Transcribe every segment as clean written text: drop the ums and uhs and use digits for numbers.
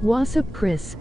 What's up, Chris?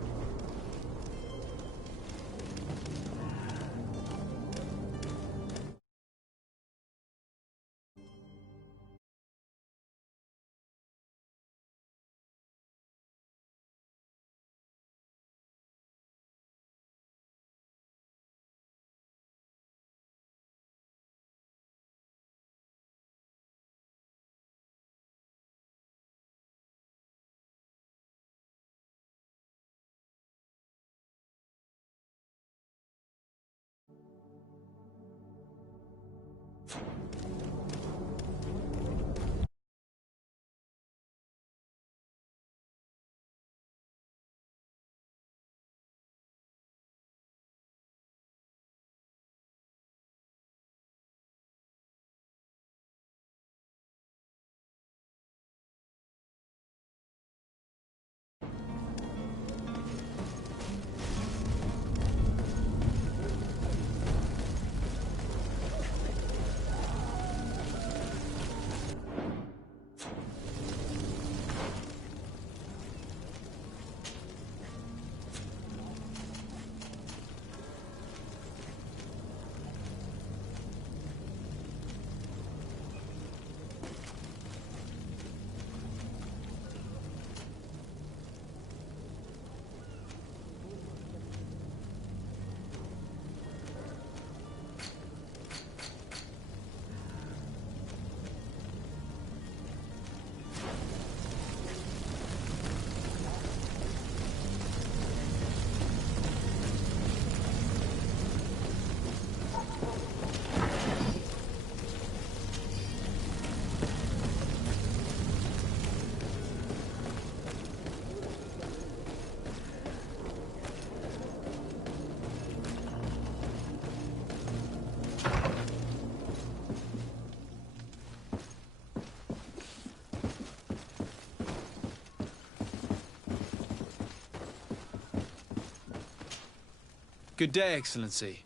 Good day, Excellency.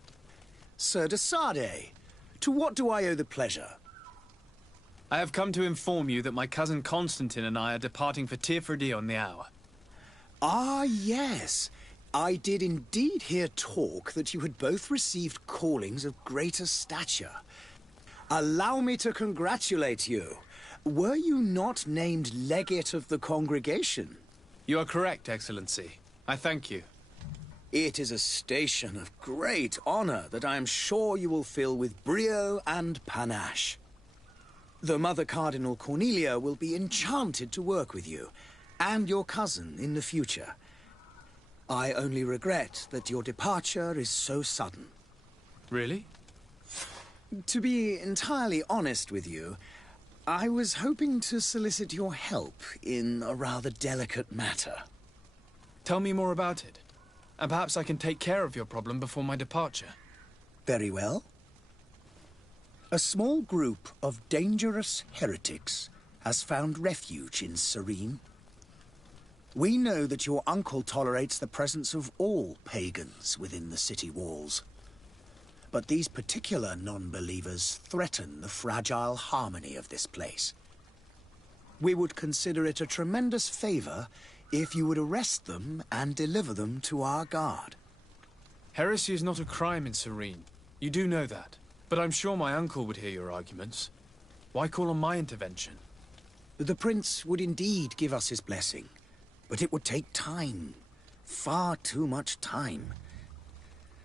Sir de Sade, to what do I owe the pleasure? I have come to inform you that my cousin Constantine and I are departing for Tirfredi on the hour. Ah, yes. I did indeed hear talk that you had both received callings of greater stature. Allow me to congratulate you. Were you not named legate of the congregation? You are correct, Excellency. I thank you. It is a station of great honor that I am sure you will fill with brio and panache. The Mother Cardinal Cornelia will be enchanted to work with you, and your cousin in the future. I only regret that your departure is so sudden. Really? To be entirely honest with you, I was hoping to solicit your help in a rather delicate matter. Tell me more about it. And perhaps I can take care of your problem before my departure. Very well. A small group of dangerous heretics has found refuge in Serene. We know that your uncle tolerates the presence of all pagans within the city walls. But these particular non-believers threaten the fragile harmony of this place. We would consider it a tremendous favor if you would arrest them and deliver them to our guard. Heresy is not a crime in Serene. You do know that. But I'm sure my uncle would hear your arguments. Why call on my intervention? The prince would indeed give us his blessing, but it would take time. Far too much time.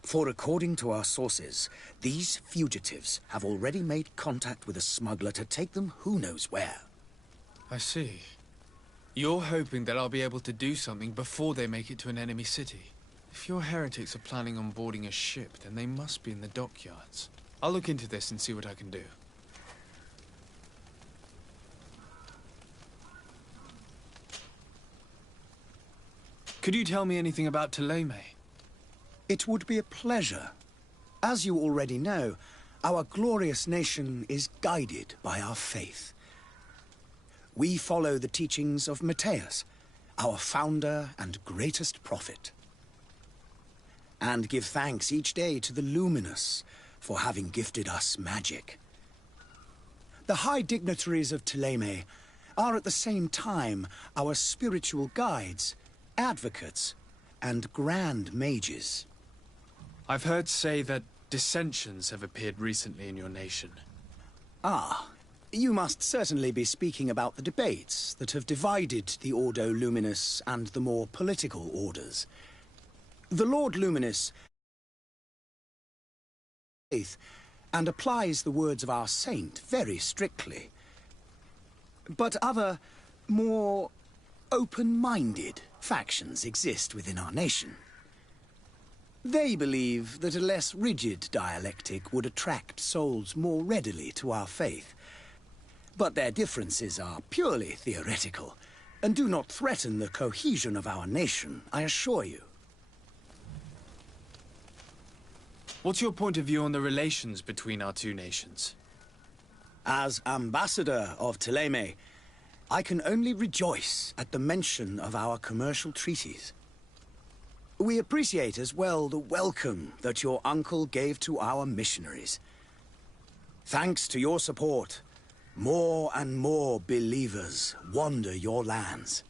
For according to our sources, these fugitives have already made contact with a smuggler to take them who knows where. I see. You're hoping that I'll be able to do something before they make it to an enemy city. If your heretics are planning on boarding a ship, then they must be in the dockyards. I'll look into this and see what I can do. Could you tell me anything about Ptolemy? It would be a pleasure. As you already know, our glorious nation is guided by our faith. We follow the teachings of Matthias, our founder and greatest prophet. And give thanks each day to the Luminous for having gifted us magic. The high dignitaries of Ptolemy are at the same time our spiritual guides advocates, and grand mages. I've heard say that dissensions have appeared recently in your nation. Ah, you must certainly be speaking about the debates that have divided the Ordo Luminis and the more political orders. The Lord Luminis faith and applies the words of our saint very strictly. But other, more open-minded factions exist within our nation. They believe that a less rigid dialectic would attract souls more readily to our faith. But their differences are purely theoretical and do not threaten the cohesion of our nation, I assure you. What's your point of view on the relations between our two nations? As ambassador of Thélème, I can only rejoice at the mention of our commercial treaties. We appreciate as well the welcome that your uncle gave to our missionaries. Thanks to your support, more and more believers wander your lands.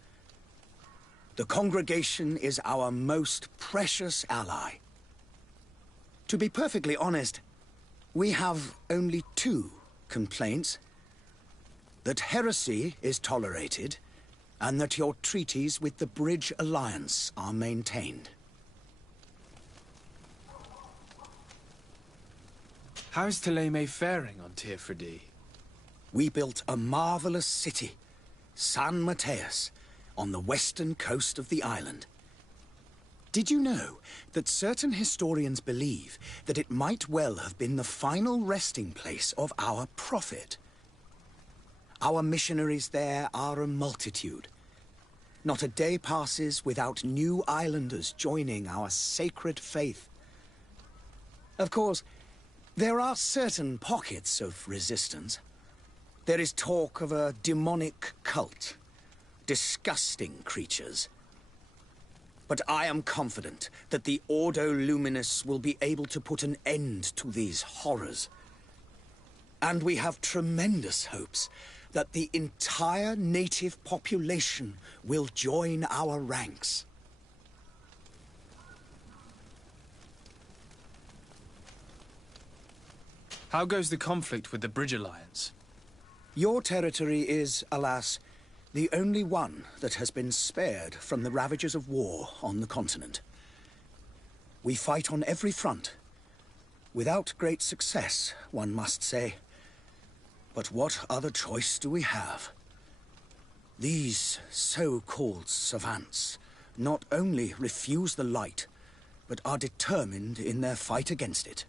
The congregation is our most precious ally. To be perfectly honest, we have only two complaints. That heresy is tolerated, and that your treaties with the Bridge Alliance are maintained. How's Thélème faring on Teofridi? We built a marvelous city, San Mateus, on the western coast of the island. Did you know that certain historians believe that it might well have been the final resting place of our prophet? Our missionaries there are a multitude. Not a day passes without new islanders joining our sacred faith. Of course, there are certain pockets of resistance. There is talk of a demonic cult, disgusting creatures. But I am confident that the Ordo Luminis will be able to put an end to these horrors. And we have tremendous hopes that the entire native population will join our ranks. How goes the conflict with the Bridge Alliance? Your territory is, alas, the only one that has been spared from the ravages of war on the continent. We fight on every front. Without great success, one must say. But what other choice do we have? These so-called savants not only refuse the light, but are determined in their fight against it.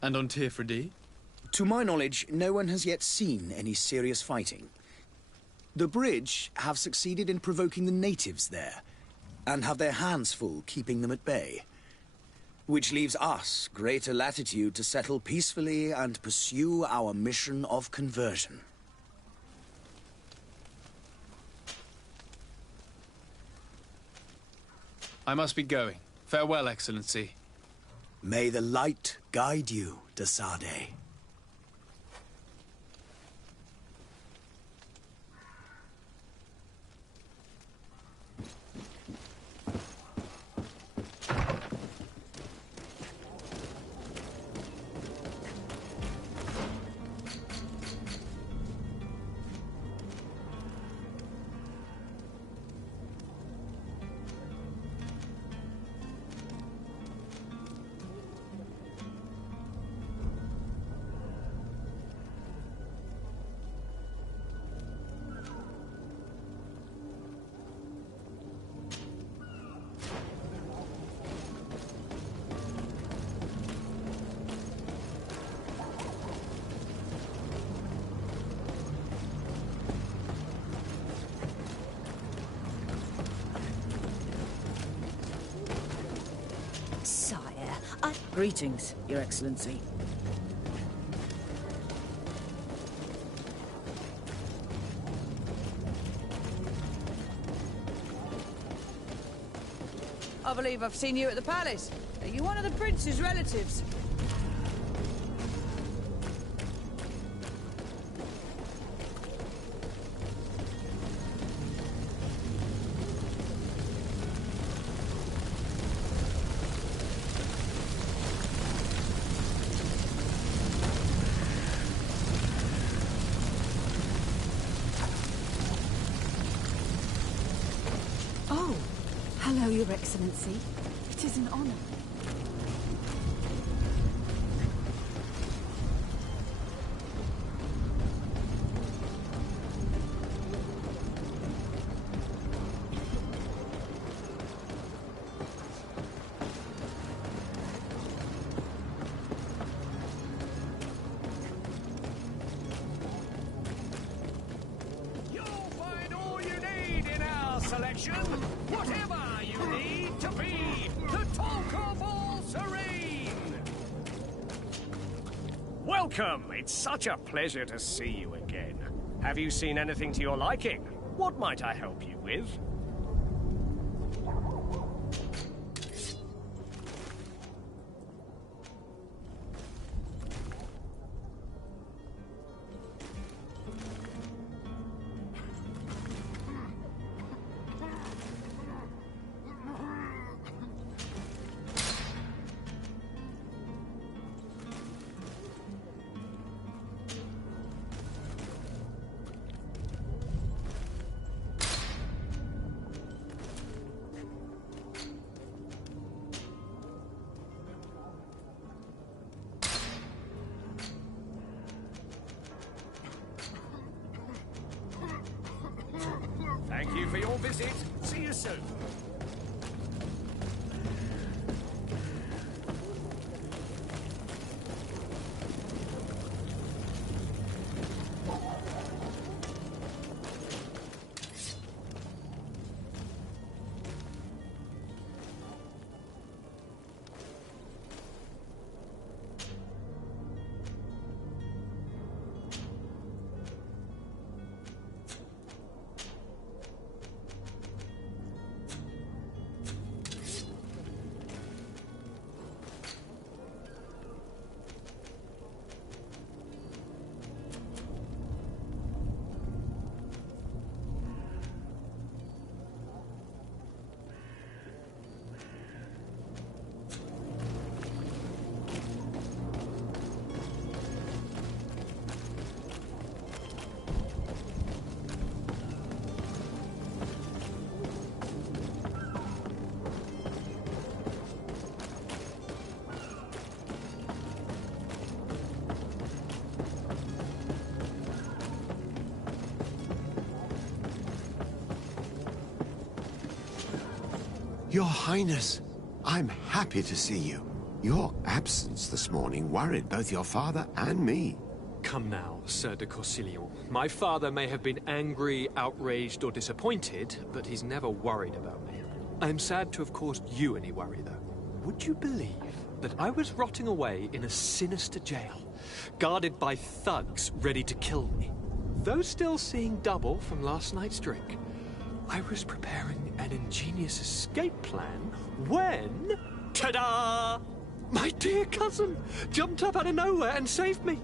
And on Teofridi? To my knowledge, no one has yet seen any serious fighting. The Bridge have succeeded in provoking the natives there, and have their hands full keeping them at bay. Which leaves us greater latitude to settle peacefully and pursue our mission of conversion. I must be going. Farewell, Excellency. May the light guide you, de Sade. Greetings, Your Excellency. I believe I've seen you at the palace. Are you one of the prince's relatives? Hello, Your Excellency. It is an honor. Selection, whatever you need to be the talk of all Serene. Welcome. It's such a pleasure to see you again. Have you seen anything to your liking? What might I help you with? Thank you for your visit. See you soon. Your Highness, I'm happy to see you. Your absence this morning worried both your father and me. Come now, Sir de Corsilion. My father may have been angry, outraged, or disappointed, but he's never worried about me. I'm sad to have caused you any worry, though. Would you believe that I was rotting away in a sinister jail, guarded by thugs ready to kill me? Though still seeing double from last night's drink, I was preparing an ingenious escape plan when... ta-da! My dear cousin jumped up out of nowhere and saved me.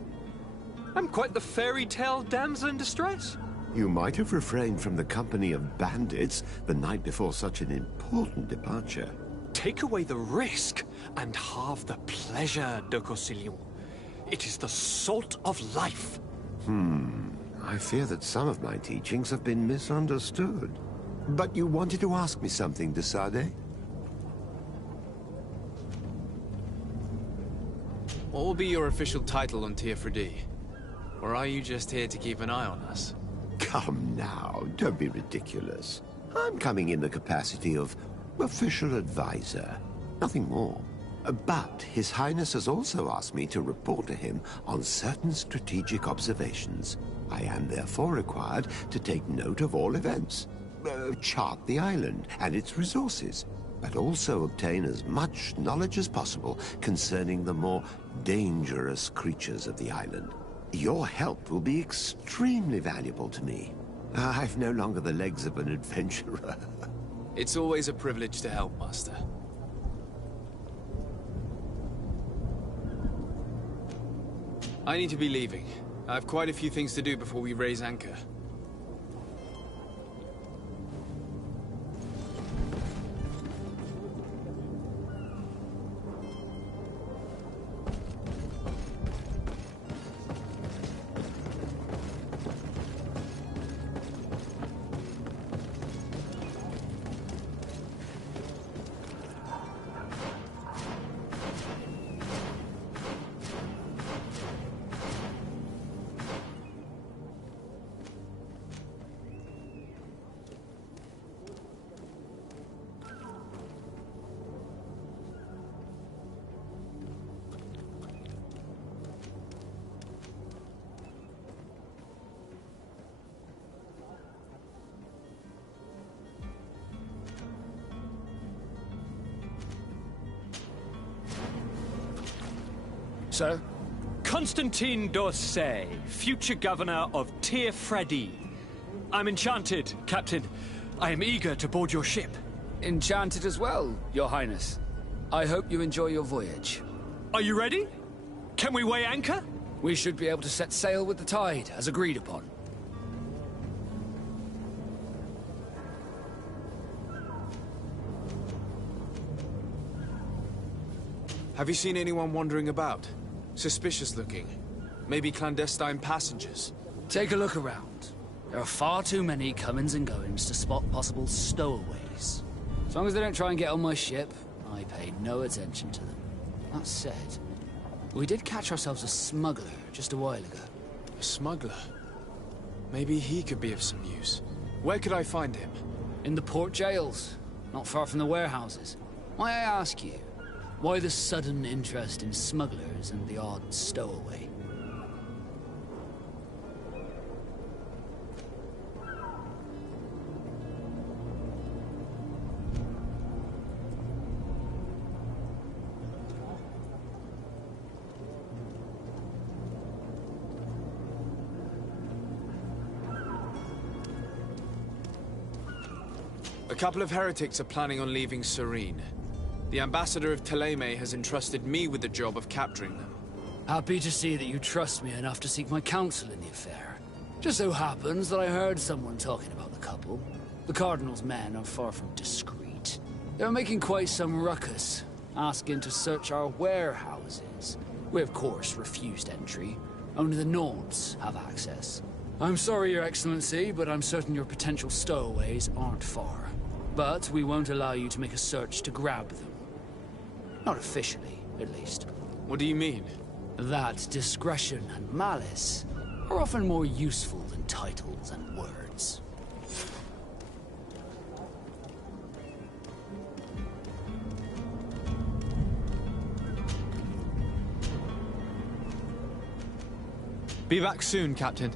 I'm quite the fairy tale damsel in distress. You might have refrained from the company of bandits the night before such an important departure. Take away the risk and halve the pleasure, de Corsilion. It is the salt of life. I fear that some of my teachings have been misunderstood. But you wanted to ask me something, de Sade? What will be your official title on Teofredi? Or are you just here to keep an eye on us? Come now, don't be ridiculous. I'm coming in the capacity of official advisor, nothing more. But His Highness has also asked me to report to him on certain strategic observations. I am therefore required to take note of all events, chart the island and its resources, but also obtain as much knowledge as possible concerning the more dangerous creatures of the island. Your help will be extremely valuable to me. I've no longer the legs of an adventurer. It's always a privilege to help, Master. I need to be leaving. I have quite a few things to do before we raise anchor. Sir? Constantine d'Orsay, future governor of Tir Freddy. I'm enchanted, Captain. I am eager to board your ship. Enchanted as well, Your Highness. I hope you enjoy your voyage. Are you ready? Can we weigh anchor? We should be able to set sail with the tide, as agreed upon. Have you seen anyone wandering about? Suspicious looking. Maybe clandestine passengers. Take a look around. There are far too many comings and goings to spot possible stowaways. As long as they don't try and get on my ship, I pay no attention to them. That said, we did catch ourselves a smuggler just a while ago. A smuggler? Maybe he could be of some use. Where could I find him? In the port jails, not far from the warehouses. May I ask you, why the sudden interest in smugglers and the odd stowaway? A couple of heretics are planning on leaving Serene. The ambassador of Teleme has entrusted me with the job of capturing them. Happy to see that you trust me enough to seek my counsel in the affair. Just so happens that I heard someone talking about the couple. The Cardinal's men are far from discreet. They're making quite some ruckus, asking to search our warehouses. We of course refused entry. Only the Nords have access. I'm sorry, Your Excellency, but I'm certain your potential stowaways aren't far. But we won't allow you to make a search to grab them. Not officially, at least. What do you mean? That discretion and malice are often more useful than titles and words. Be back soon, Captain.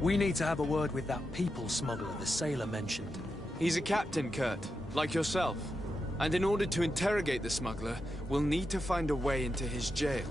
We need to have a word with that people smuggler the sailor mentioned. He's a captain, Kurt, like yourself. And in order to interrogate the smuggler, we'll need to find a way into his jail.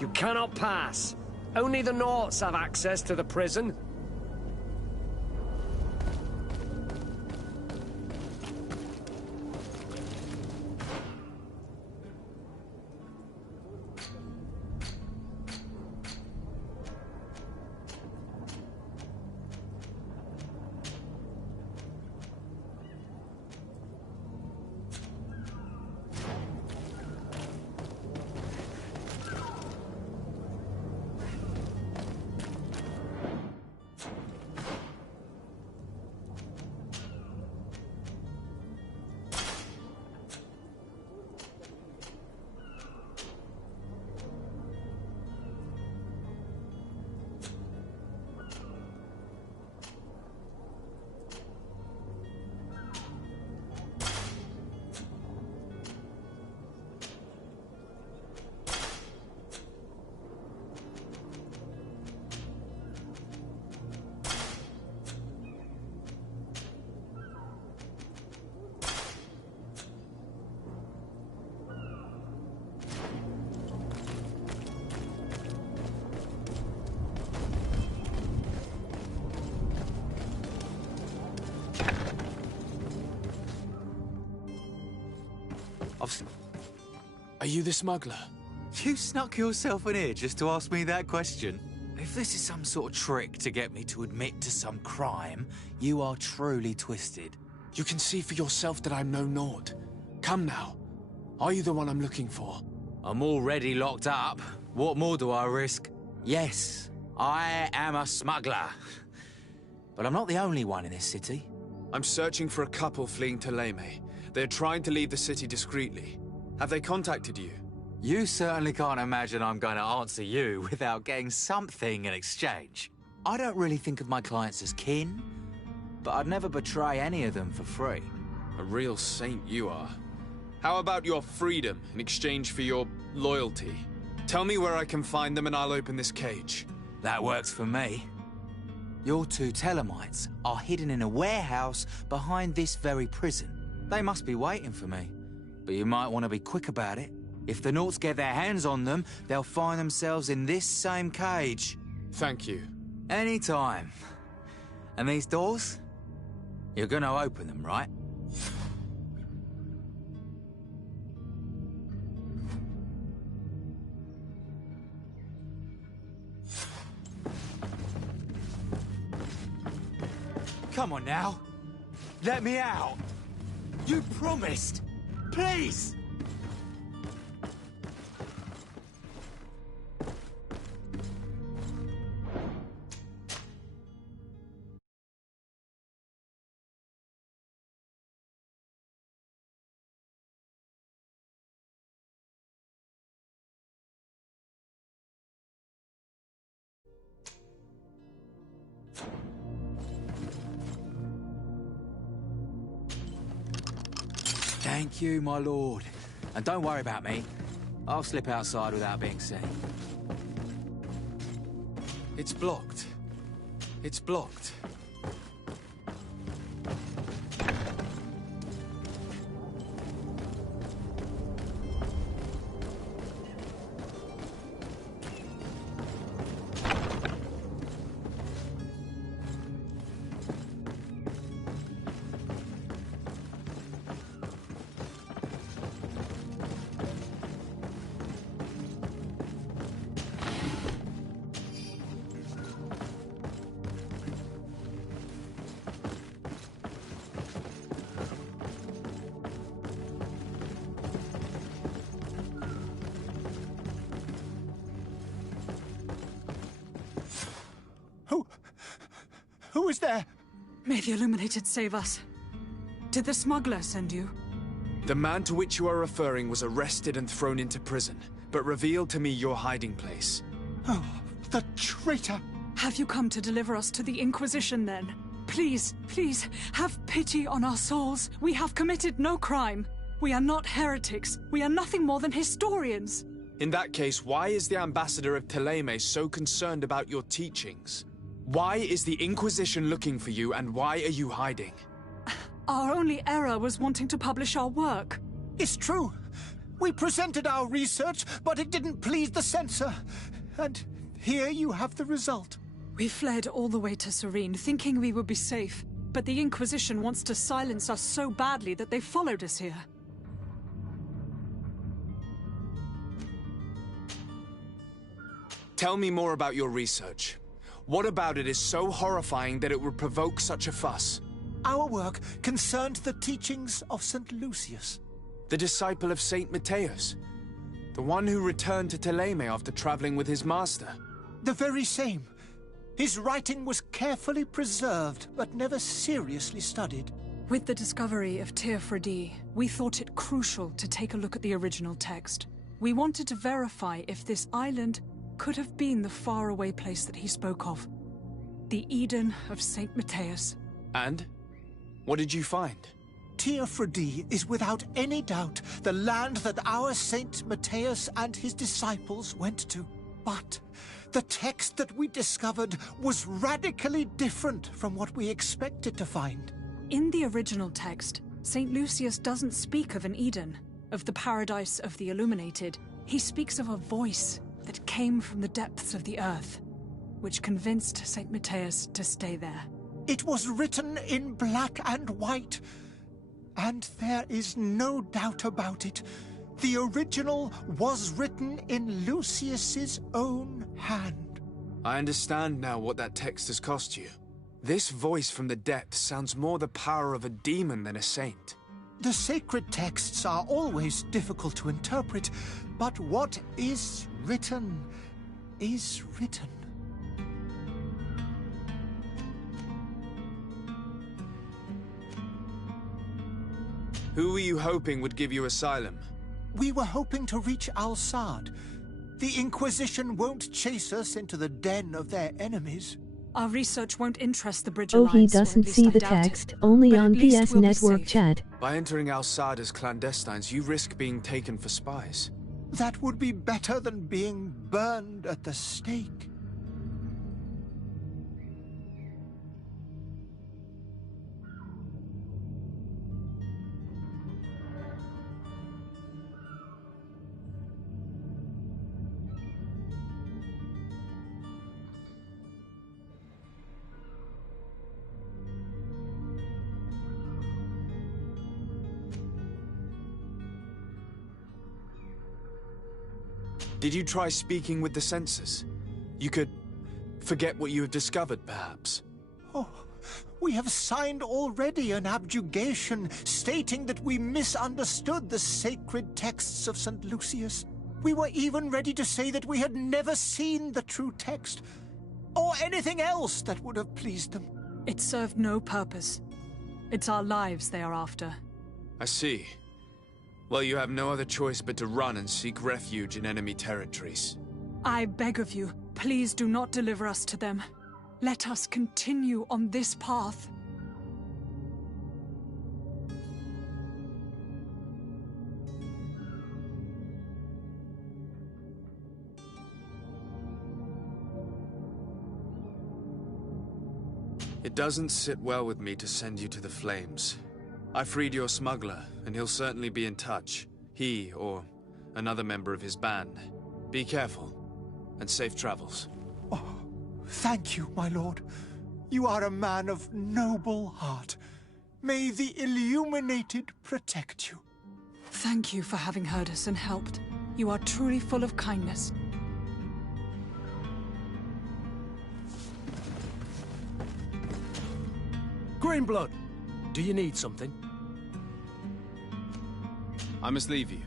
You cannot pass. Only the Naughts have access to the prison. Are you the smuggler? You snuck yourself in here just to ask me that question? If this is some sort of trick to get me to admit to some crime, you are truly twisted. You can see for yourself that I'm no Nord. Come now. Are you the one I'm looking for? I'm already locked up. What more do I risk? Yes, I am a smuggler. But I'm not the only one in this city. I'm searching for a couple fleeing to Leme. They're trying to leave the city discreetly. Have they contacted you? You certainly can't imagine I'm going to answer you without getting something in exchange. I don't really think of my clients as kin, but I'd never betray any of them for free. A real saint you are. How about your freedom in exchange for your loyalty? Tell me where I can find them and I'll open this cage. That works for me. Your two Telemites are hidden in a warehouse behind this very prison. They must be waiting for me, but you might want to be quick about it. If the Naughts get their hands on them, they'll find themselves in this same cage. Thank you. Anytime. And these doors? You're gonna open them, right? Come on now. Let me out. You promised. Please. Thank you, my lord. And don't worry about me. I'll slip outside without being seen. It's blocked. It's blocked. Who is there? May the Illuminated save us. Did the smuggler send you? The man to which you are referring was arrested and thrown into prison, but revealed to me your hiding place. Oh, the traitor! Have you come to deliver us to the Inquisition, then? Please, please, have pity on our souls. We have committed no crime. We are not heretics. We are nothing more than historians. In that case, why is the ambassador of Teleme so concerned about your teachings? Why is the Inquisition looking for you, and why are you hiding? Our only error was wanting to publish our work. It's true. We presented our research, but it didn't please the censor. And here you have the result. We fled all the way to Serene, thinking we would be safe. But the Inquisition wants to silence us so badly that they followed us here. Tell me more about your research. What about it is so horrifying that it would provoke such a fuss? Our work concerned the teachings of St. Lucius. The disciple of Saint Matthias? The one who returned to Teleme after traveling with his master? The very same. His writing was carefully preserved, but never seriously studied. With the discovery of Teofredi, we thought it crucial to take a look at the original text. We wanted to verify if this island could have been the faraway place that he spoke of. The Eden of Saint Matthias. And? What did you find? Teofredi is without any doubt the land that our Saint Matthias and his disciples went to. But the text that we discovered was radically different from what we expected to find. In the original text, St. Lucius doesn't speak of an Eden, of the paradise of the illuminated. He speaks of a voice that came from the depths of the earth, which convinced St. Matthias to stay there. It was written in black and white, and there is no doubt about it. The original was written in Lucius's own hand. I understand now what that text has cost you. This voice from the depths sounds more the power of a demon than a saint. The sacred texts are always difficult to interpret, but what is written is written. Who were you hoping would give you asylum? We were hoping to reach Al-Sad. The Inquisition won't chase us into the den of their enemies. Our research won't interest the Bridge Oh, Alliance. he doesn't see the text, only on PS we'll Network chat. By entering Al-Sad as clandestines, you risk being taken for spies. That would be better than being burned at the stake. Did you try speaking with the censors? You could forget what you have discovered, perhaps. Oh, we have signed already an abjugation stating that we misunderstood the sacred texts of St. Lucius. We were even ready to say that we had never seen the true text, or anything else that would have pleased them. It served no purpose. It's our lives they are after. I see. Well, you have no other choice but to run and seek refuge in enemy territories. I beg of you, please do not deliver us to them. Let us continue on this path. It doesn't sit well with me to send you to the flames. I freed your smuggler, and he'll certainly be in touch. He, or another member of his band. Be careful, and safe travels. Oh, thank you, my lord. You are a man of noble heart. May the Illuminated protect you. Thank you for having heard us and helped. You are truly full of kindness. Greenblood, do you need something? I must leave you.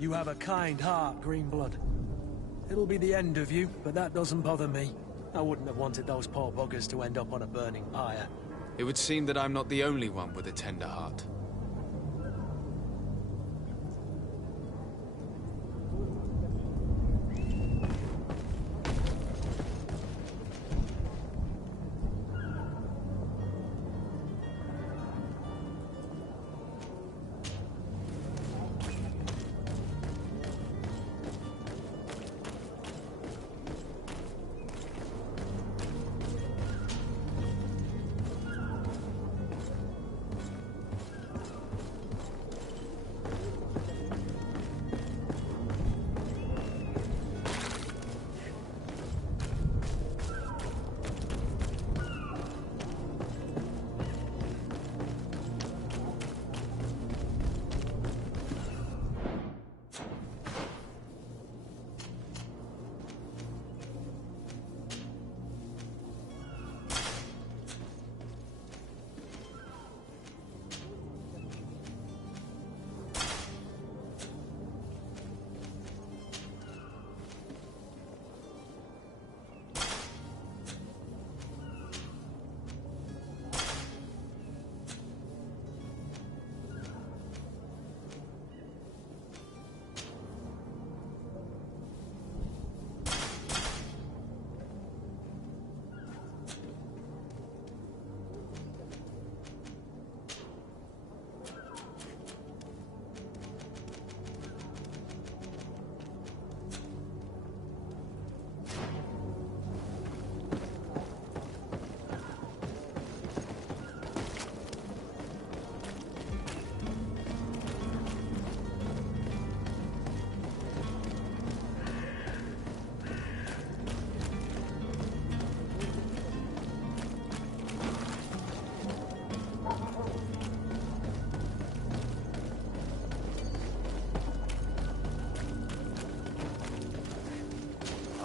You have a kind heart, Greenblood. It'll be the end of you, but that doesn't bother me. I wouldn't have wanted those poor buggers to end up on a burning pyre. It would seem that I'm not the only one with a tender heart.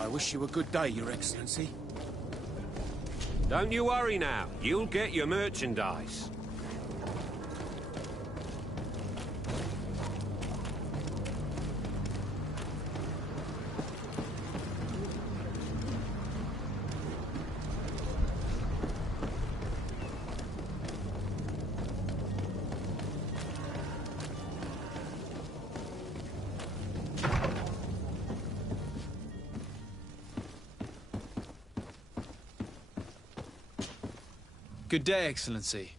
I wish you a good day, Your Excellency. Don't you worry now. You'll get your merchandise. Good day, Excellency.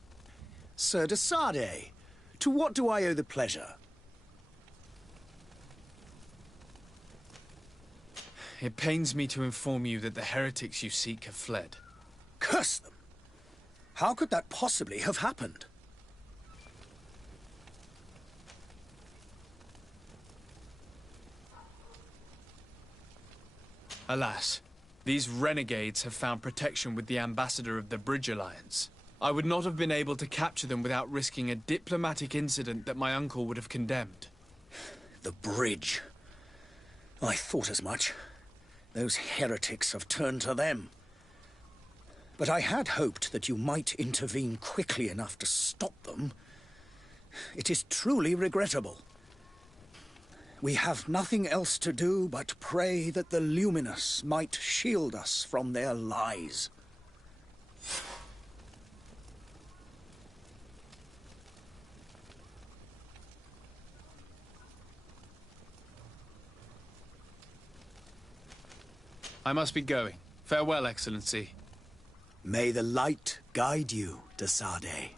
Sir de Sardet, to what do I owe the pleasure? It pains me to inform you that the heretics you seek have fled. Curse them! How could that possibly have happened? Alas, these renegades have found protection with the ambassador of the Bridge Alliance. I would not have been able to capture them without risking a diplomatic incident that my uncle would have condemned. The bridge. I thought as much. Those heretics have turned to them. But I had hoped that you might intervene quickly enough to stop them. It is truly regrettable. We have nothing else to do but pray that the Luminous might shield us from their lies. I must be going. Farewell, Excellency. May the light guide you, de Sardet.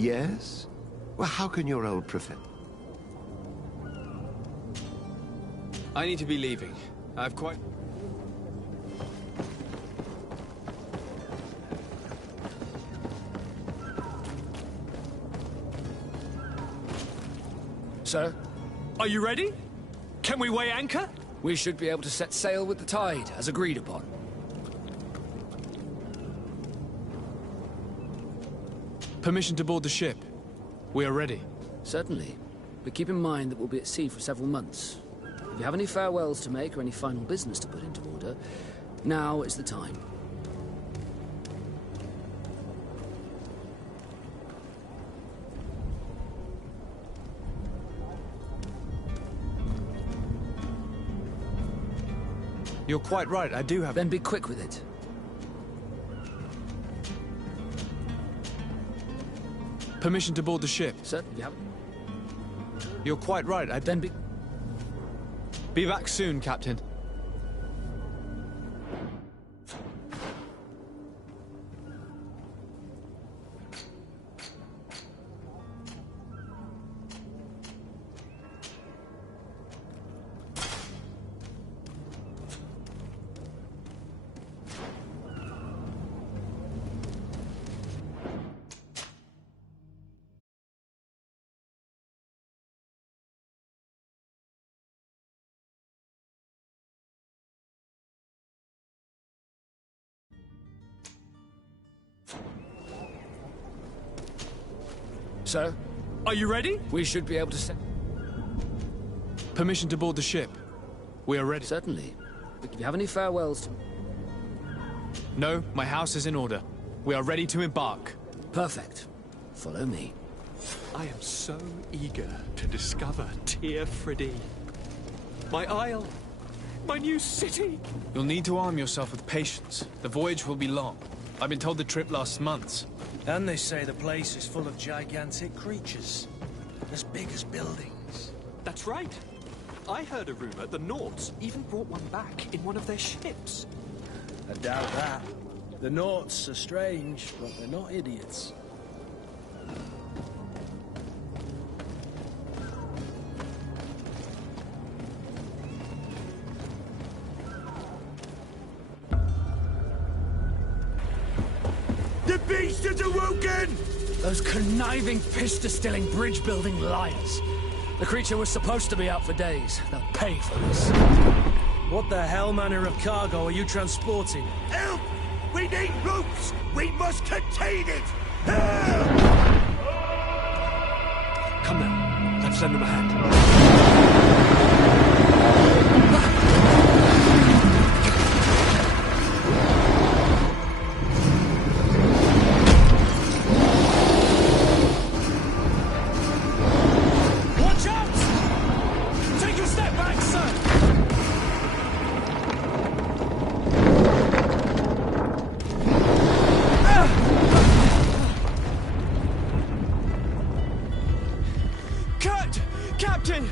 Yes? Well, how can your old professor... I need to be leaving. I've quite... Sir? Are you ready? Can we weigh anchor? We should be able to set sail with the tide, as agreed upon. Permission to board the ship. We are ready. Certainly. But keep in mind that we'll be at sea for several months. If you have any farewells to make or any final business to put into order, now is the time. You're quite right, I do have... Then be quick with it. Permission to board the ship. Sir, you have... You're quite right, Then be... Be back soon, Captain. Sir? Are you ready? We should be able to set... Permission to board the ship. We are ready. Certainly. But if you have any farewells to... No, my house is in order. We are ready to embark. Perfect. Follow me. I am so eager to discover Tear Freddy. My isle. My new city. You'll need to arm yourself with patience. The voyage will be long. I've been told the trip lasts months. And they say the place is full of gigantic creatures. As big as buildings. That's right. I heard a rumor the Nauts even brought one back in one of their ships. I doubt that. The Nauts are strange, but they're not idiots. The beast is awoken! Those conniving, piss-distilling, bridge-building liars. The creature was supposed to be out for days. They'll pay for this. What the hell manner of cargo are you transporting? Help! We need ropes! We must contain it! Help! Come now, let's lend them a hand. Captain!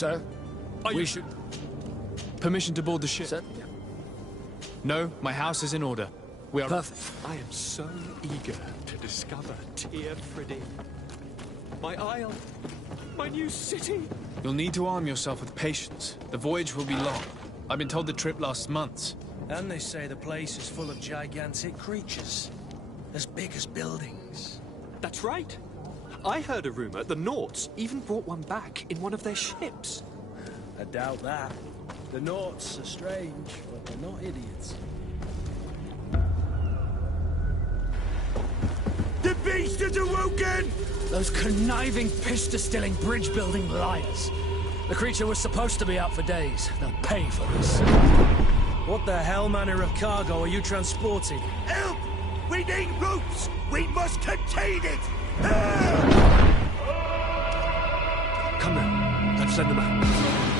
Sir, we should... Permission to board the ship? Sir? No, my house is in order. We are... Perfect. I am so eager to discover Tir Fridee. My isle, my new city. You'll need to arm yourself with patience. The voyage will be long. I've been told the trip lasts months. And they say the place is full of gigantic creatures. As big as buildings. That's right. I heard a rumor the Nauts even brought one back in one of their ships. I doubt that. The Nauts are strange, but they're not idiots. The beast is awoken! Those conniving, piss-distilling, bridge-building liars. The creature was supposed to be out for days. They'll pay for this. What the hell manner of cargo are you transporting? Help! We need ropes! We must contain it! Come then, let's send them out.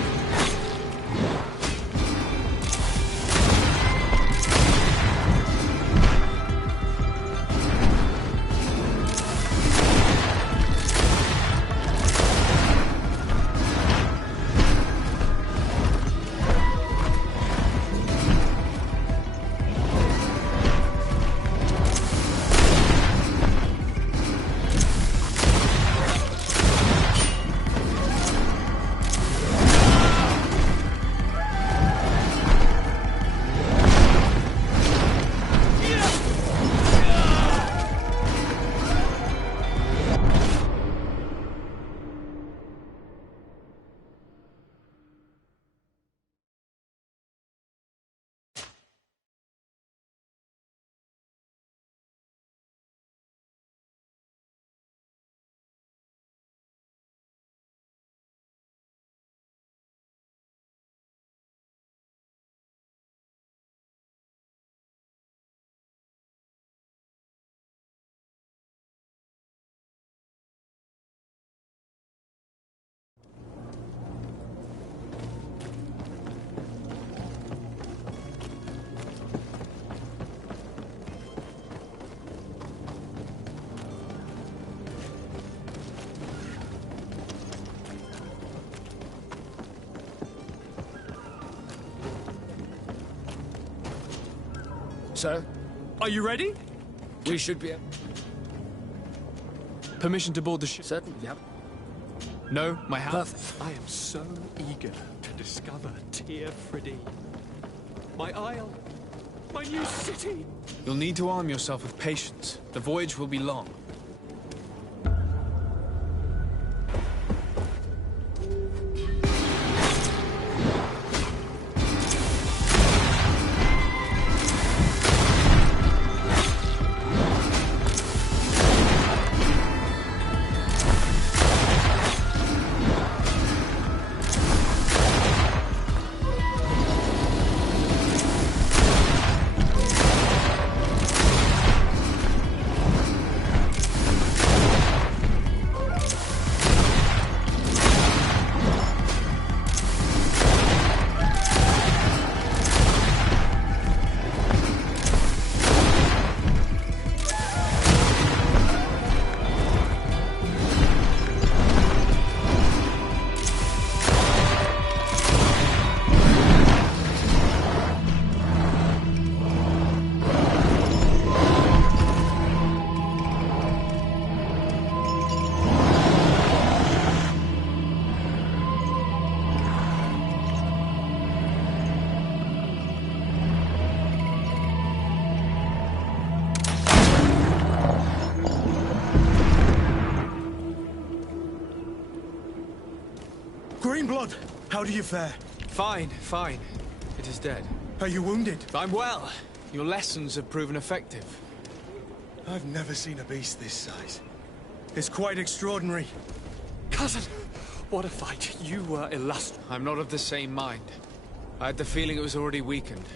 Sir? Are you ready? We should be... Permission to board the ship? Certainly, yep. No, my house... Perfect. I am so eager to discover Tir Fridee. My isle, my new city. You'll need to arm yourself with patience. The voyage will be long. Greenblood, how do you fare? Fine, fine. It is dead. Are you wounded? I'm well. Your lessons have proven effective. I've never seen a beast this size. It's quite extraordinary. Cousin, what a fight. You were illustrious. I'm not of the same mind. I had the feeling it was already weakened.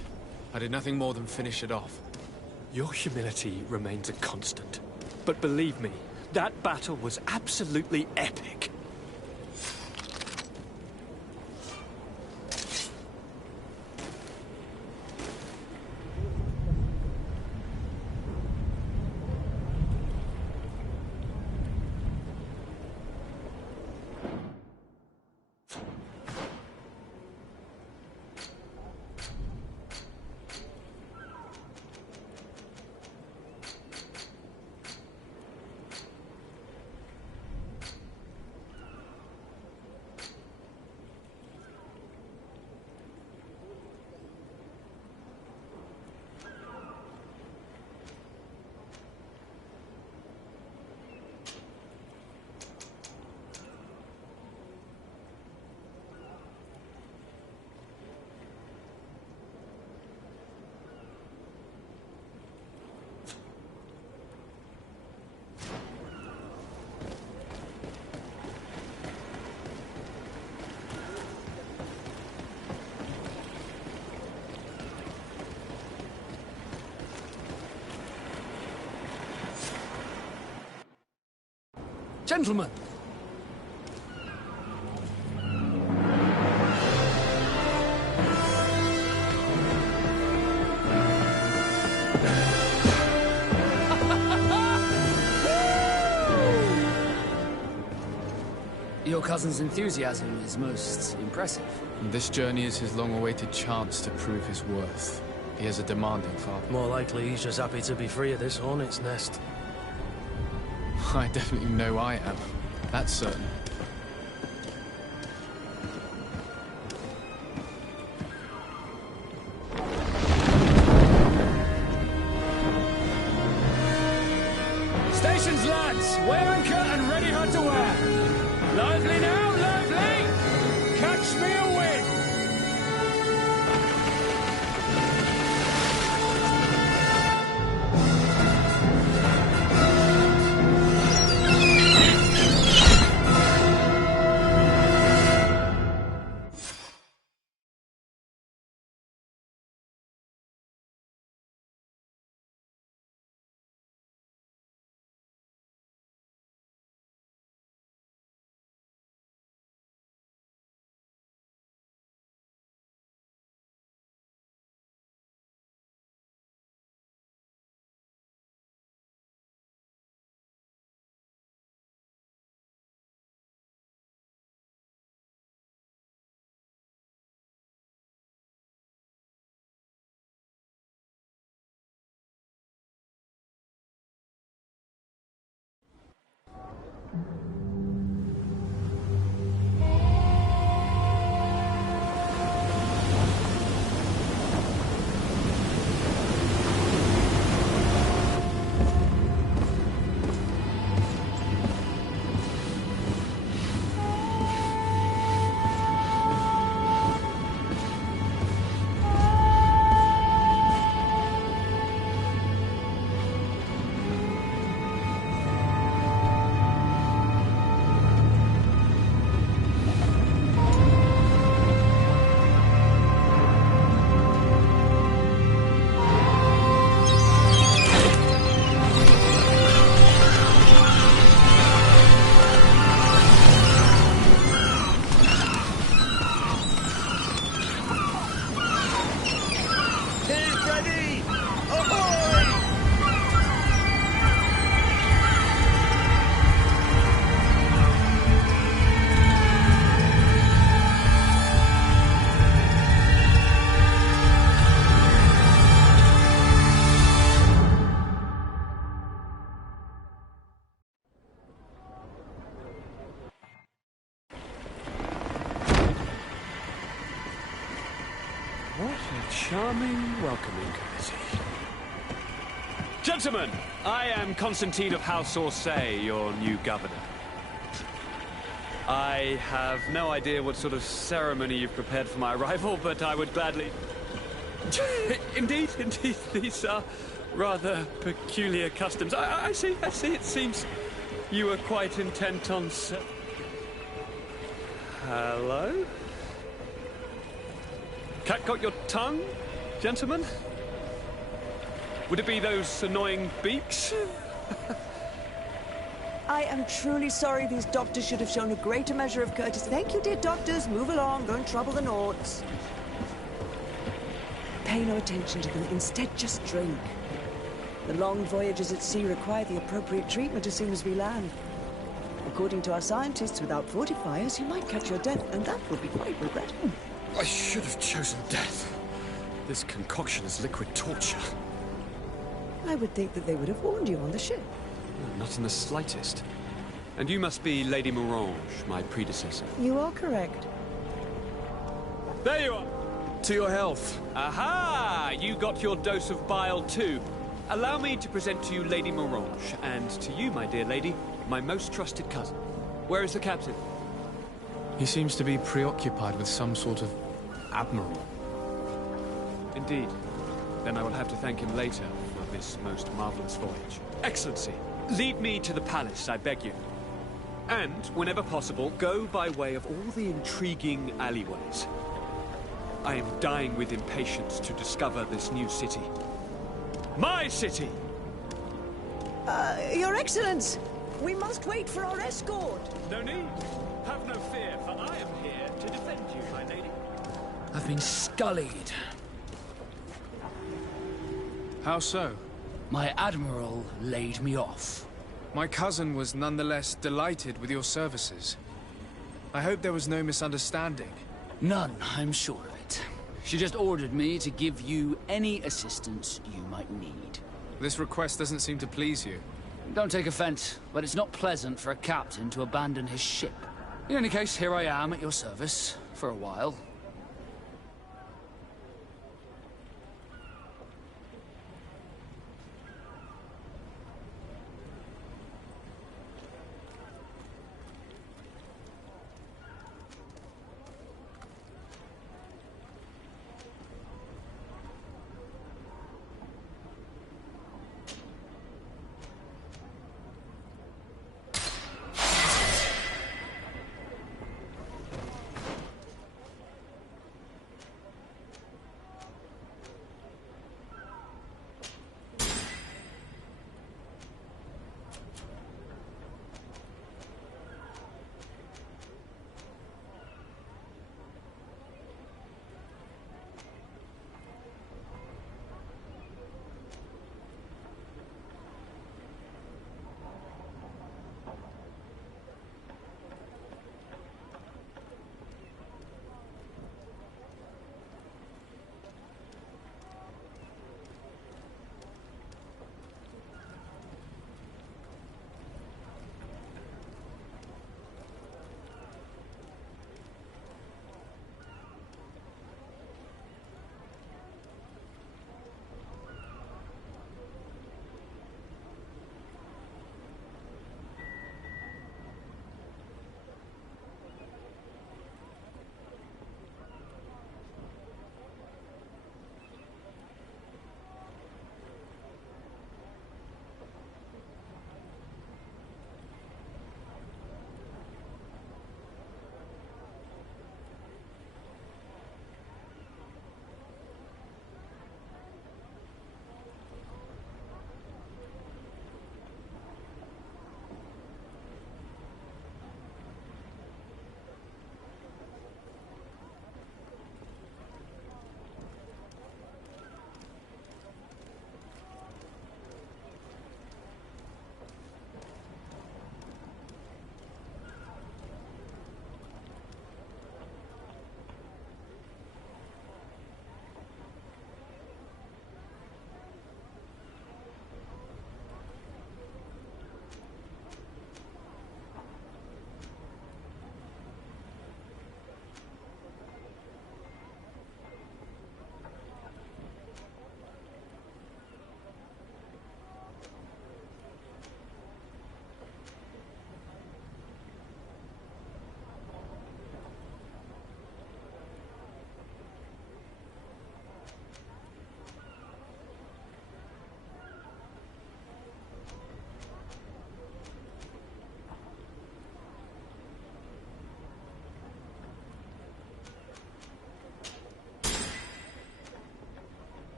I did nothing more than finish it off. Your humility remains a constant. But believe me, that battle was absolutely epic. Gentlemen! Your cousin's enthusiasm is most impressive. This journey is his long-awaited chance to prove his worth. He has a demanding father. More likely he's just happy to be free of this hornet's nest. I definitely know I am. That's certain. Stations, lads! Weigh anchor and ready her to wear! Lively now, lively! Catch me a wind! What a charming welcoming committee. Gentlemen, I am Constantine of House Orsay, your new governor. I have no idea what sort of ceremony you've prepared for my arrival, but I would gladly... Indeed, these are rather peculiar customs. I see, it seems you were quite intent on... Hello? Cat got your tongue, gentlemen? Would it be those annoying beaks? I am truly sorry. These doctors should have shown a greater measure of courtesy. Thank you, dear doctors. Move along. Don't trouble the Nords. Pay no attention to them. Instead, just drink. The long voyages at sea require the appropriate treatment as soon as we land. According to our scientists, without fortifiers, you might catch your death, and that would be quite regrettable. I should have chosen death. This concoction is liquid torture. I would think that they would have warned you on the ship. Not in the slightest. And you must be Lady Morange, my predecessor. You are correct. There you are! To your health. Aha! You got your dose of bile too. Allow me to present to you Lady Morange, and to you, my dear lady, my most trusted cousin. Where is the captain? He seems to be preoccupied with some sort of admiral. Indeed. Then I will have to thank him later for this most marvelous voyage. Excellency, lead me to the palace, I beg you. And, whenever possible, go by way of all the intriguing alleyways. I am dying with impatience to discover this new city. My city! Your Excellence! We must wait for our escort. No need. Have no fear, for I am here to defend you, my lady. I've been scullied. How so? My admiral laid me off. My cousin was nonetheless delighted with your services. I hope there was no misunderstanding. None, I'm sure of it. She just ordered me to give you any assistance you might need. This request doesn't seem to please you. Don't take offense, but it's not pleasant for a captain to abandon his ship. In any case, here I am at your service, for a while.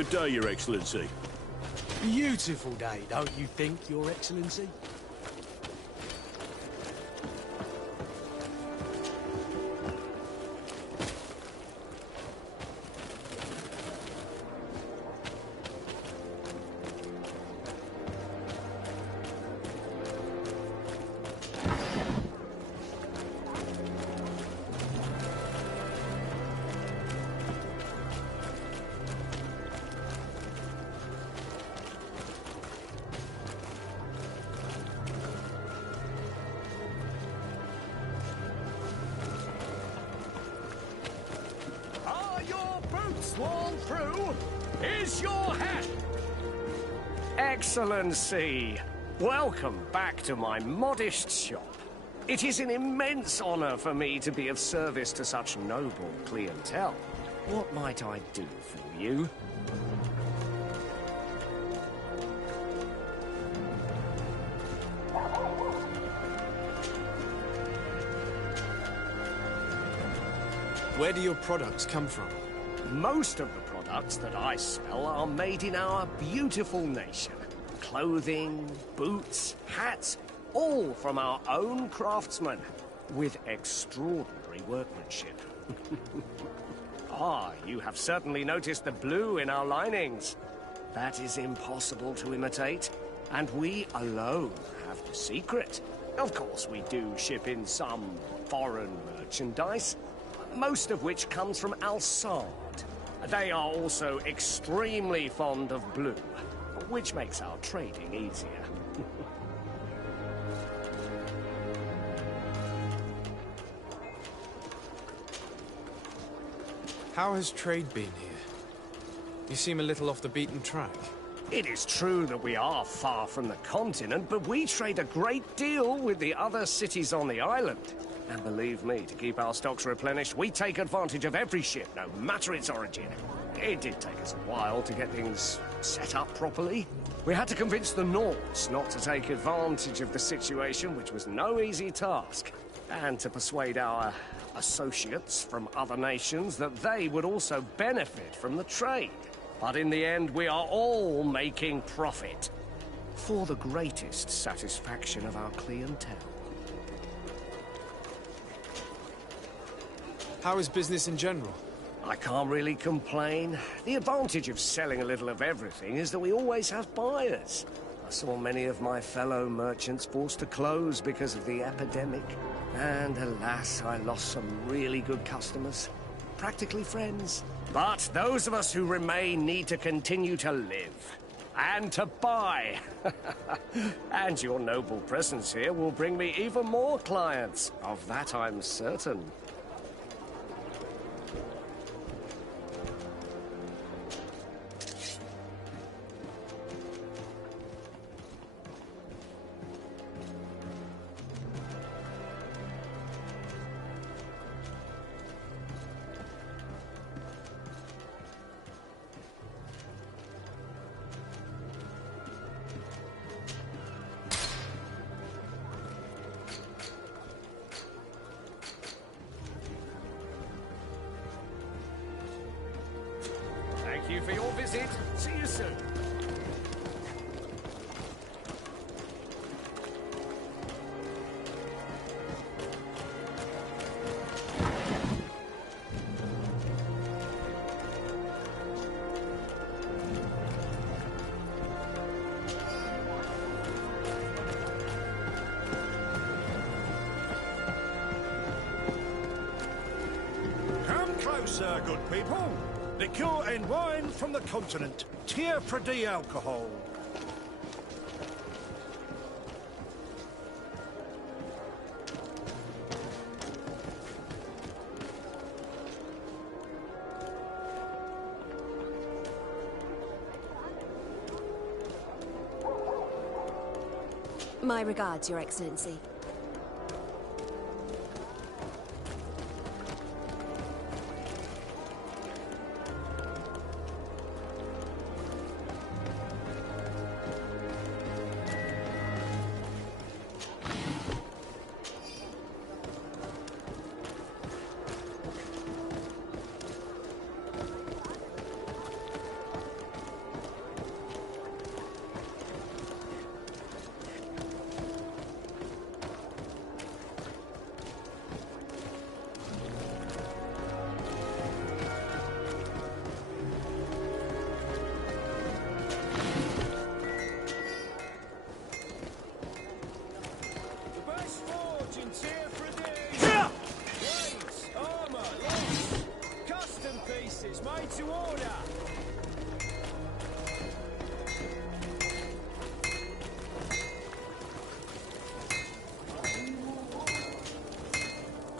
Good day, Your Excellency. Beautiful day, don't you think, Your Excellency? Sworn through is your hat. Excellency, welcome back to my modest shop. It is an immense honor for me to be of service to such noble clientele. What might I do for you? Where do your products come from? Most of the products that I sell are made in our beautiful nation. Clothing, boots, hats, all from our own craftsmen, with extraordinary workmanship. Ah, you have certainly noticed the blue in our linings. That is impossible to imitate, and we alone have the secret. Of course, we do ship in some foreign merchandise, most of which comes from Alsard. They are also extremely fond of blue, which makes our trading easier. How has trade been here? You seem a little off the beaten track. It is true that we are far from the continent, but we trade a great deal with the other cities on the island. And believe me, to keep our stocks replenished, we take advantage of every ship, no matter its origin. It did take us a while to get things set up properly. We had to convince the Nords not to take advantage of the situation, which was no easy task. And to persuade our associates from other nations that they would also benefit from the trade. But in the end, we are all making profit. For the greatest satisfaction of our clientele. How is business in general? I can't really complain. The advantage of selling a little of everything is that we always have buyers. I saw many of my fellow merchants forced to close because of the epidemic. And alas, I lost some really good customers. Practically friends. But those of us who remain need to continue to live. And to buy. And your noble presence here will bring me even more clients. Of that I'm certain. Thank you for your visit. See you soon. Come closer, good people. Liqueur and wine from the continent. Tier-for-D alcohol. My regards, Your Excellency.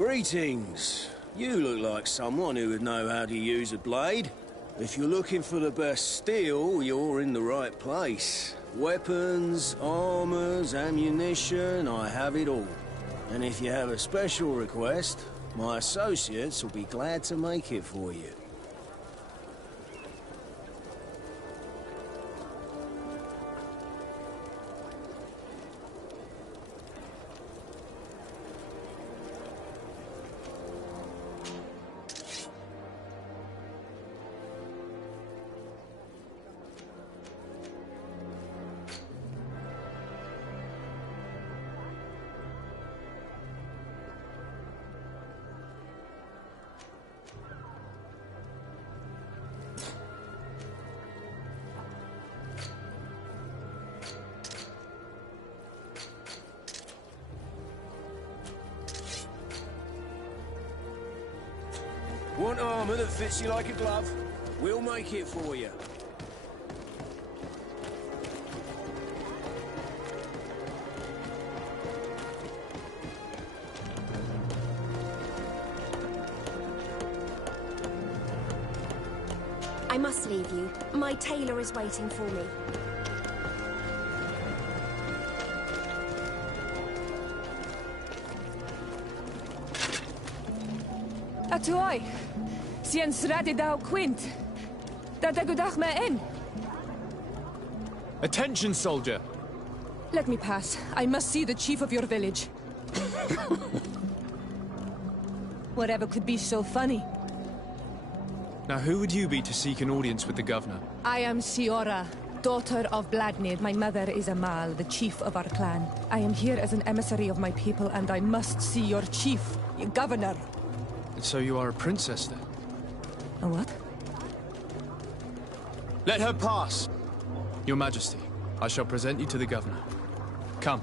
Greetings. You look like someone who would know how to use a blade. If you're looking for the best steel, you're in the right place. Weapons, armors, ammunition, I have it all. And if you have a special request, my associates will be glad to make it for you. Want armor that fits you like a glove? We'll make it for you. I must leave you. My tailor is waiting for me. Atuoi, sien sradi dau quint. Dadagudach me in. Attention, soldier! Let me pass. I must see the chief of your village. Whatever could be so funny? Now, who would you be to seek an audience with the governor? I am Siora, daughter of Bladnid. My mother is Amal, the chief of our clan. I am here as an emissary of my people, and I must see your chief, your governor. And so you are a princess, then? A what? Let her pass! Your Majesty, I shall present you to the governor. Come.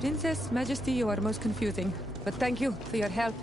Princess, Majesty, you are most confusing. But thank you for your help.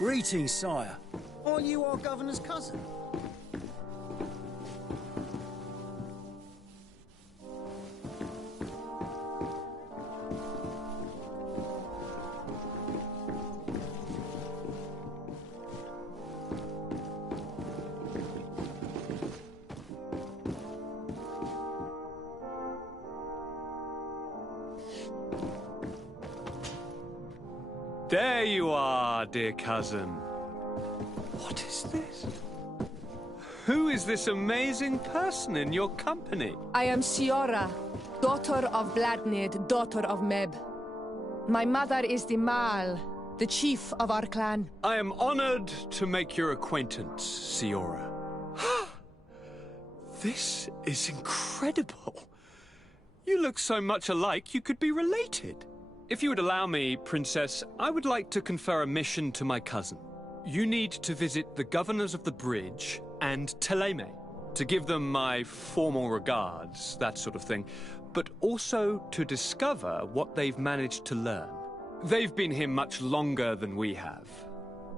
Greetings, sire. Are you our governor's cousin? There you are, dear cousin. What is this? Who is this amazing person in your company? I am Siora, daughter of Bladnid, daughter of Meb. My mother is the Mal, the chief of our clan. I am honored to make your acquaintance, Siora. This is incredible. You look so much alike you could be related. If you would allow me, Princess, I would like to confer a mission to my cousin. You need to visit the governors of the bridge and Teleme to give them my formal regards, that sort of thing, but also to discover what they've managed to learn. They've been here much longer than we have.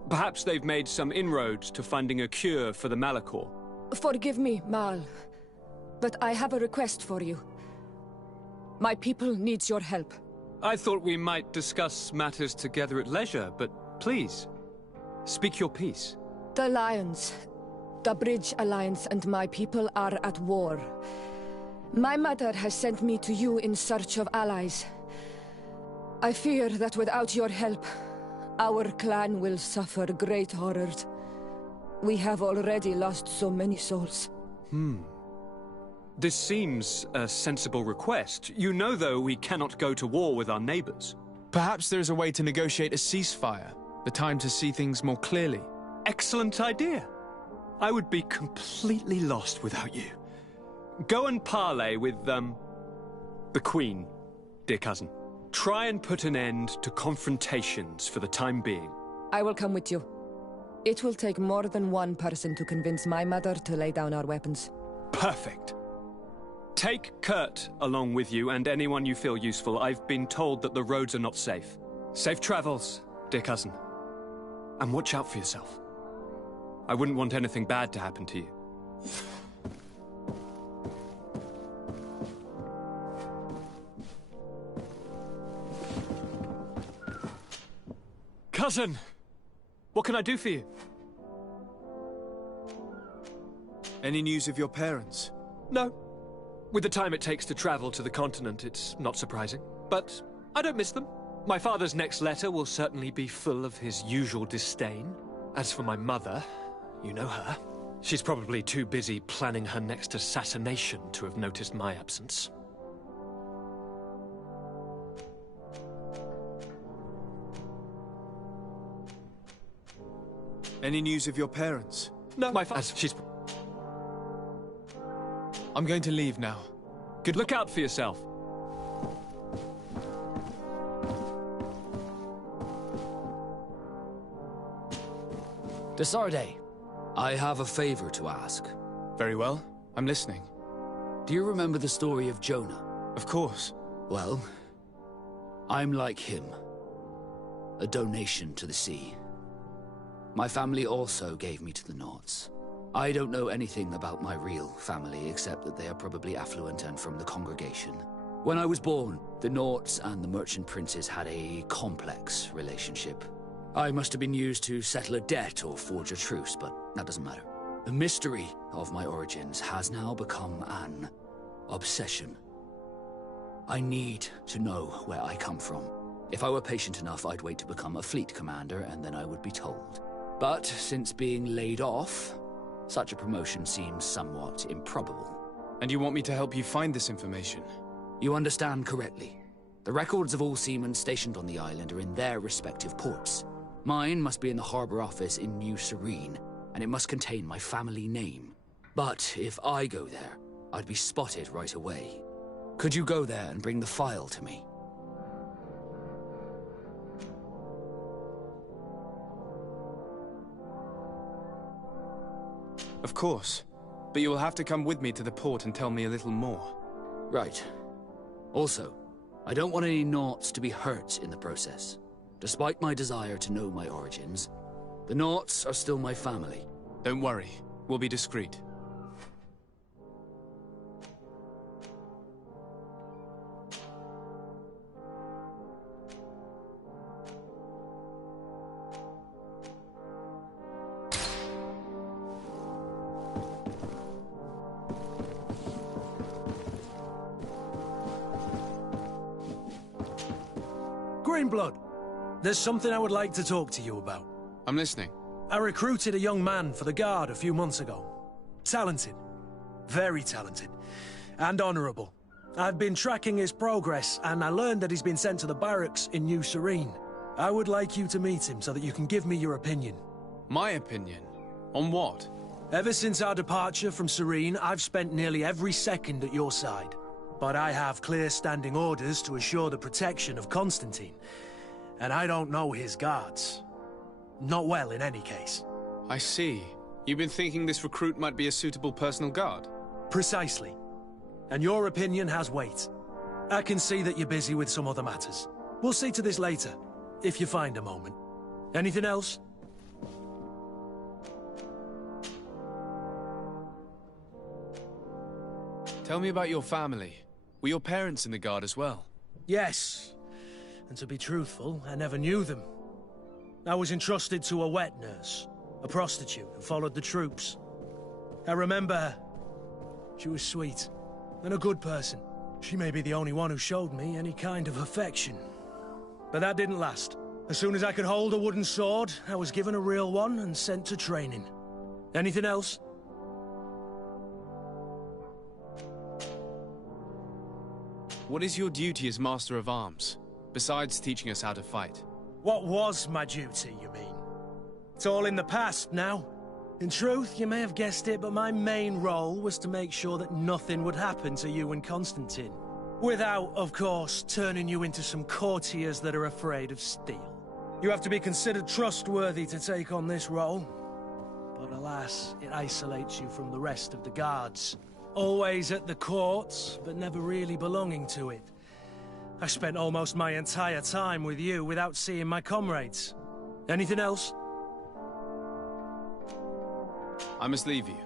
Perhaps they've made some inroads to finding a cure for the Malachor. Forgive me, Mal, but I have a request for you. My people needs your help. I thought we might discuss matters together at leisure, but please, speak your piece. The Lions, the Bridge Alliance and my people are at war. My mother has sent me to you in search of allies. I fear that without your help, our clan will suffer great horrors. We have already lost so many souls. This seems a sensible request. You know, though, we cannot go to war with our neighbors. Perhaps there is a way to negotiate a ceasefire, the time to see things more clearly. Excellent idea. I would be completely lost without you. Go and parley with, the Queen, dear cousin. Try and put an end to confrontations for the time being. I will come with you. It will take more than one person to convince my mother to lay down our weapons. Perfect. Take Kurt along with you and anyone you feel useful. I've been told that the roads are not safe. Safe travels, dear cousin. And watch out for yourself. I wouldn't want anything bad to happen to you. Cousin! What can I do for you? Any news of your parents? No. With the time it takes to travel to the continent, it's not surprising. But I don't miss them. My father's next letter will certainly be full of his usual disdain. As for my mother, you know her. She's probably too busy planning her next assassination to have noticed my absence. Any news of your parents? No, my father... She's... I'm going to leave now. Good look out for yourself. Desarde, I have a favor to ask. Very well. I'm listening. Do you remember the story of Jonah? Of course. Well, I'm like him. A donation to the sea. My family also gave me to the Nauts. I don't know anything about my real family, except that they are probably affluent and from the congregation. When I was born, the Nauts and the merchant princes had a complex relationship. I must have been used to settle a debt or forge a truce, but that doesn't matter. The mystery of my origins has now become an obsession. I need to know where I come from. If I were patient enough, I'd wait to become a fleet commander, and then I would be told. But since being laid off, such a promotion seems somewhat improbable. And you want me to help you find this information? You understand correctly. The records of all seamen stationed on the island are in their respective ports. Mine must be in the harbor office in New Serene, and it must contain my family name. But if I go there, I'd be spotted right away. Could you go there and bring the file to me? Of course. But you will have to come with me to the port and tell me a little more. Right. Also, I don't want any Nauts to be hurt in the process. Despite my desire to know my origins, The Naughts are still my family. Don't worry. We'll be discreet. Greenblood, there's something I would like to talk to you about. I'm listening. I recruited a young man for the Guard a few months ago. Talented. Very talented. And honorable. I've been tracking his progress, and I learned that he's been sent to the barracks in New Serene. I would like you to meet him so that you can give me your opinion. My opinion? On what? Ever since our departure from Serene, I've spent nearly every second at your side. But I have clear standing orders to assure the protection of Constantine. And I don't know his guards. Not well, in any case. I see. You've been thinking this recruit might be a suitable personal guard? Precisely. And your opinion has weight. I can see that you're busy with some other matters. We'll see to this later, if you find a moment. Anything else? Tell me about your family. Were your parents in the Guard as well? Yes. And to be truthful, I never knew them. I was entrusted to a wet nurse, a prostitute who followed the troops. I remember her. She was sweet, and a good person. She may be the only one who showed me any kind of affection. But that didn't last. As soon as I could hold a wooden sword, I was given a real one and sent to training. Anything else? What is your duty as Master of Arms, besides teaching us how to fight? What was my duty, you mean? It's all in the past now. In truth, you may have guessed it, but my main role was to make sure that nothing would happen to you and Constantine. Without, of course, turning you into some courtiers that are afraid of steel. You have to be considered trustworthy to take on this role. But alas, it isolates you from the rest of the guards. Always at the courts, but never really belonging to it. I spent almost my entire time with you without seeing my comrades. Anything else? I must leave you.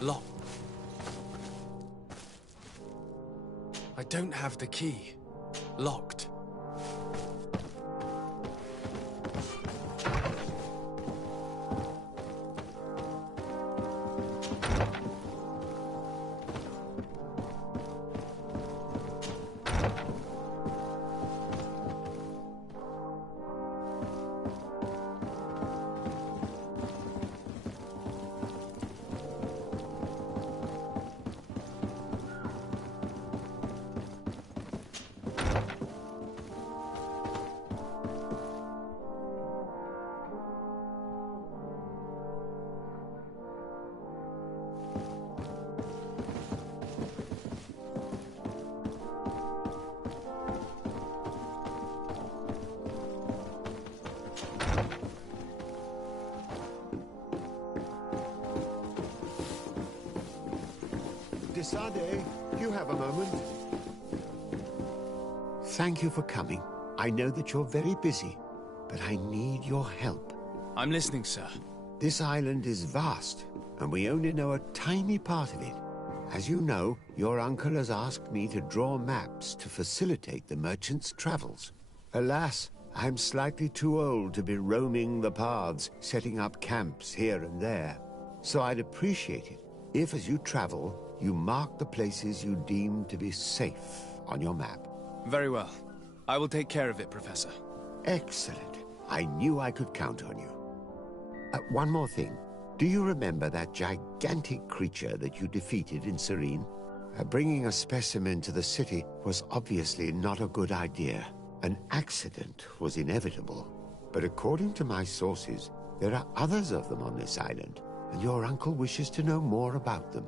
Locked. I don't have the key. Locked. Desade, do you have a moment? Thank you for coming. I know that you're very busy, but I need your help. I'm listening, sir. This island is vast, and we only know a tiny part of it. As you know, your uncle has asked me to draw maps to facilitate the merchants' travels. Alas, I'm slightly too old to be roaming the paths, setting up camps here and there. So I'd appreciate it if, as you travel, you mark the places you deem to be safe on your map. Very well. I will take care of it, Professor. Excellent. I knew I could count on you. One more thing. Do you remember that gigantic creature that you defeated in Serene? Bringing a specimen to the city was obviously not a good idea. An accident was inevitable. But according to my sources, there are others of them on this island, and your uncle wishes to know more about them.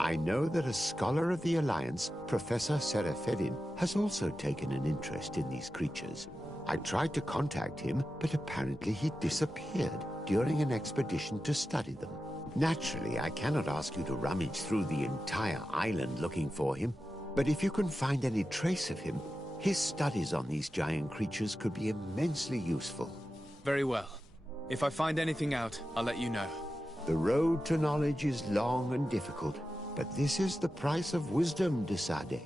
I know that a scholar of the Alliance, Professor Serafedin, has also taken an interest in these creatures. I tried to contact him, but apparently he disappeared during an expedition to study them. Naturally, I cannot ask you to rummage through the entire island looking for him, but if you can find any trace of him, his studies on these giant creatures could be immensely useful. Very well. If I find anything out, I'll let you know. The road to knowledge is long and difficult, but this is the price of wisdom, Desade.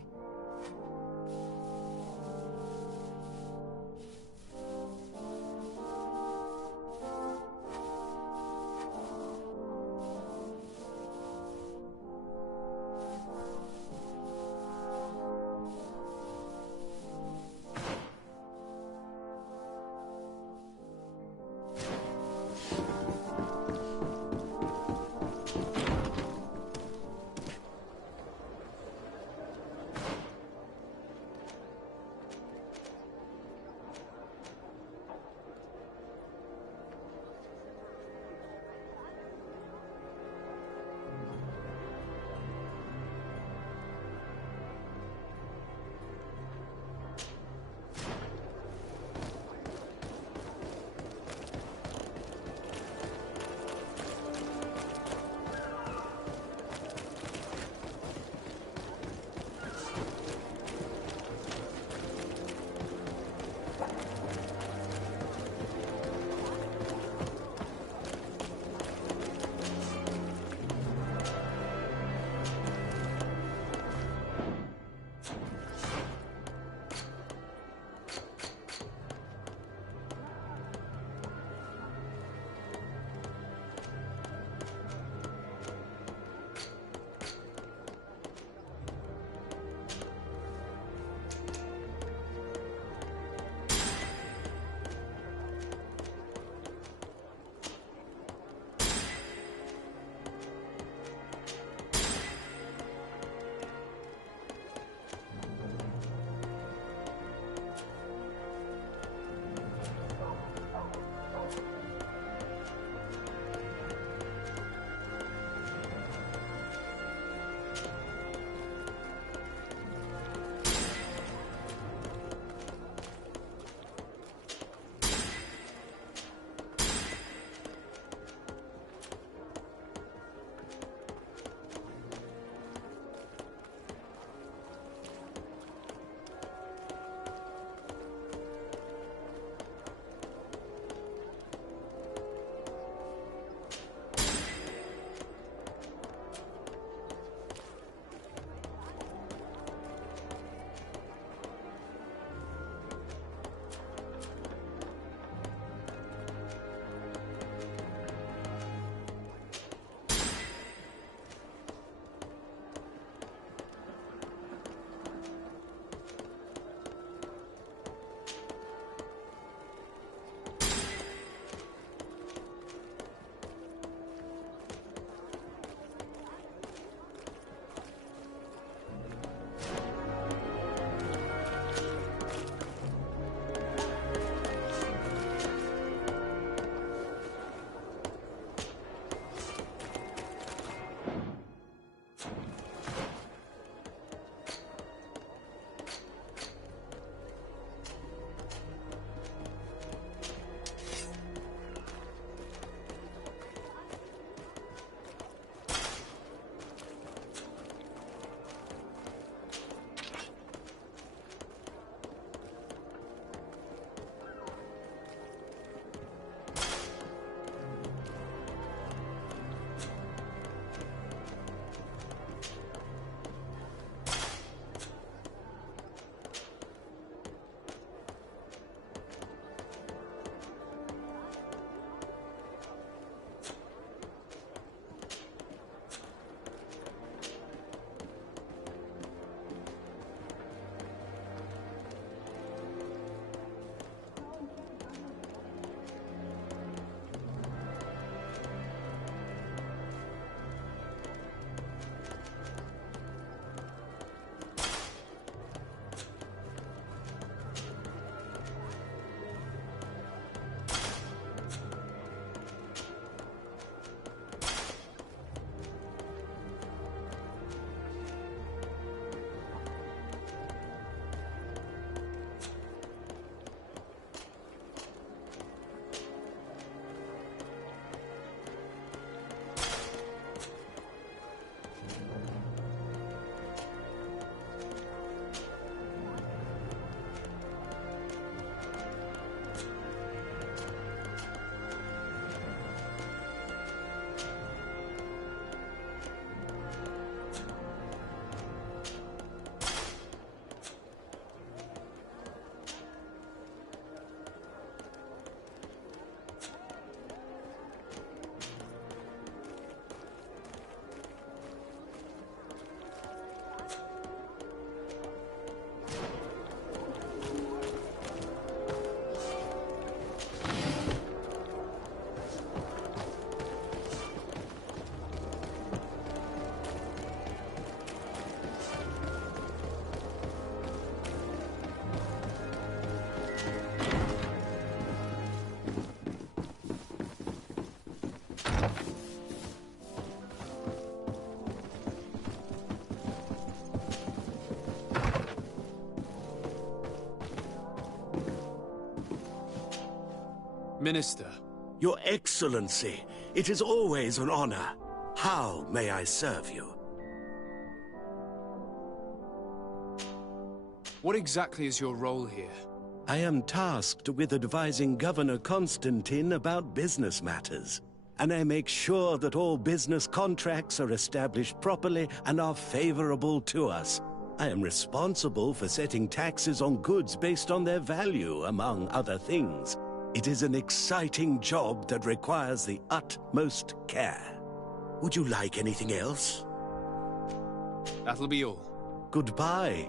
Minister. Your Excellency, it is always an honor. How may I serve you? What exactly is your role here? I am tasked with advising Governor Constantine about business matters, and I make sure that all business contracts are established properly and are favorable to us. I am responsible for setting taxes on goods based on their value, among other things. It is an exciting job that requires the utmost care. Would you like anything else? That'll be all. Goodbye.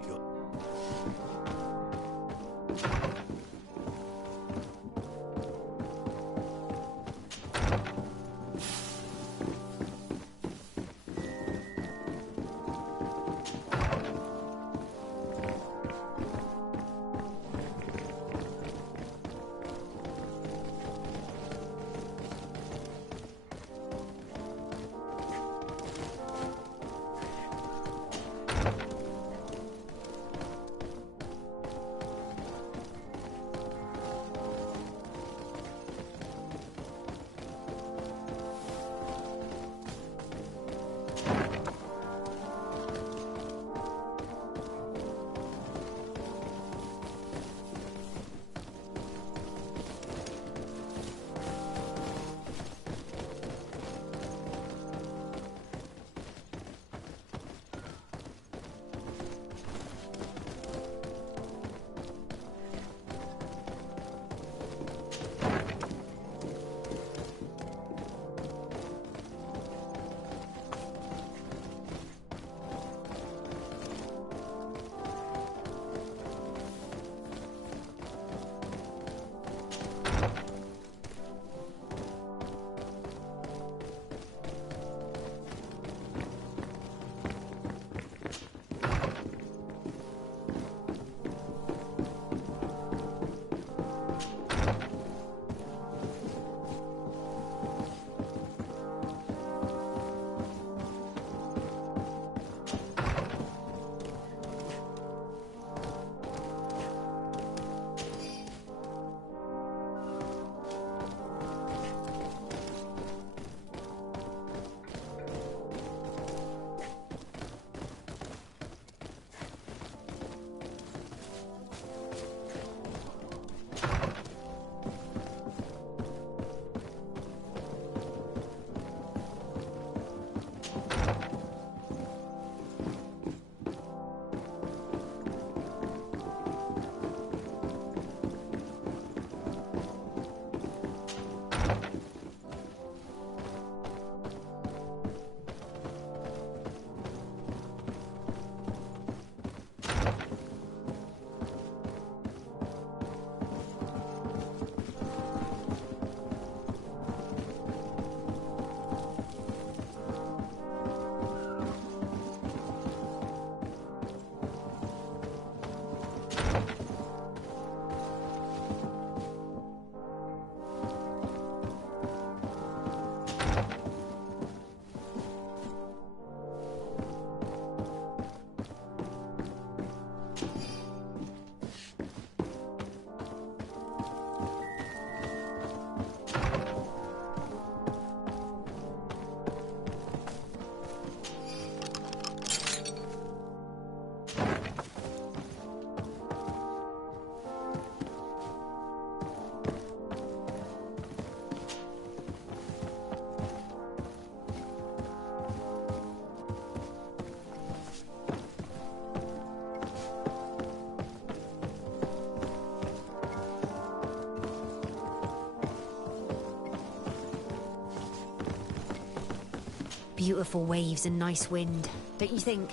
Beautiful waves and nice wind, don't you think?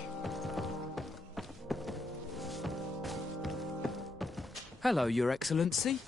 Hello, Your Excellency.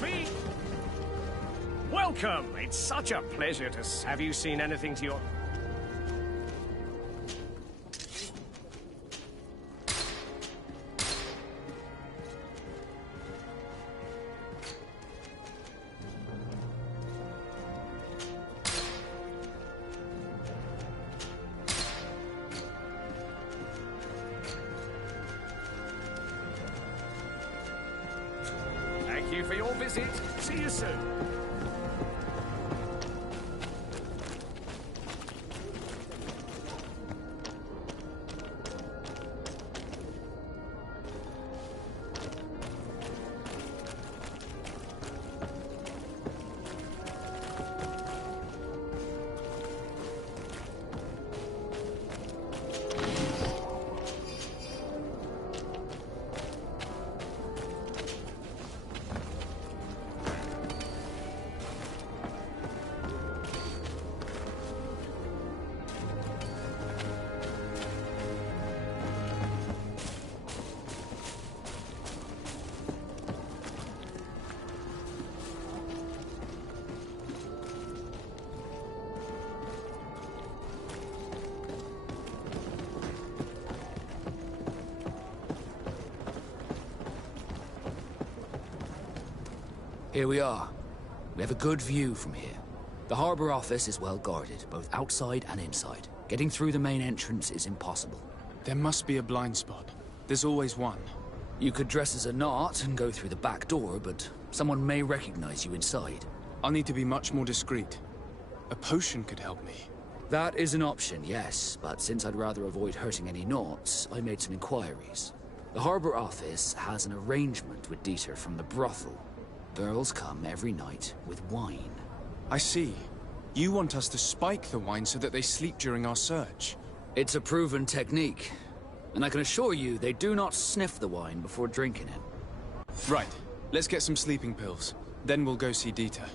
speak. Welcome. It's such a pleasure to have you seen anything to your... Thank you for your visit. See you soon. Here we are. We have a good view from here. The harbour office is well guarded, both outside and inside. Getting through the main entrance is impossible. There must be a blind spot. There's always one. You could dress as a knot and go through the back door, but someone may recognize you inside. I'll need to be much more discreet. A potion could help me. That is an option, yes, but since I'd rather avoid hurting any knots, I made some inquiries. The harbour office has an arrangement with Dieter from the brothel. Girls come every night with wine. I see. You want us to spike the wine so that they sleep during our search. It's a proven technique, and I can assure you they do not sniff the wine before drinking it. Right. Let's get some sleeping pills. Then we'll go see Dieter.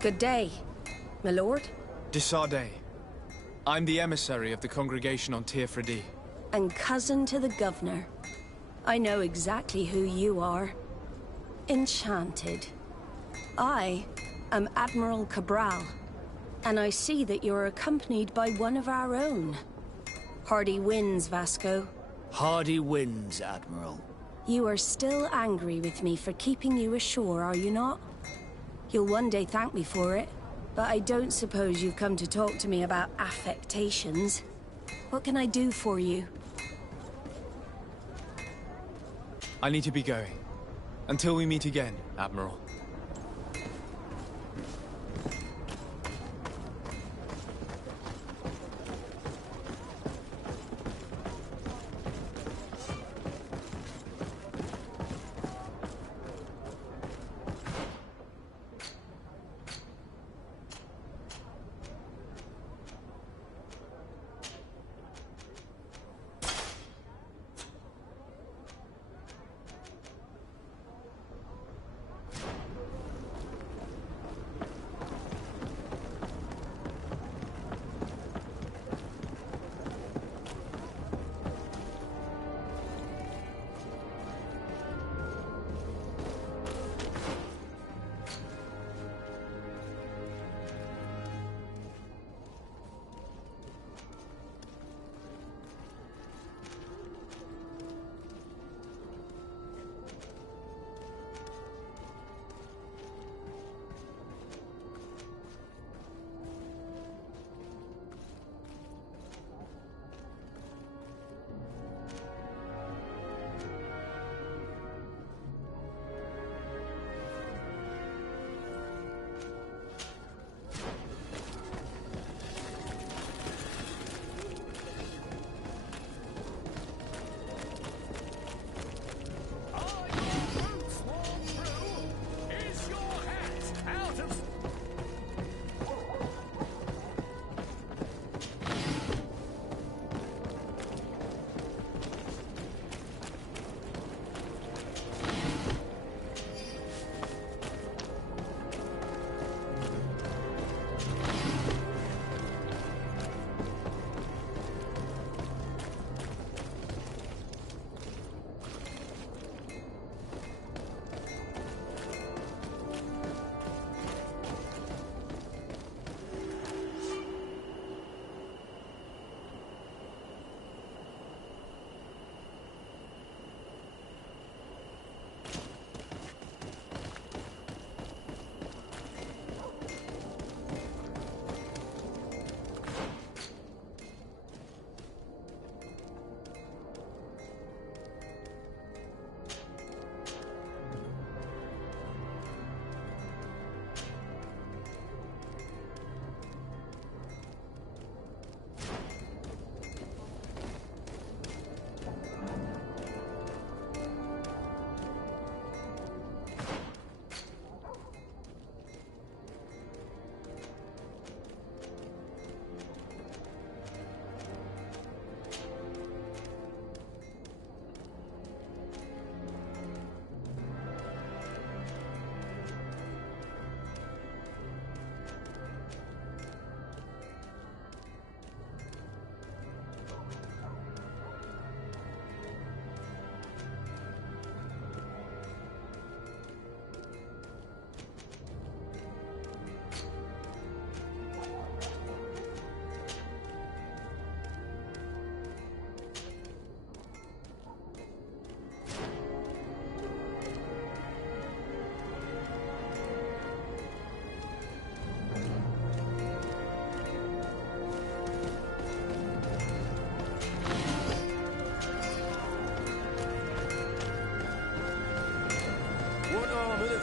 Good day, my lord. Desardet. I'm the emissary of the congregation on Teofredi. And cousin to the governor. I know exactly who you are. Enchanted. I am Admiral Cabral, and I see that you're accompanied by one of our own. Hardy winds, Vasco. Hardy winds, Admiral. You are still angry with me for keeping you ashore, are you not? You'll one day thank me for it, but I don't suppose you've come to talk to me about affectations. What can I do for you? I need to be going. Until we meet again, Admiral.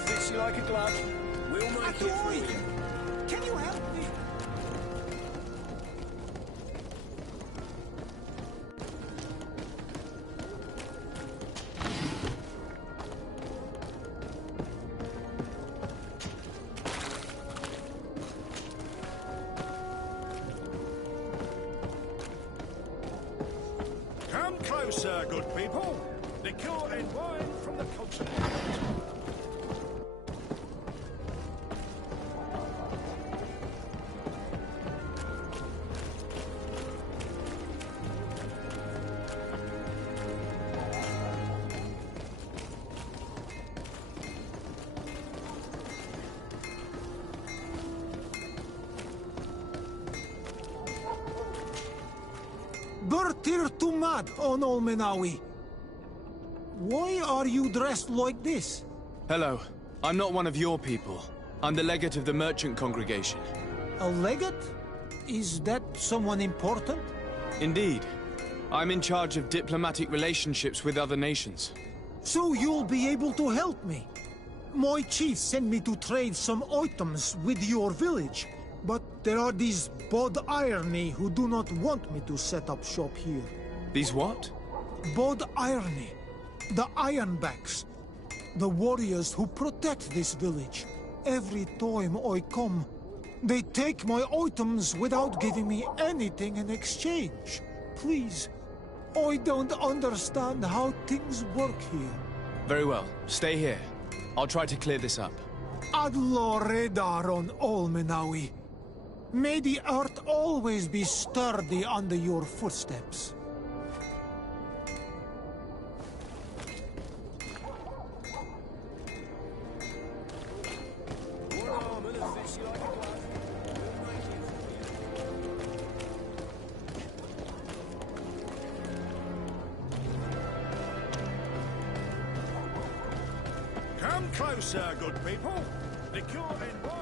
Fits you like a glove. We'll make it for you. Can you help me? Come closer, good people. Liqueur and wine from the continent. Tir Tumad on Olmenawi. Why are you dressed like this? Hello. I'm not one of your people. I'm the legate of the merchant congregation. A legate? Is that someone important? Indeed. I'm in charge of diplomatic relationships with other nations. So you'll be able to help me. My chief sent me to trade some items with your village, but there are these Bod Irony who do not want me to set up shop here. These what? Bod Irony. The Ironbacks. The warriors who protect this village. Every time I come, they take my items without giving me anything in exchange. Please, I don't understand how things work here. Very well. Stay here. I'll try to clear this up. Adlo Redar on Olmenawi. May the earth always be sturdy under your footsteps. Come closer, good people. Liqueur and wine.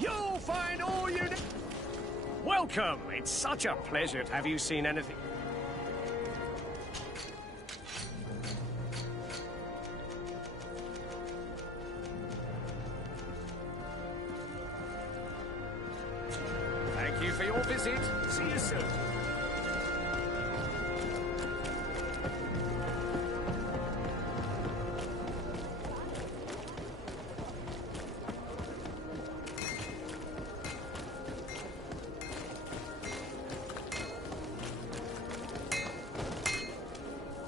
You'll find all you need. Welcome. It's such a pleasure to have you seen anything. Thank you for your visit. See you soon.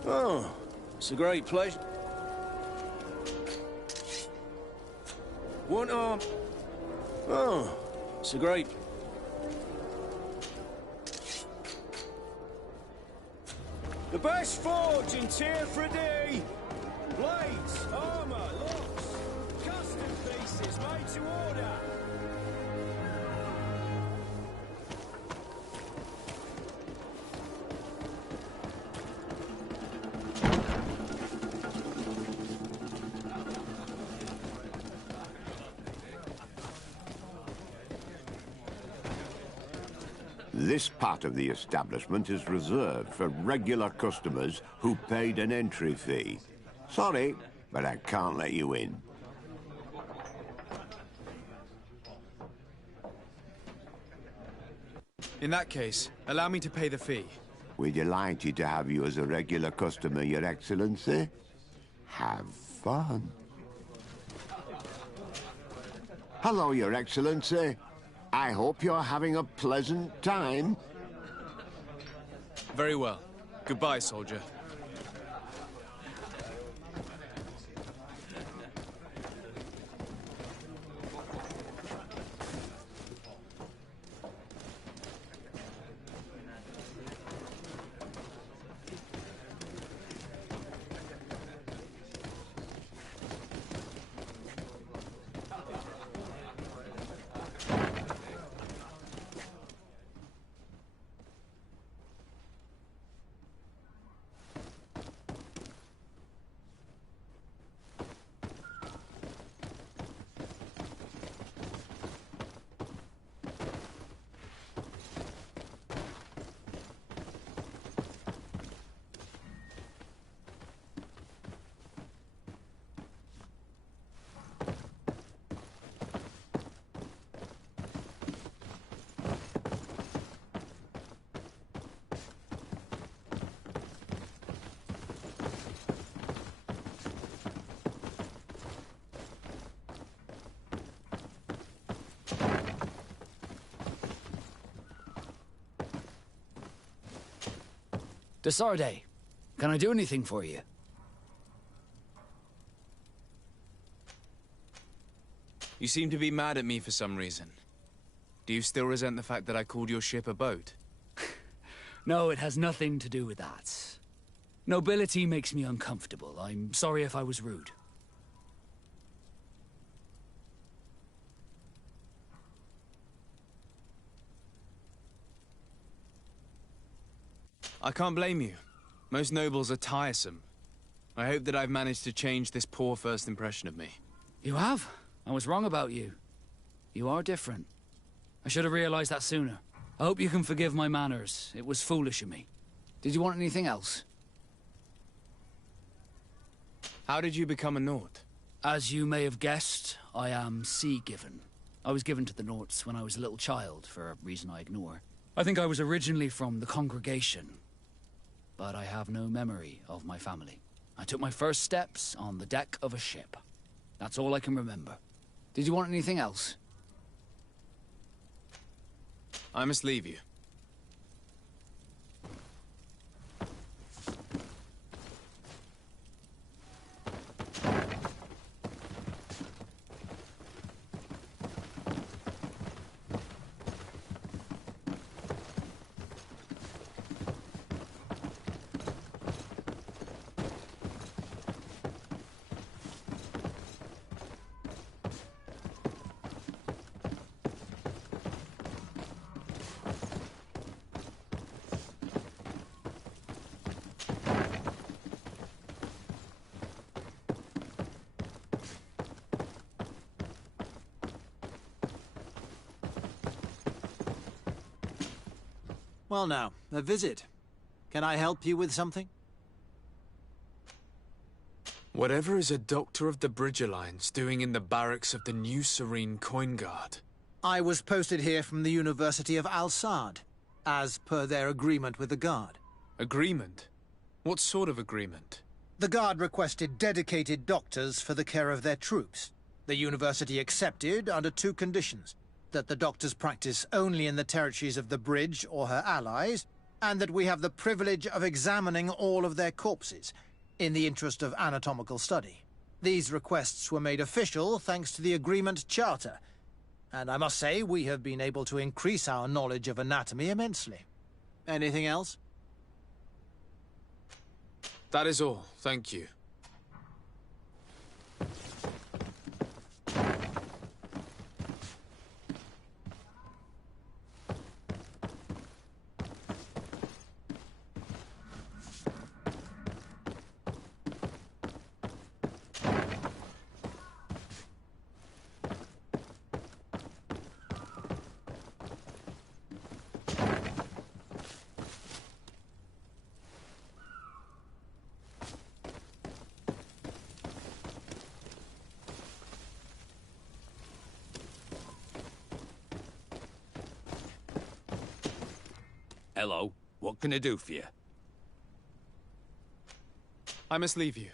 Oh, it's a great pleasure. One arm. Oh, it's a great... The best forge in Tir Fredi. Blades, armor, locks, custom pieces made to order. This part of the establishment is reserved for regular customers who paid an entry fee. Sorry, but I can't let you in. In that case, allow me to pay the fee. We're delighted to have you as a regular customer, Your Excellency. Have fun. Hello, Your Excellency. I hope you're having a pleasant time. Very well. Goodbye, soldier. Desarde, can I do anything for you? You seem to be mad at me for some reason. Do you still resent the fact that I called your ship a boat? No, it has nothing to do with that. Nobility makes me uncomfortable. I'm sorry if I was rude. I can't blame you. Most nobles are tiresome. I hope that I've managed to change this poor first impression of me. You have? I was wrong about you. You are different. I should have realized that sooner. I hope you can forgive my manners. It was foolish of me. Did you want anything else? How did you become a Nort? As you may have guessed, I am sea-given. I was given to the Norts when I was a little child, for a reason I ignore. I think I was originally from the congregation, but I have no memory of my family. I took my first steps on the deck of a ship. That's all I can remember. Did you want anything else? I must leave you. Well now, a visit. Can I help you with something? Whatever is a doctor of the Bridge Alliance doing in the barracks of the New Serene Coin Guard? I was posted here from the University of Al-Sad, as per their agreement with the Guard. Agreement? What sort of agreement? The Guard requested dedicated doctors for the care of their troops. The university accepted under two conditions: that the doctors practice only in the territories of the Bridge or her allies, and that we have the privilege of examining all of their corpses, in the interest of anatomical study. These requests were made official thanks to the Agreement Charter, and I must say we have been able to increase our knowledge of anatomy immensely. Anything else? That is all, thank you. Hello, what can I do for you? I must leave you.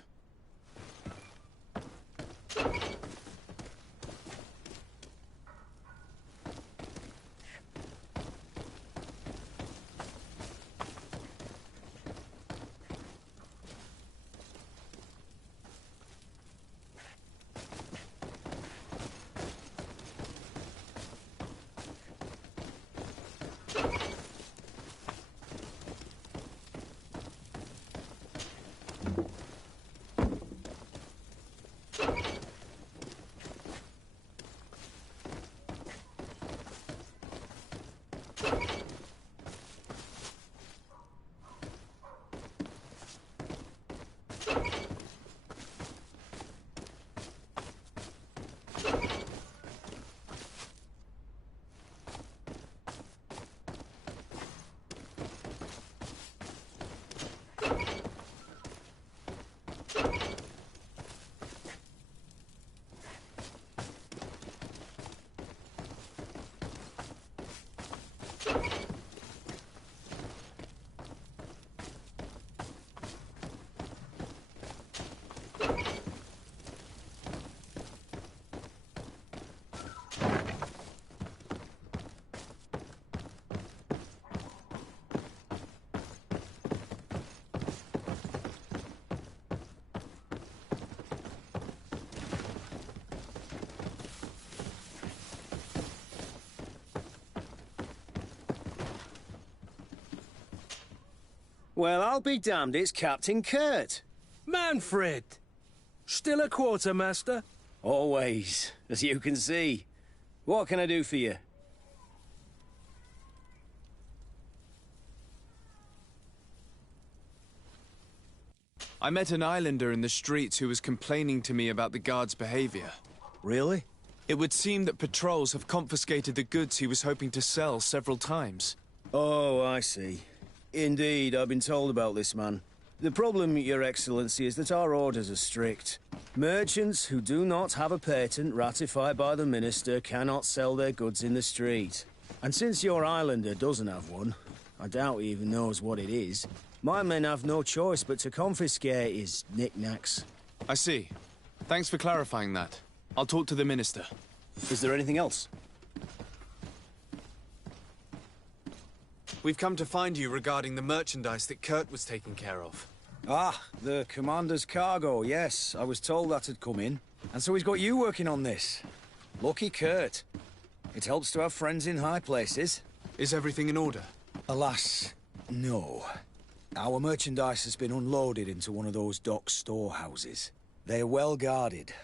Well, I'll be damned, it's Captain Kurt. Manfred! Still a quartermaster? Always, as you can see. What can I do for you? I met an islander in the streets who was complaining to me about the guards' behavior. Really? It would seem that patrols have confiscated the goods he was hoping to sell several times. Oh, I see. Indeed, I've been told about this man. The problem, Your Excellency, is that our orders are strict. Merchants who do not have a patent ratified by the Minister cannot sell their goods in the street. And since your islander doesn't have one, I doubt he even knows what it is, my men have no choice but to confiscate his knickknacks. I see. Thanks for clarifying that. I'll talk to the Minister. Is there anything else? We've come to find you regarding the merchandise that Kurt was taking care of. Ah, the Commander's cargo, yes. I was told that had come in. And so he's got you working on this. Lucky Kurt. It helps to have friends in high places. Is everything in order? Alas, no. Our merchandise has been unloaded into one of those dock storehouses. They're well guarded.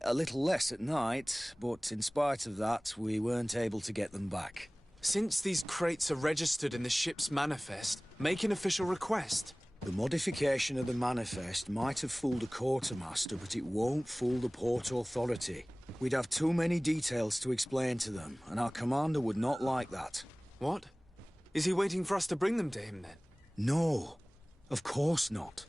A little less at night, but in spite of that, we weren't able to get them back. Since these crates are registered in the ship's manifest, make an official request. The modification of the manifest might have fooled a quartermaster, but it won't fool the Port Authority. We'd have too many details to explain to them, and our commander would not like that. What? Is he waiting for us to bring them to him, then? No, of course not.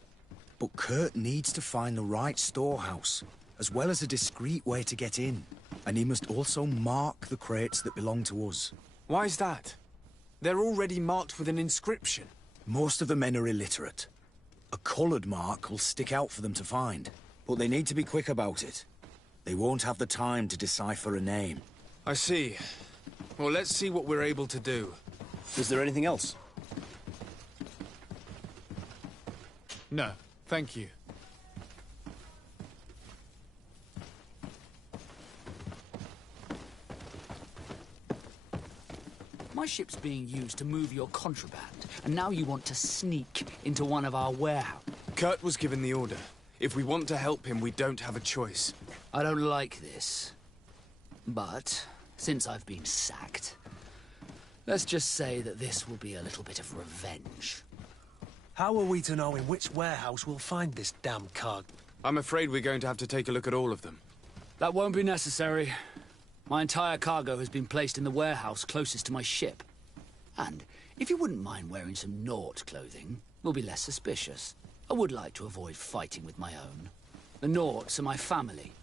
But Kurt needs to find the right storehouse, as well as a discreet way to get in. And he must also mark the crates that belong to us. Why's that? They're already marked with an inscription. Most of the men are illiterate. A coloured mark will stick out for them to find, but they need to be quick about it. They won't have the time to decipher a name. I see. Well, let's see what we're able to do. Is there anything else? No, thank you. My ship's being used to move your contraband, and now you want to sneak into one of our warehouses. Kurt was given the order. If we want to help him, we don't have a choice. I don't like this. But, since I've been sacked, let's just say that this will be a little bit of revenge. How are we to know in which warehouse we'll find this damn card? I'm afraid we're going to have to take a look at all of them. That won't be necessary. My entire cargo has been placed in the warehouse closest to my ship. And if you wouldn't mind wearing some Nort clothing, we'll be less suspicious. I would like to avoid fighting with my own. The Norts are my family.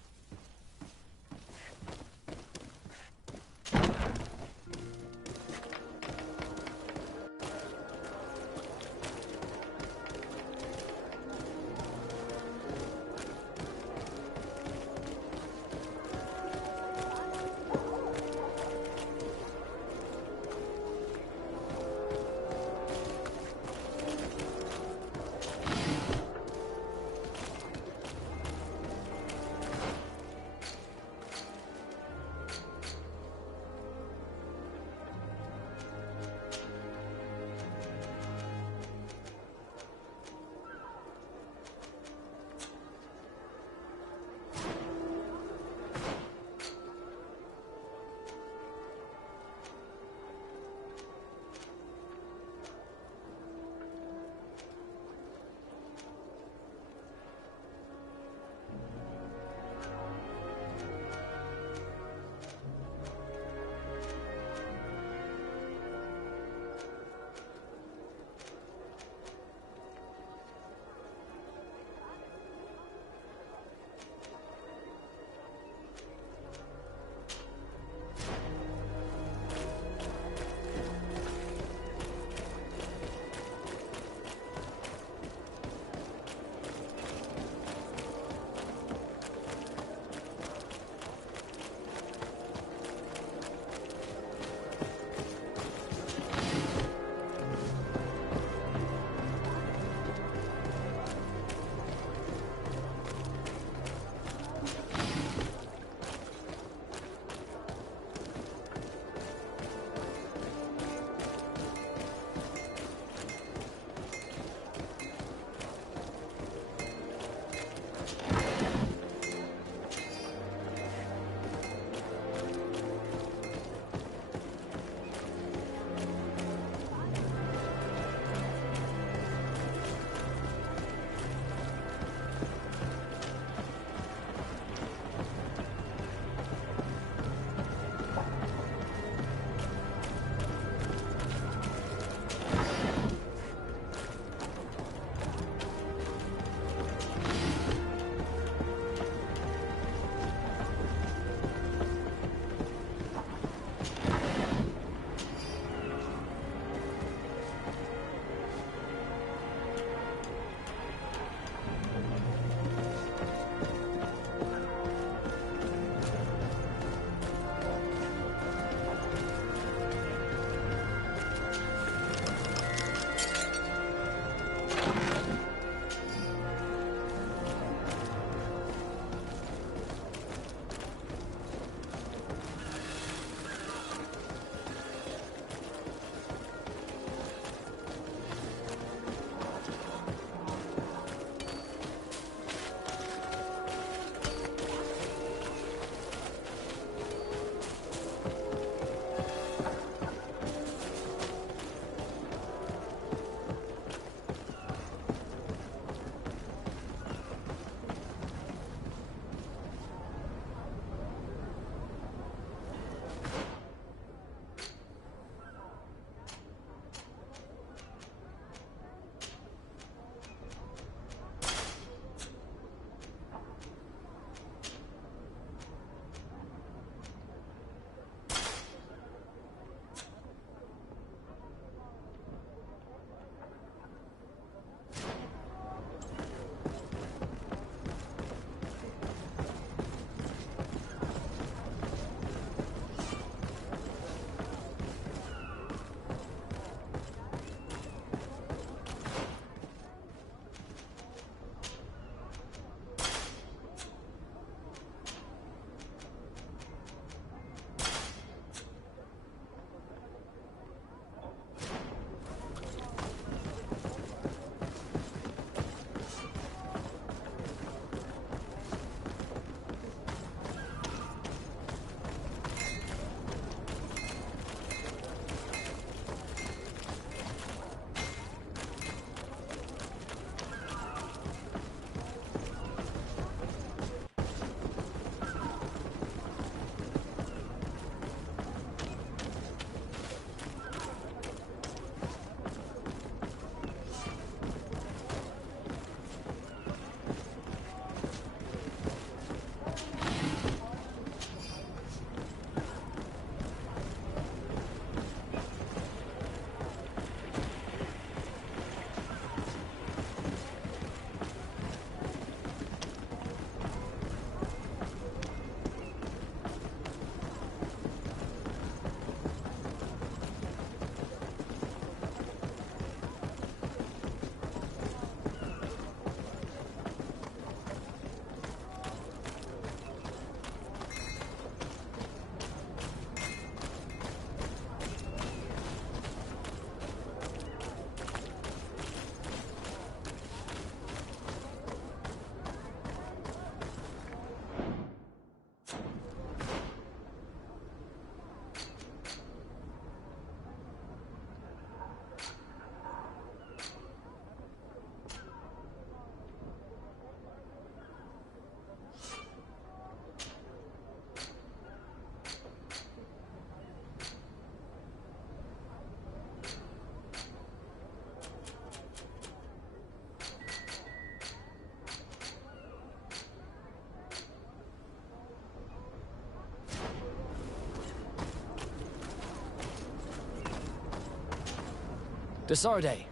Desarde,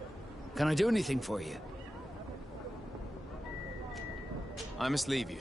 can I do anything for you? I must leave you.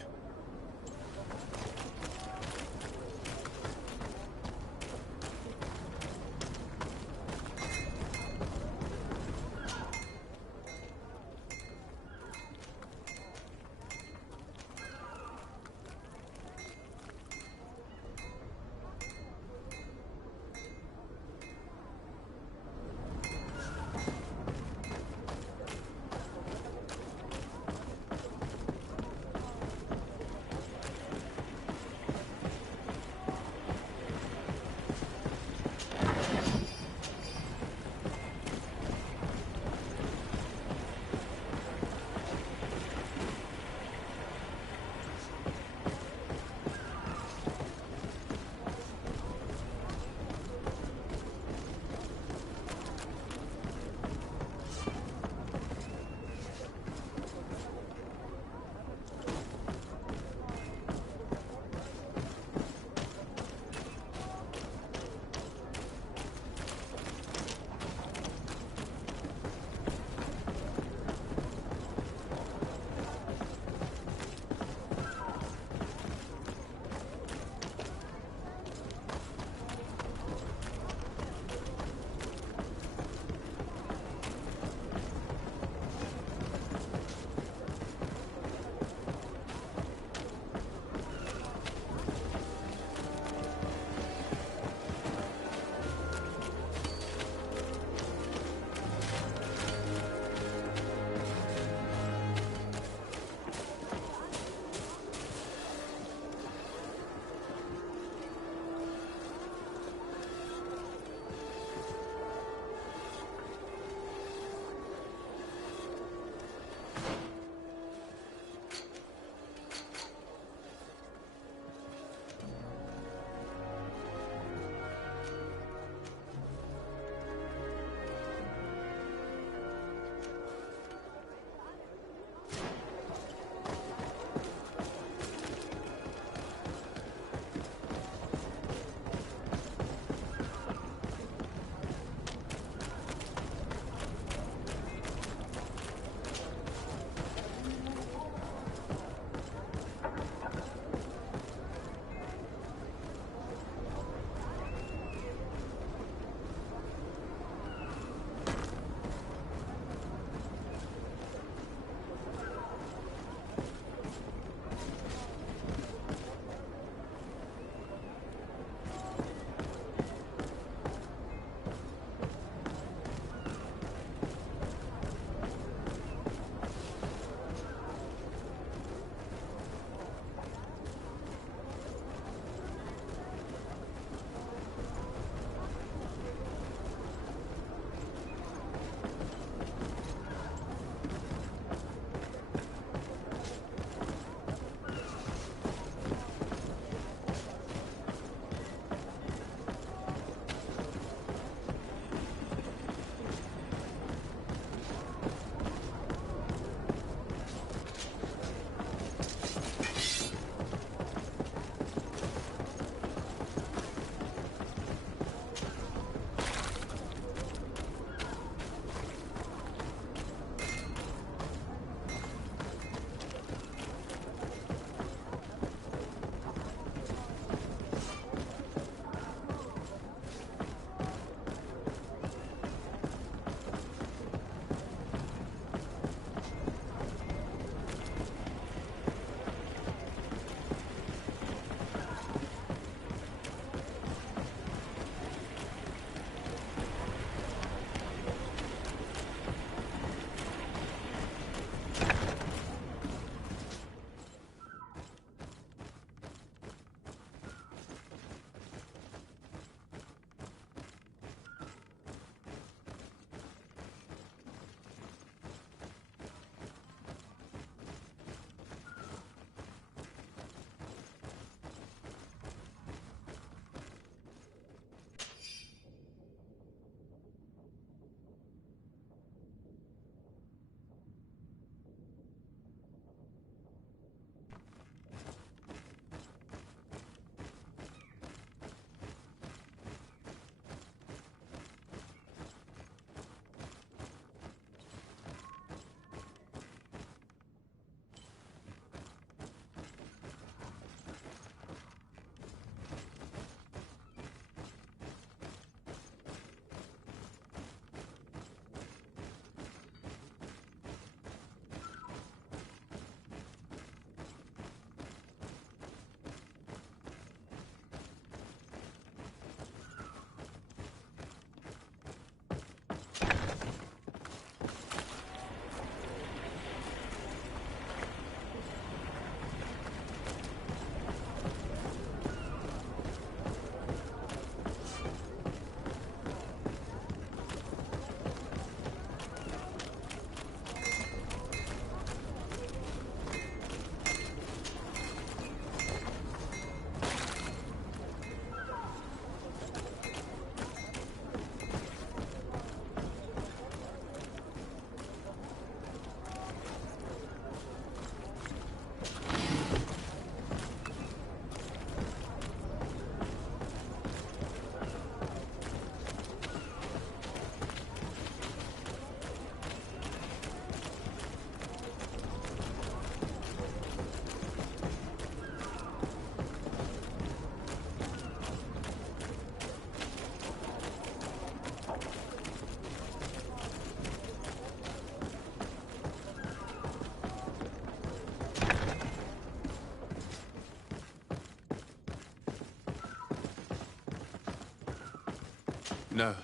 No,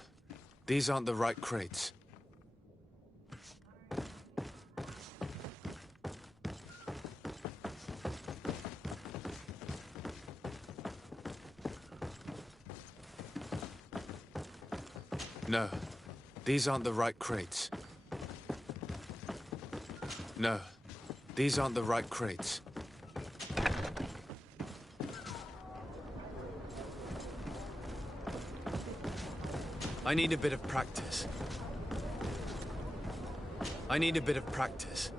these aren't the right crates. No, these aren't the right crates. No, these aren't the right crates. I need a bit of practice. I need a bit of practice.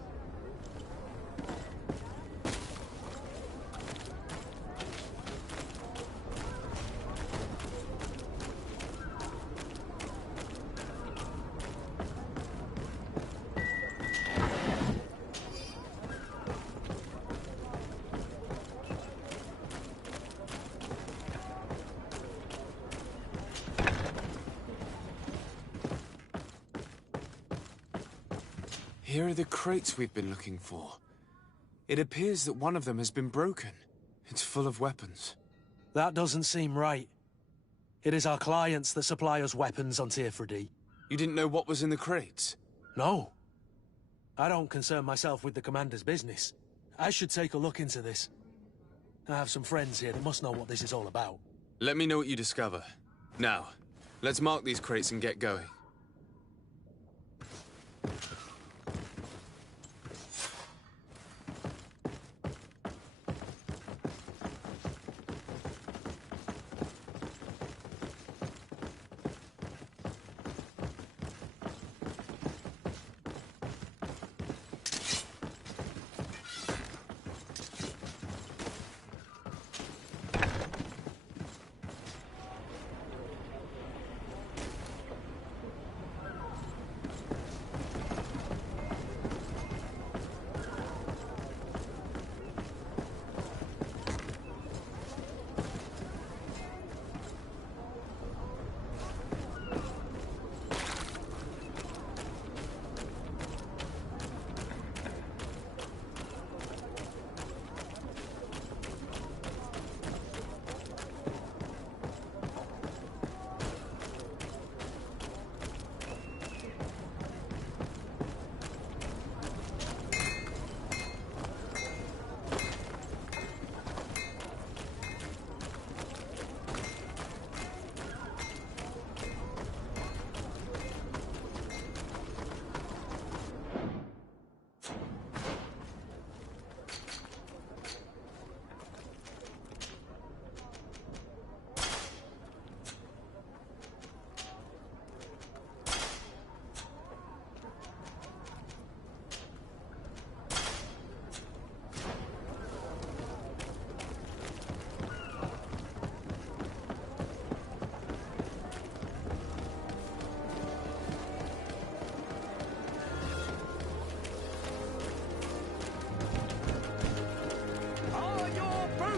Here are the crates we've been looking for. It appears that one of them has been broken. It's full of weapons. That doesn't seem right. It is our clients that supply us weapons on Tier 3D. You didn't know what was in the crates? No. I don't concern myself with the commander's business. I should take a look into this. I have some friends here that must know what this is all about. Let me know what you discover. Now, let's mark these crates and get going.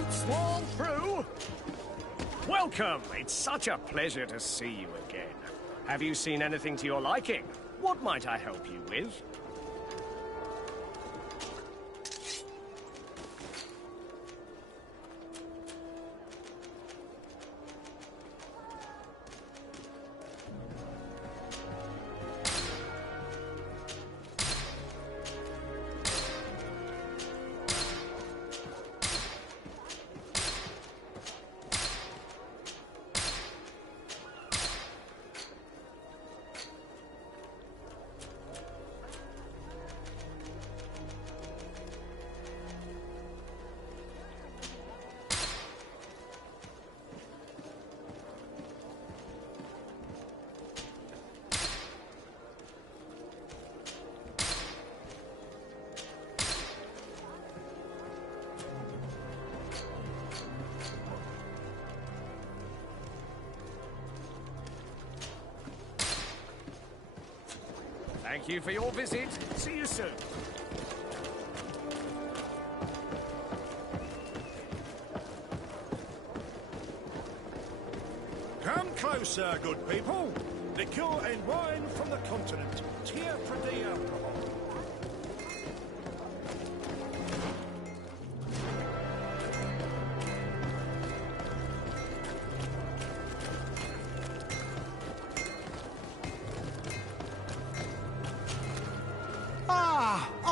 Swarm through? Welcome! It's such a pleasure to see you again. Have you seen anything to your liking? What might I help you with? Thank you for your visit. See you soon. Come closer, good people. Liqueur and wine from the continent. Tier 3D alcohol.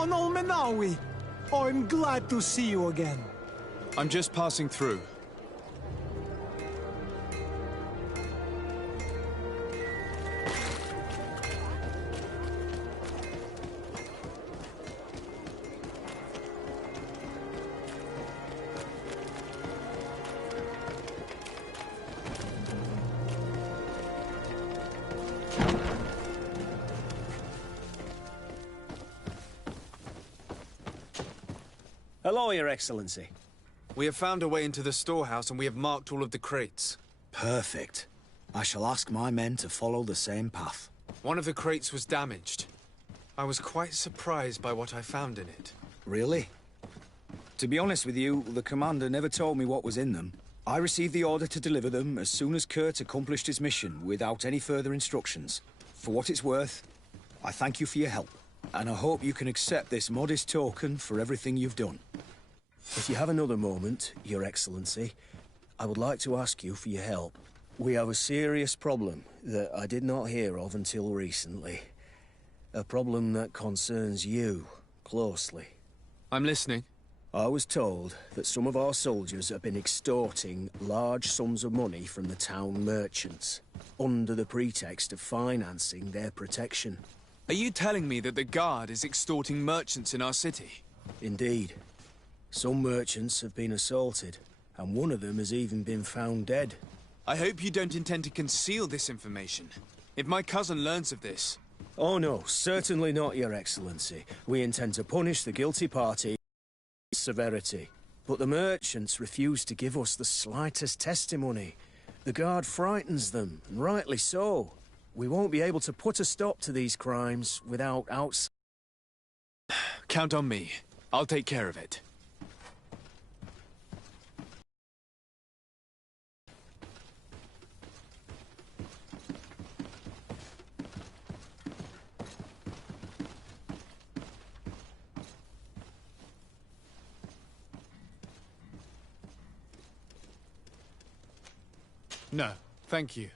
Don Olmenawi! I'm glad to see you again. I'm just passing through. Hello, Your Excellency. We have found a way into the storehouse and we have marked all of the crates. Perfect. I shall ask my men to follow the same path. One of the crates was damaged. I was quite surprised by what I found in it. Really? To be honest with you, the commander never told me what was in them. I received the order to deliver them as soon as Kurt accomplished his mission, without any further instructions. For what it's worth, I thank you for your help, and I hope you can accept this modest token for everything you've done. If you have another moment, Your Excellency, I would like to ask you for your help. We have a serious problem that I did not hear of until recently. A problem that concerns you closely. I'm listening. I was told that some of our soldiers have been extorting large sums of money from the town merchants, under the pretext of financing their protection. Are you telling me that the Guard is extorting merchants in our city? Indeed. Some merchants have been assaulted, and one of them has even been found dead. I hope you don't intend to conceal this information. If my cousin learns of this... Oh no, certainly not, Your Excellency. We intend to punish the guilty party with severity. But the merchants refuse to give us the slightest testimony. The Guard frightens them, and rightly so. We won't be able to put a stop to these crimes without outside... Count on me. I'll take care of it. No, thank you.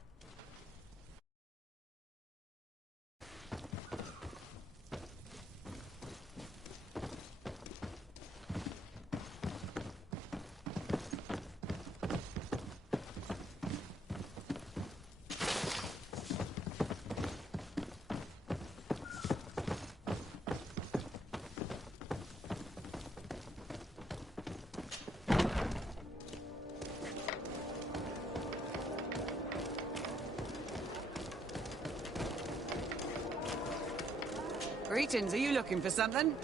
Greetings, are you looking for something?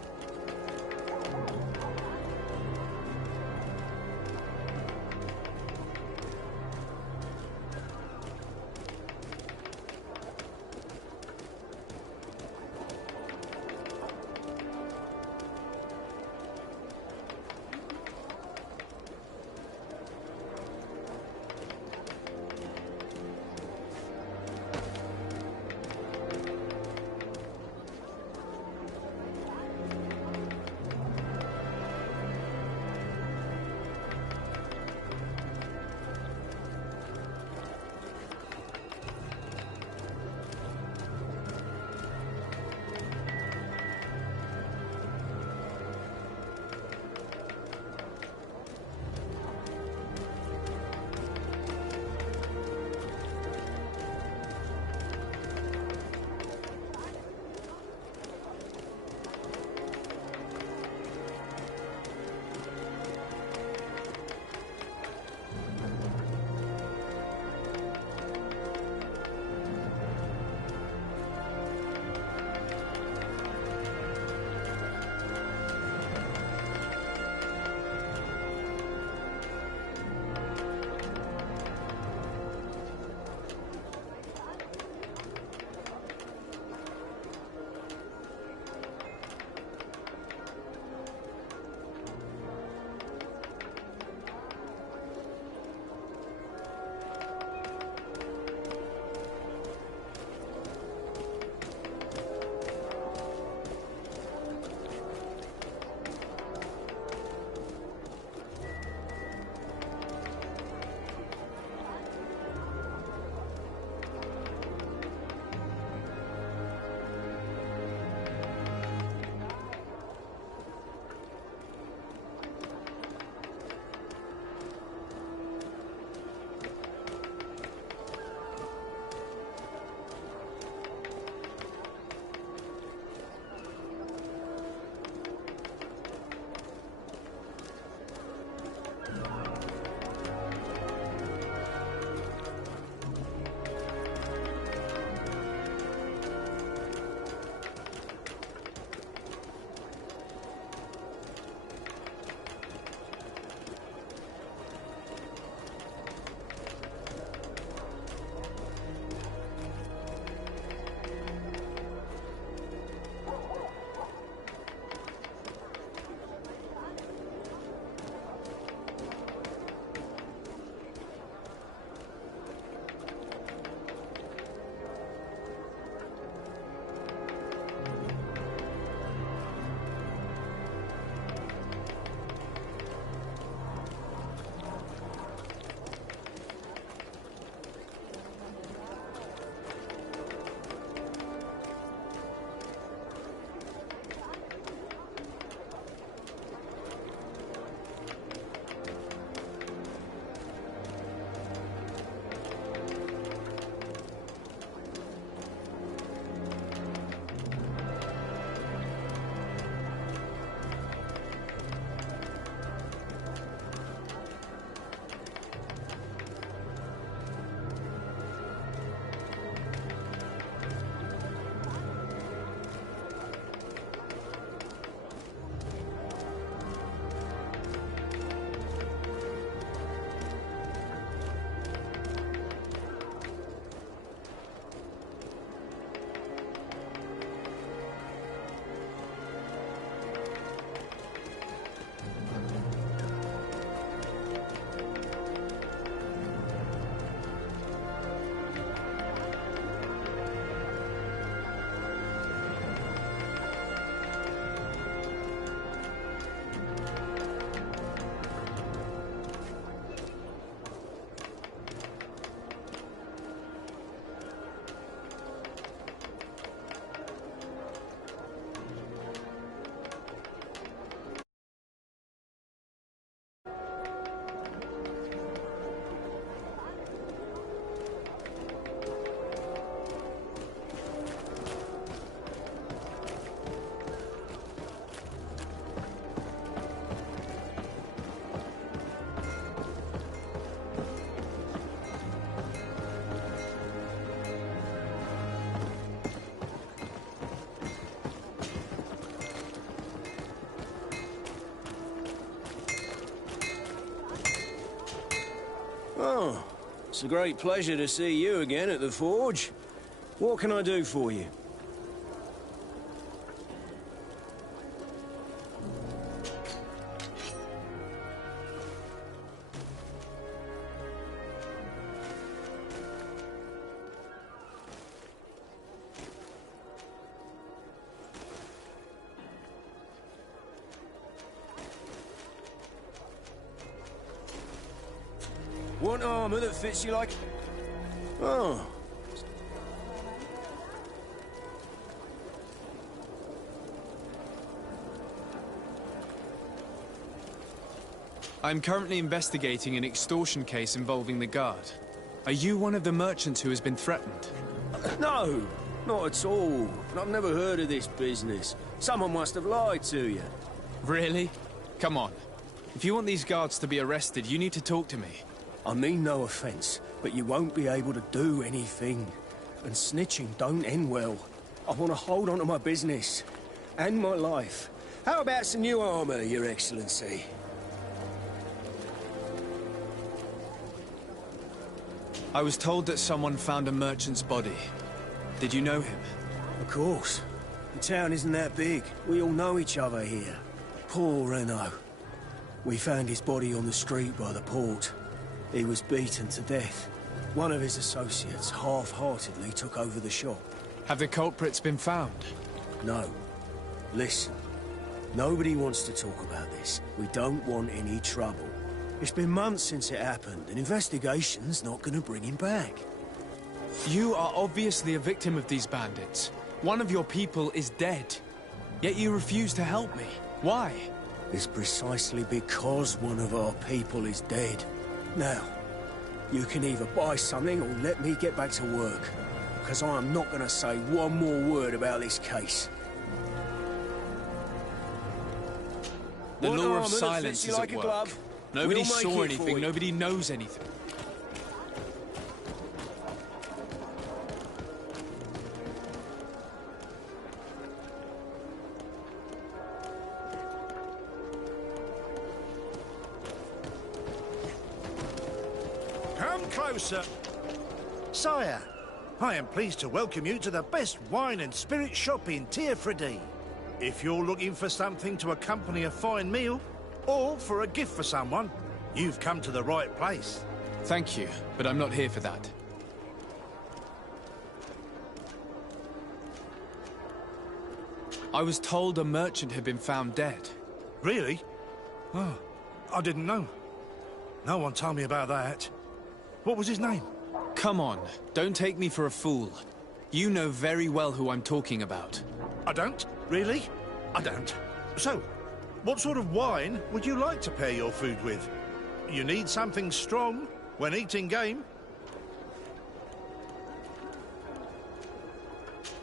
Oh, it's a great pleasure to see you again at the Forge. What can I do for you? Want armor that fits you like... Oh. I'm currently investigating an extortion case involving the Guard. Are you one of the merchants who has been threatened? No, not at all. I've never heard of this business. Someone must have lied to you. Really? Come on. If you want these guards to be arrested, you need to talk to me. I mean no offense, but you won't be able to do anything. And snitching don't end well. I want to hold on to my business. And my life. How about some new armor, Your Excellency? I was told that someone found a merchant's body. Did you know him? Of course. The town isn't that big. We all know each other here. Poor Renault. We found his body on the street by the port. He was beaten to death. One of his associates half-heartedly took over the shop. Have the culprits been found? No. Listen. Nobody wants to talk about this. We don't want any trouble. It's been months since it happened. An investigation's not gonna bring him back. You are obviously a victim of these bandits. One of your people is dead. Yet you refuse to help me. Why? It's precisely because one of our people is dead. Now, you can either buy something or let me get back to work. Because I am not gonna say one more word about this case. The What law of armor that silence fits you is like at a work. glove? Nobody We'll make saw it for anything, you. nobody knows anything. Come closer. Sire, I am pleased to welcome you to the best wine and spirit shop in Tearfredy. If you're looking for something to accompany a fine meal, or for a gift for someone, you've come to the right place. Thank you, but I'm not here for that. I was told a merchant had been found dead. Really? Oh, I didn't know. No one told me about that. What was his name? Come on, don't take me for a fool. You know very well who I'm talking about. I don't? Really? I don't. So, what sort of wine would you like to pair your food with? You need something strong when eating game?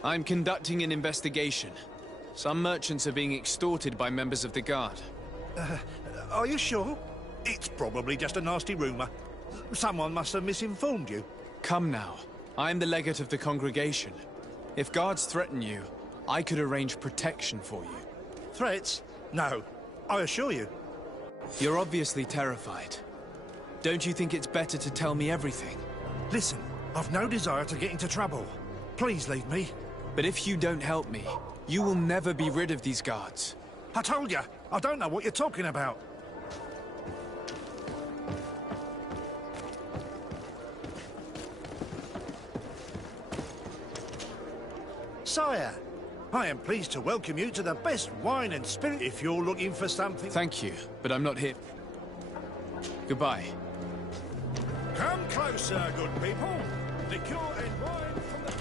I'm conducting an investigation. Some merchants are being extorted by members of the Guard. Are you sure? It's probably just a nasty rumor. Someone must have misinformed you. Come now. I'm the legate of the congregation. If guards threaten you, I could arrange protection for you. Threats? No. I assure you. You're obviously terrified. Don't you think it's better to tell me everything? Listen, I've no desire to get into trouble. Please leave me. But if you don't help me, you will never be rid of these guards. I told you, I don't know what you're talking about. Sire, I am pleased to welcome you to the best wine and spirit if you're looking for something. Thank you, but I'm not here. Goodbye. Come closer, good people. Liqueur and wine from the...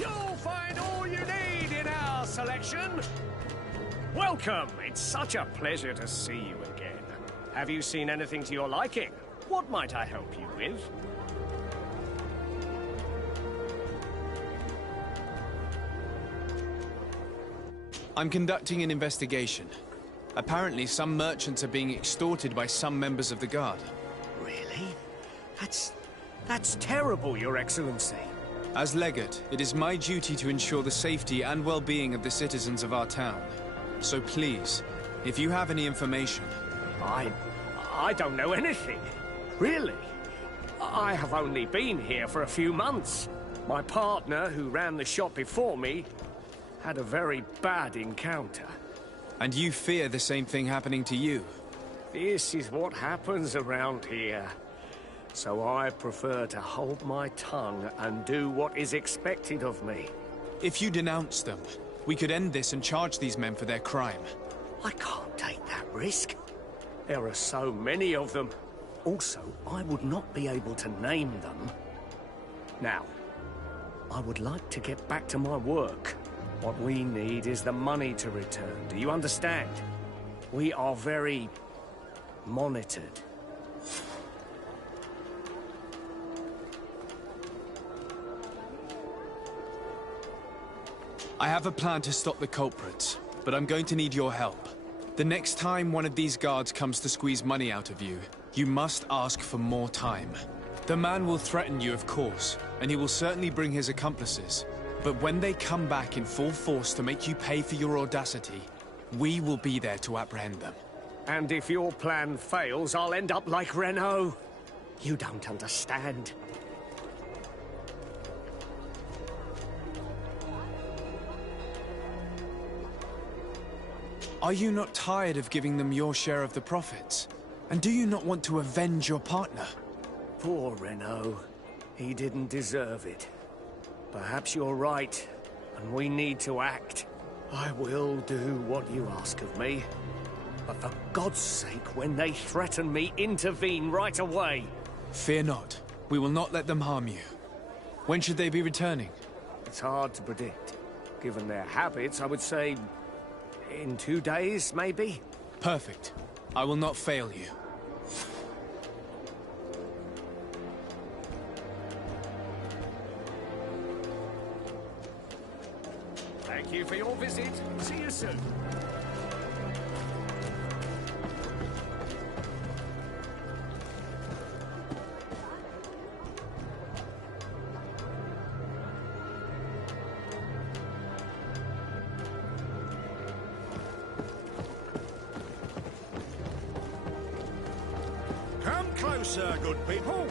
You'll find all you need in our selection. Welcome. It's such a pleasure to see you again. Have you seen anything to your liking? What might I help you with? I'm conducting an investigation. Apparently, some merchants are being extorted by some members of the Guard. Really? That's terrible, Your Excellency. As legate, it is my duty to ensure the safety and well-being of the citizens of our town. So please, if you have any information, I don't know anything. Really. I have only been here for a few months. My partner, who ran the shop before me, had a very bad encounter. And you fear the same thing happening to you? This is what happens around here. So I prefer to hold my tongue and do what is expected of me. If you denounce them, we could end this and charge these men for their crime. I can't take that risk. There are so many of them. Also, I would not be able to name them. Now, I would like to get back to my work. What we need is the money to return. Do you understand? We are very monitored. I have a plan to stop the culprits, but I'm going to need your help. The next time one of these guards comes to squeeze money out of you, you must ask for more time. The man will threaten you, of course, and he will certainly bring his accomplices. But when they come back in full force to make you pay for your audacity, we will be there to apprehend them. And if your plan fails, I'll end up like Renault. You don't understand. Are you not tired of giving them your share of the profits? And do you not want to avenge your partner? Poor Renault. He didn't deserve it. Perhaps you're right, and we need to act. I will do what you ask of me. But for God's sake, when they threaten me, intervene right away. Fear not. We will not let them harm you. When should they be returning? It's hard to predict. Given their habits, I would say in 2 days, maybe? Perfect. I will not fail you. Thank you for your visit. See you soon. Come closer, good people.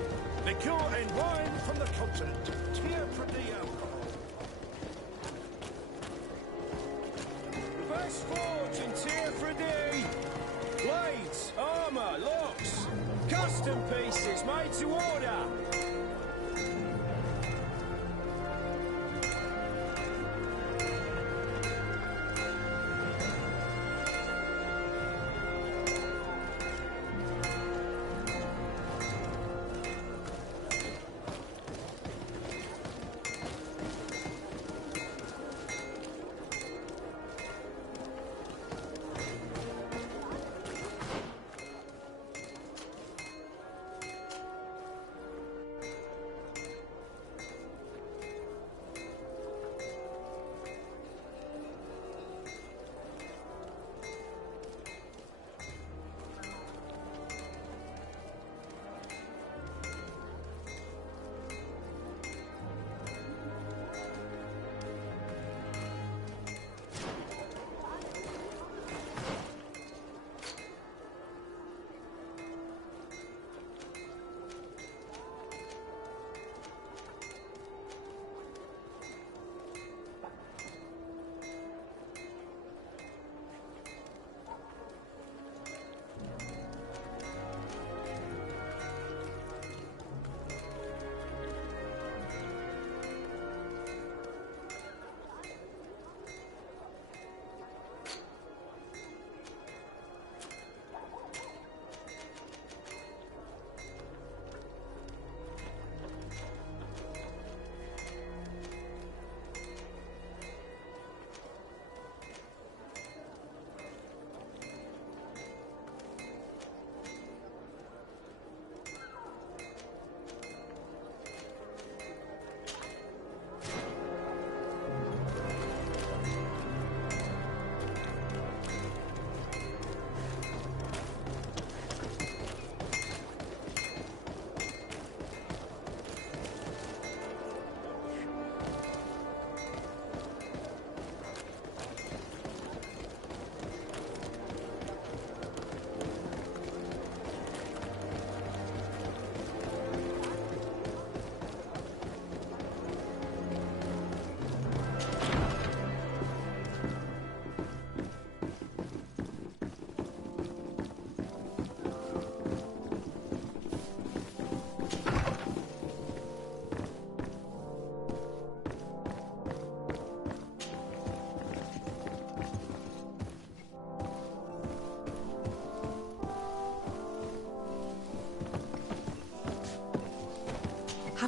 Liqueur and wine from the continent. Tier Pretty alcohol. Best forge in Tier Pretty. Blades, armor, locks, custom pieces made to order.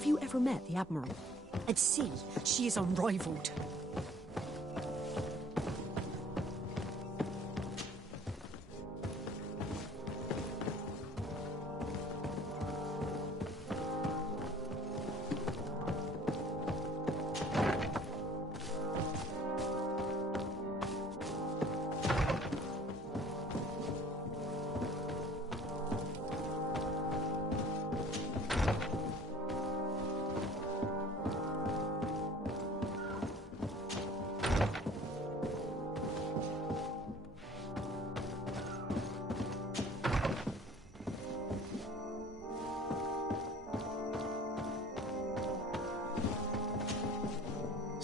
Have you ever met the Admiral? At sea, she is unrivaled.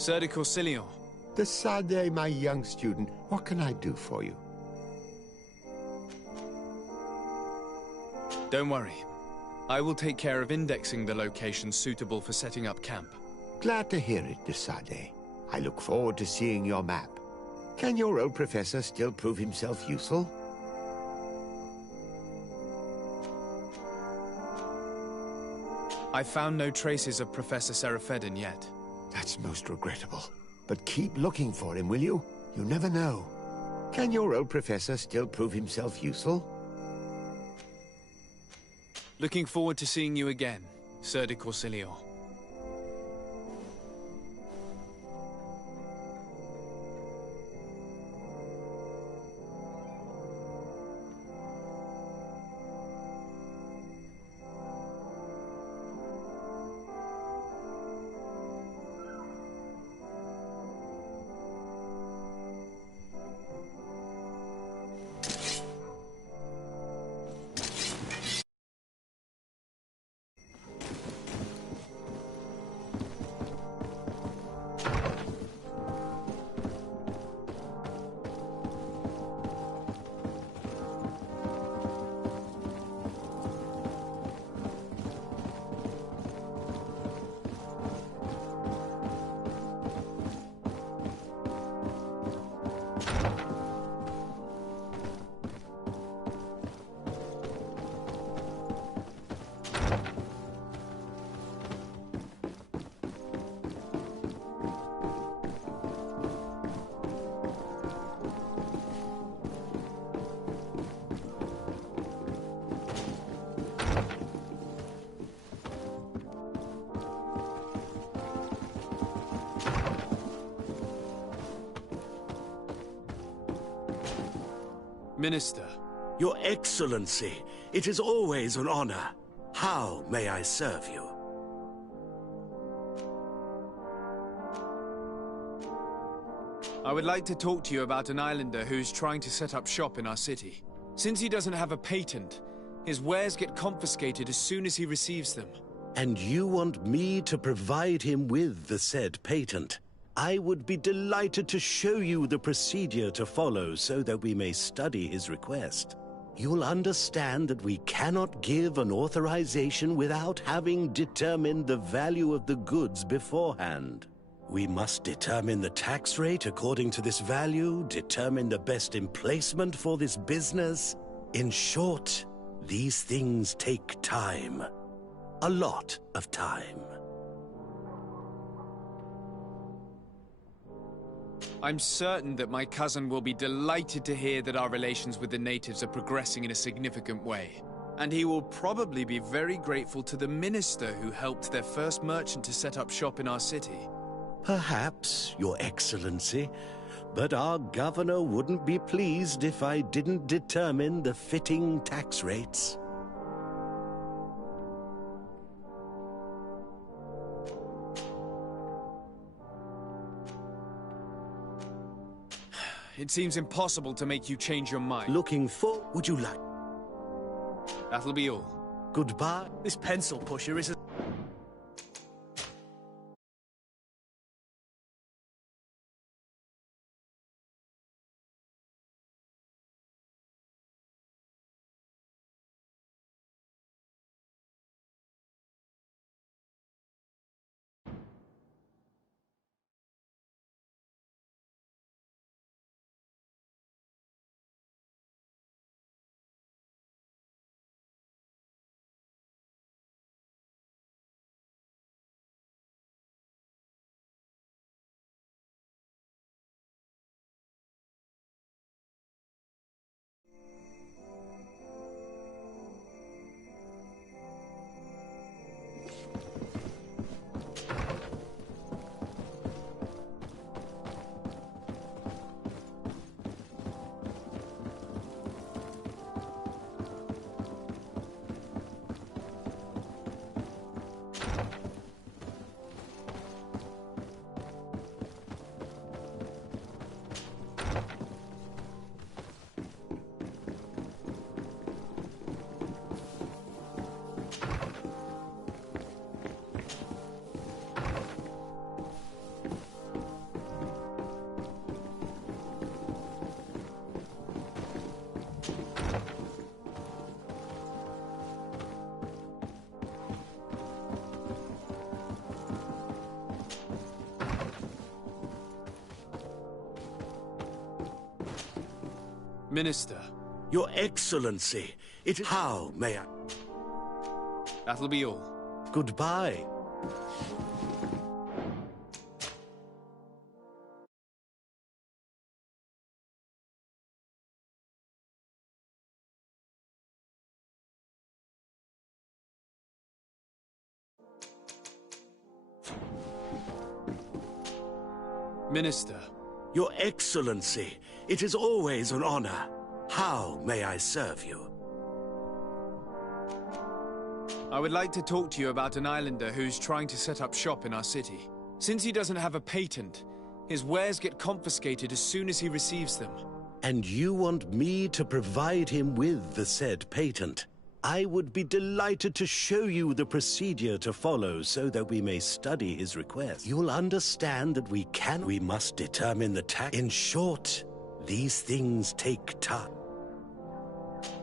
Sir de Corsilion. Decidez, my young student, what can I do for you? Don't worry. I will take care of indexing the locations suitable for setting up camp. Glad to hear it, Decidez. I look forward to seeing your map. Can your old professor still prove himself useful? I found no traces of Professor Seraphedin yet. That's most regrettable. But keep looking for him, will you? You never know. Can your old professor still prove himself useful? Looking forward to seeing you again, Sir de Corsilion. Minister. Your Excellency, it is always an honor. How may I serve you? I would like to talk to you about an islander who's trying to set up shop in our city. Since he doesn't have a patent, his wares get confiscated as soon as he receives them. And you want me to provide him with the said patent? I would be delighted to show you the procedure to follow so that we may study his request. You'll understand that we cannot give an authorization without having determined the value of the goods beforehand. We must determine the tax rate according to this value, determine the best emplacement for this business. In short, these things take time. A lot of time. I'm certain that my cousin will be delighted to hear that our relations with the natives are progressing in a significant way. And he will probably be very grateful to the minister who helped their first merchant to set up shop in our city. Perhaps, Your Excellency, but our governor wouldn't be pleased if I didn't determine the fitting tax rates. It seems impossible to make you change your mind. Looking for... Would you like... That'll be all. Goodbye. This pencil pusher is Minister. Your Excellency, How may I... That'll be all. Goodbye. Minister. Your Excellency, it is always an honor. How may I serve you? I would like to talk to you about an islander who's trying to set up shop in our city. Since he doesn't have a patent, his wares get confiscated as soon as he receives them. And you want me to provide him with the said patent? I would be delighted to show you the procedure to follow so that we may study his request. You'll understand that we must determine the tax. In short, these things take time.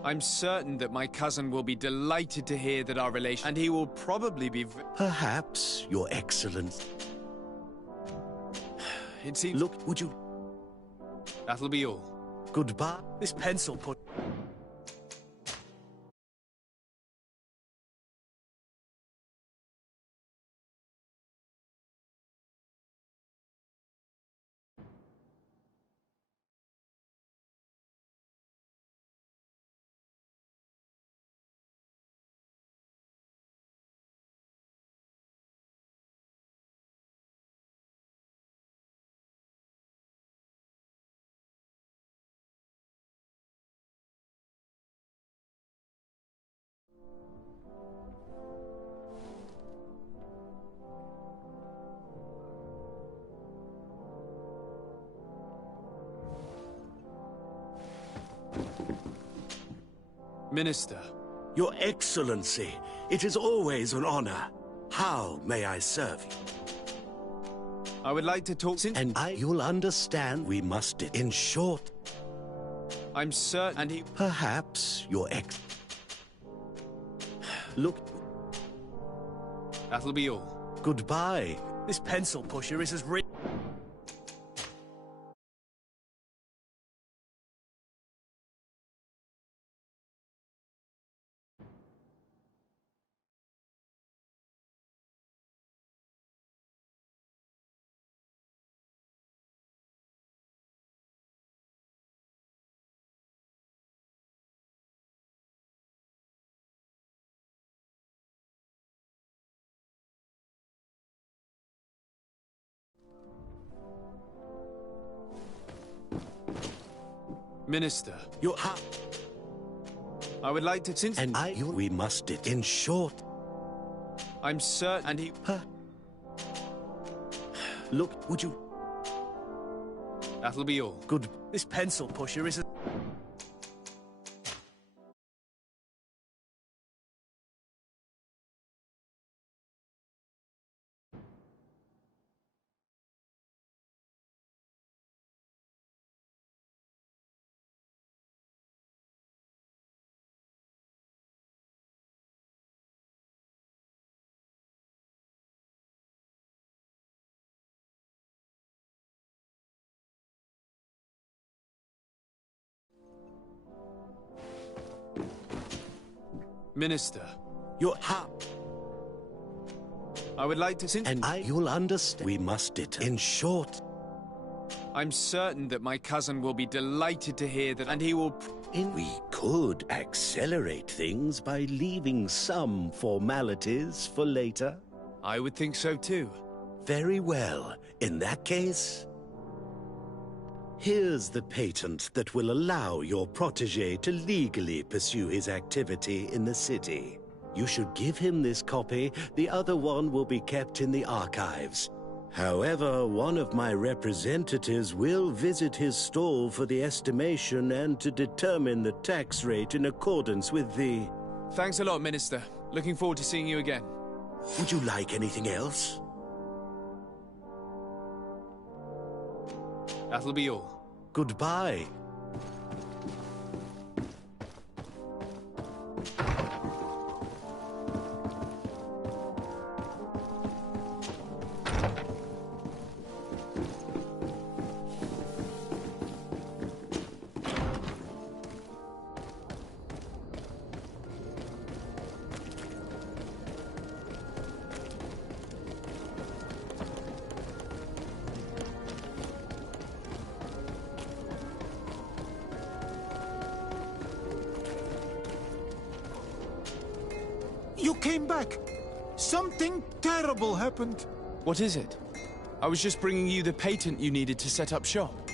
I'm certain that my cousin will be delighted to hear that our relation, and he will probably be... Perhaps, Your Excellency. It seems... Look, would you... That'll be all. Goodbye. This pencil put... Minister. Your Excellency, it is always an honor. How may I serve you? I would like to talk... You'll understand we must... In short... I'm certain... And he... Perhaps, Your Look... That'll be all. Goodbye. This pencil pusher is as rich... Minister. Your... I would like to... Since... We must... In short... I'm certain... And he... Look, would you... That'll be all. Good... This pencil pusher is as... Minister. Your... I would like to... Since... You'll understand... We must... In short... I'm certain that my cousin will be delighted to hear that, and he will... We could accelerate things by leaving some formalities for later. I would think so too. Very well. In that case, here's the patent that will allow your protégé to legally pursue his activity in the city. You should give him this copy. The other one will be kept in the archives. However, one of my representatives will visit his stall for the estimation and to determine the tax rate in accordance with the... Thanks a lot, Minister. Looking forward to seeing you again. Would you like anything else? That'll be all. Goodbye. You came back. Something terrible happened. What is it? I was just bringing you the patent you needed to set up shop.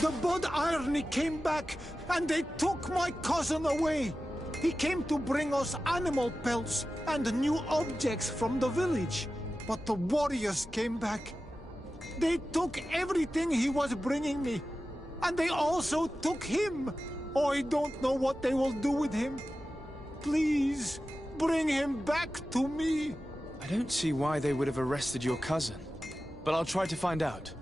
The Bud Irony came back, and they took my cousin away. He came to bring us animal pelts and new objects from the village. But the warriors came back. They took everything he was bringing me. And they also took him. Oh, I don't know what they will do with him. Please, bring him back to me. I don't see why they would have arrested your cousin, but I'll try to find out.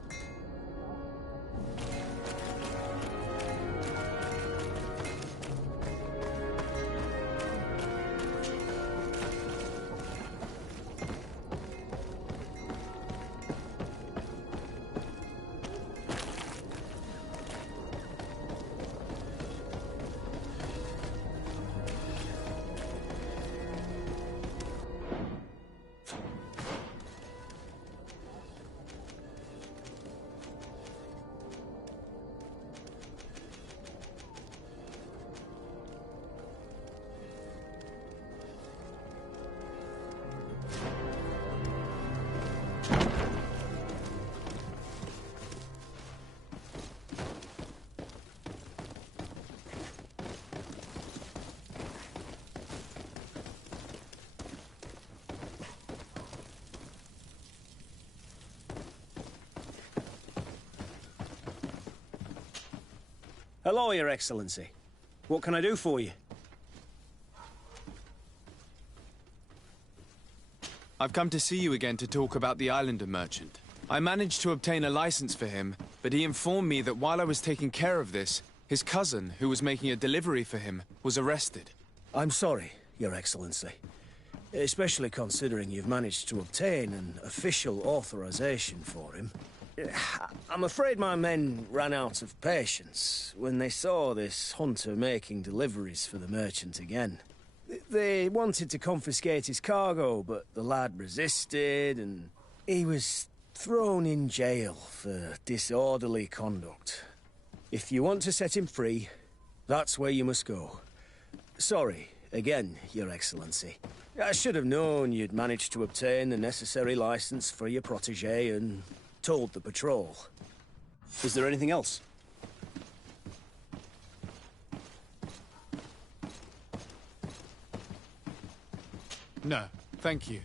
Hello, Your Excellency. What can I do for you? I've come to see you again to talk about the Islander merchant. I managed to obtain a license for him, but he informed me that while I was taking care of this, his cousin, who was making a delivery for him, was arrested. I'm sorry, Your Excellency. Especially considering you've managed to obtain an official authorization for him. I'm afraid my men ran out of patience when they saw this hunter making deliveries for the merchant again. They wanted to confiscate his cargo, but the lad resisted, and he was thrown in jail for disorderly conduct. If you want to set him free, that's where you must go. Sorry, again, Your Excellency. I should have known you'd managed to obtain the necessary license for your protégé and told the patrol. Is there anything else? No, thank you.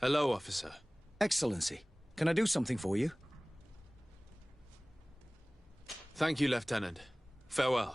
Hello, officer. Excellency, can I do something for you? Thank you, Lieutenant. Farewell.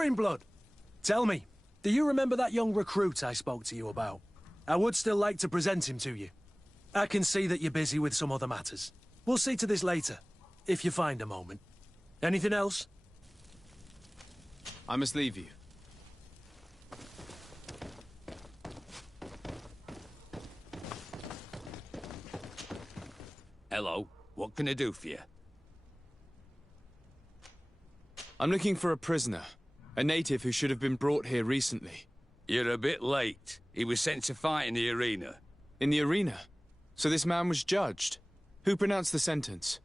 Greenblood! Tell me, do you remember that young recruit I spoke to you about? I would still like to present him to you. I can see that you're busy with some other matters. We'll see to this later, if you find a moment. Anything else? I must leave you. Hello. What can I do for you? I'm looking for a prisoner. A native who should have been brought here recently. You're a bit late. He was sent to fight in the arena. In the arena? So this man was judged? Who pronounced the sentence?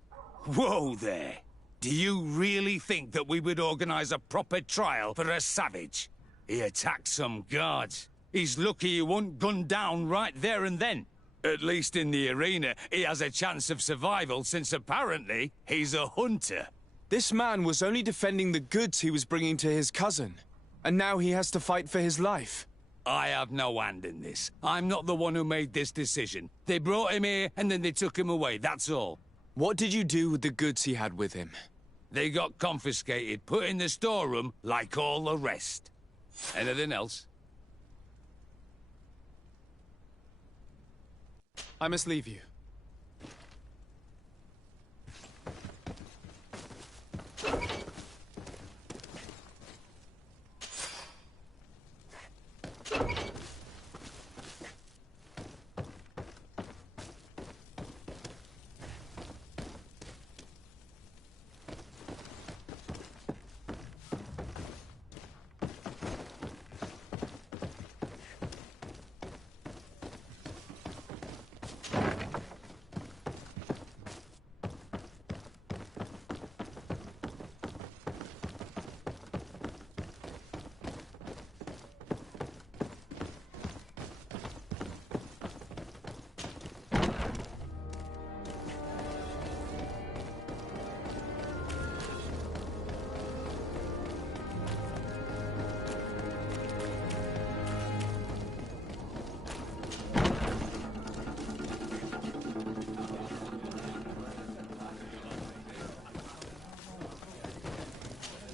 Whoa there! Do you really think that we would organize a proper trial for a savage? He attacked some guards. He's lucky he wasn't gunned down right there and then. At least in the arena, he has a chance of survival since apparently he's a hunter. This man was only defending the goods he was bringing to his cousin. And now he has to fight for his life. I have no hand in this. I'm not the one who made this decision. They brought him here and then they took him away, that's all. What did you do with the goods he had with him? They got confiscated, put in the storeroom, like all the rest. Anything else? I must leave you.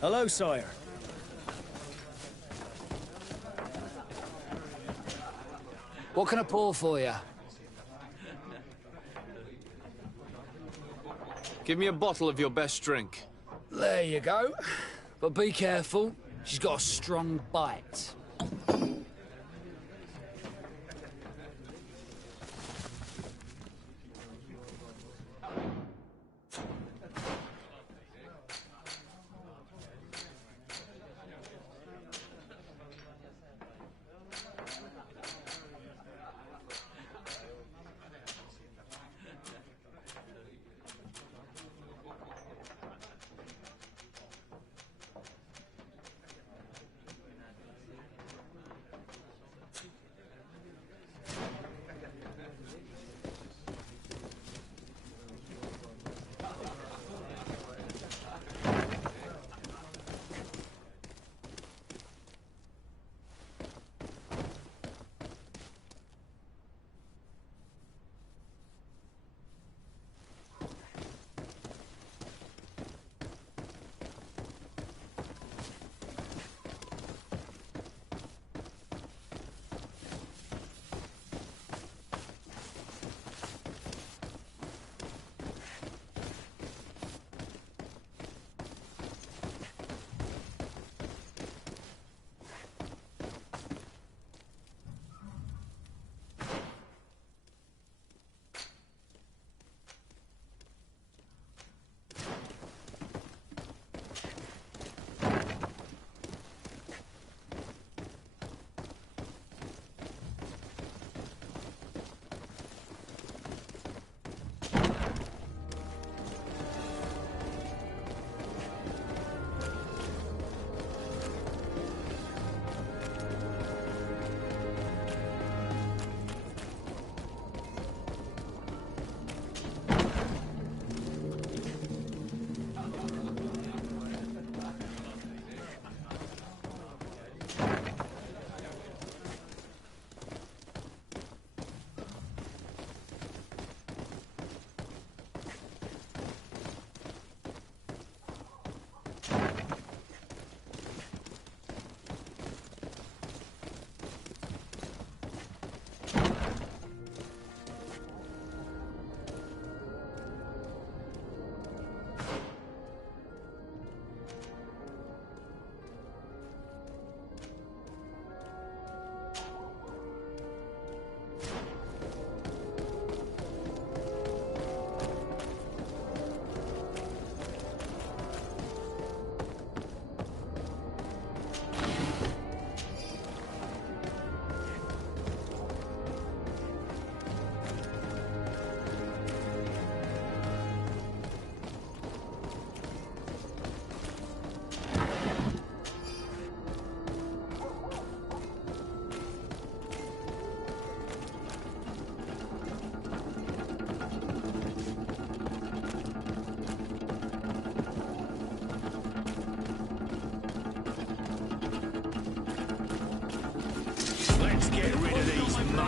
Hello, sire. What can I pour for you? Give me a bottle of your best drink. There you go. But be careful. She's got a strong bite.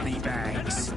moneybags.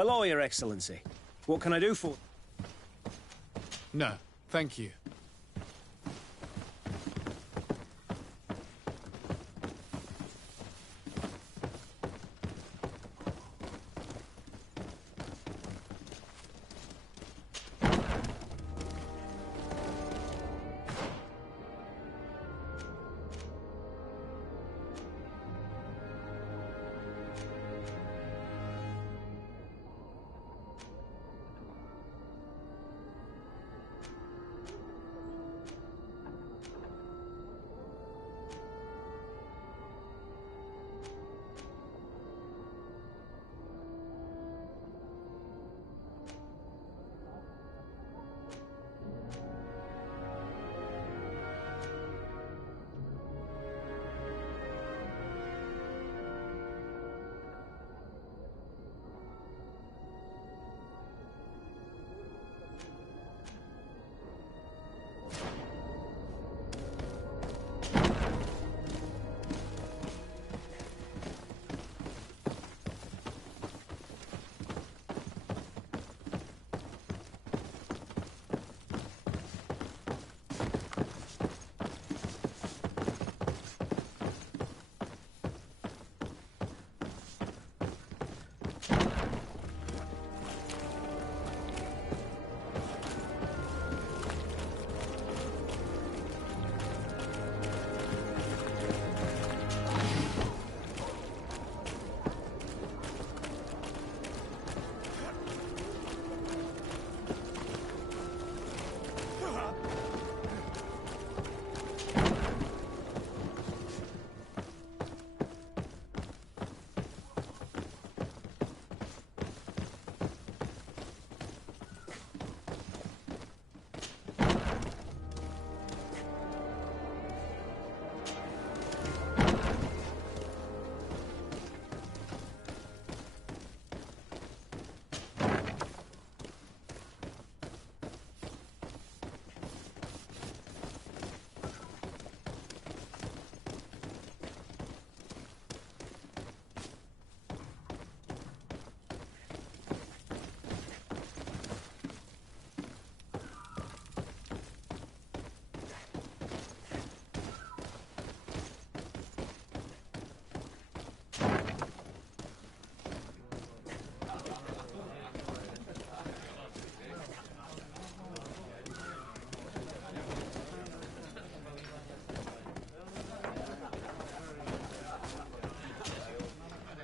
Hello, Your Excellency. What can I do for... No, thank you.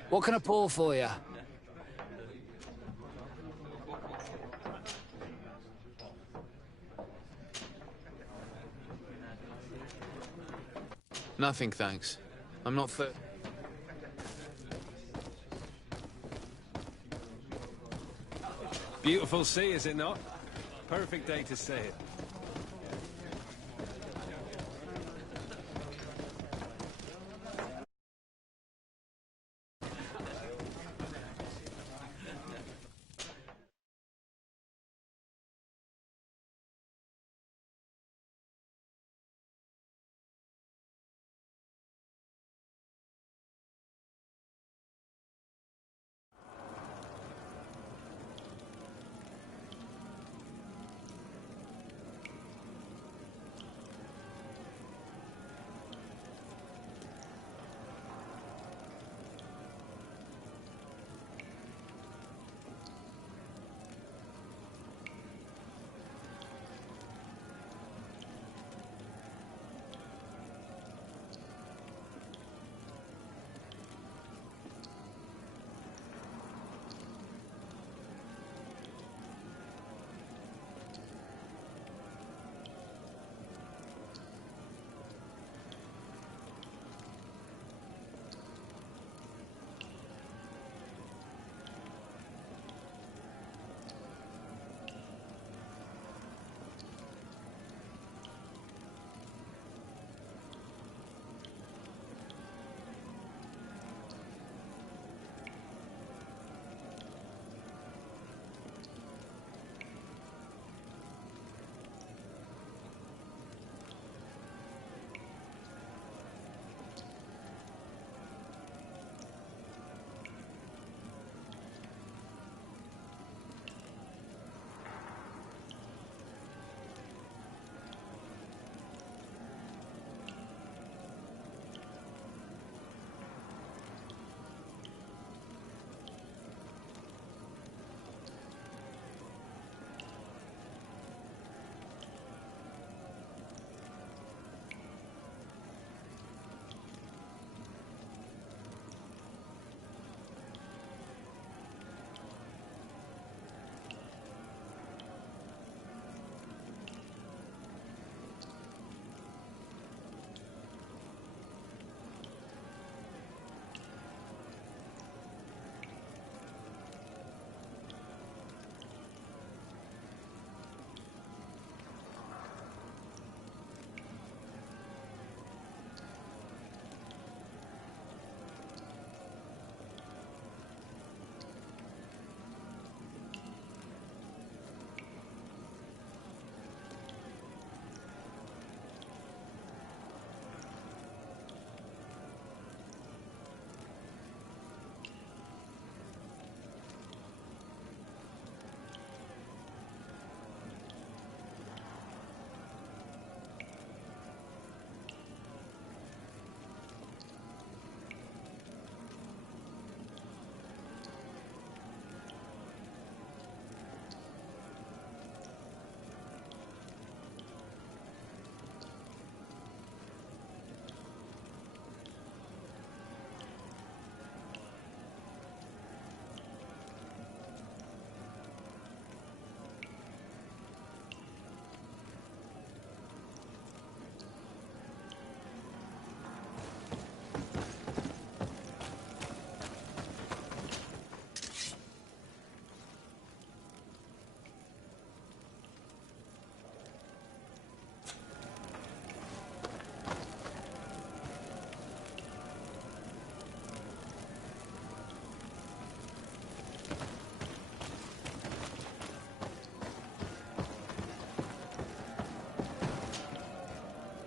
What can I pull for you? Nothing, thanks. I'm not Beautiful sea, is it not? Perfect day to sail.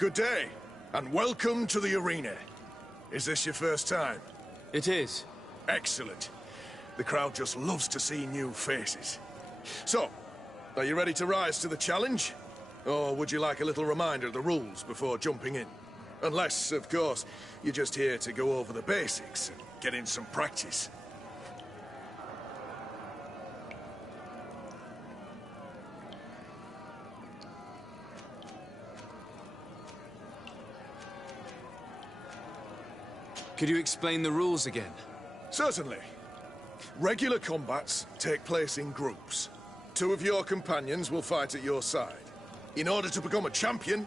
Good day, and welcome to the arena. Is this your first time? It is. Excellent. The crowd just loves to see new faces. So, are you ready to rise to the challenge? Or would you like a little reminder of the rules before jumping in? Unless, of course, you're just here to go over the basics and get in some practice. Could you explain the rules again? Certainly. Regular combats take place in groups. 2 of your companions will fight at your side. In order to become a champion,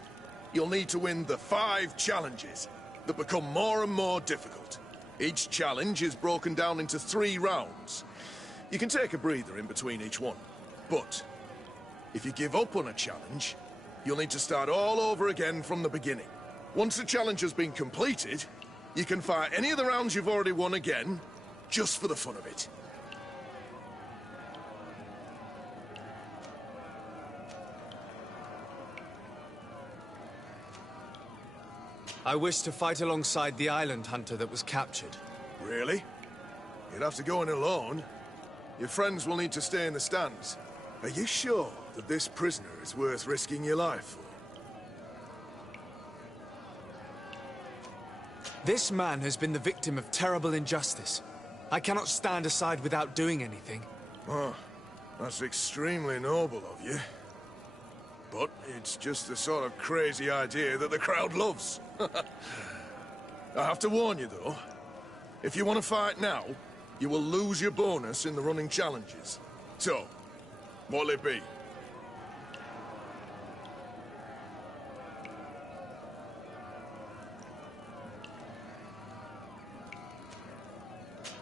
you'll need to win the 5 challenges that become more and more difficult. Each challenge is broken down into 3 rounds. You can take a breather in between each one. But if you give up on a challenge, you'll need to start all over again from the beginning. Once the challenge has been completed, you can fight any of the rounds you've already won again, just for the fun of it. I wish to fight alongside the island hunter that was captured. Really? You'd have to go in alone. Your friends will need to stay in the stands. Are you sure that this prisoner is worth risking your life for? This man has been the victim of terrible injustice. I cannot stand aside without doing anything. Oh, that's extremely noble of you. But it's just the sort of crazy idea that the crowd loves. I have to warn you, though. If you want to fight now, you will lose your bonus in the running challenges. So, what'll it be?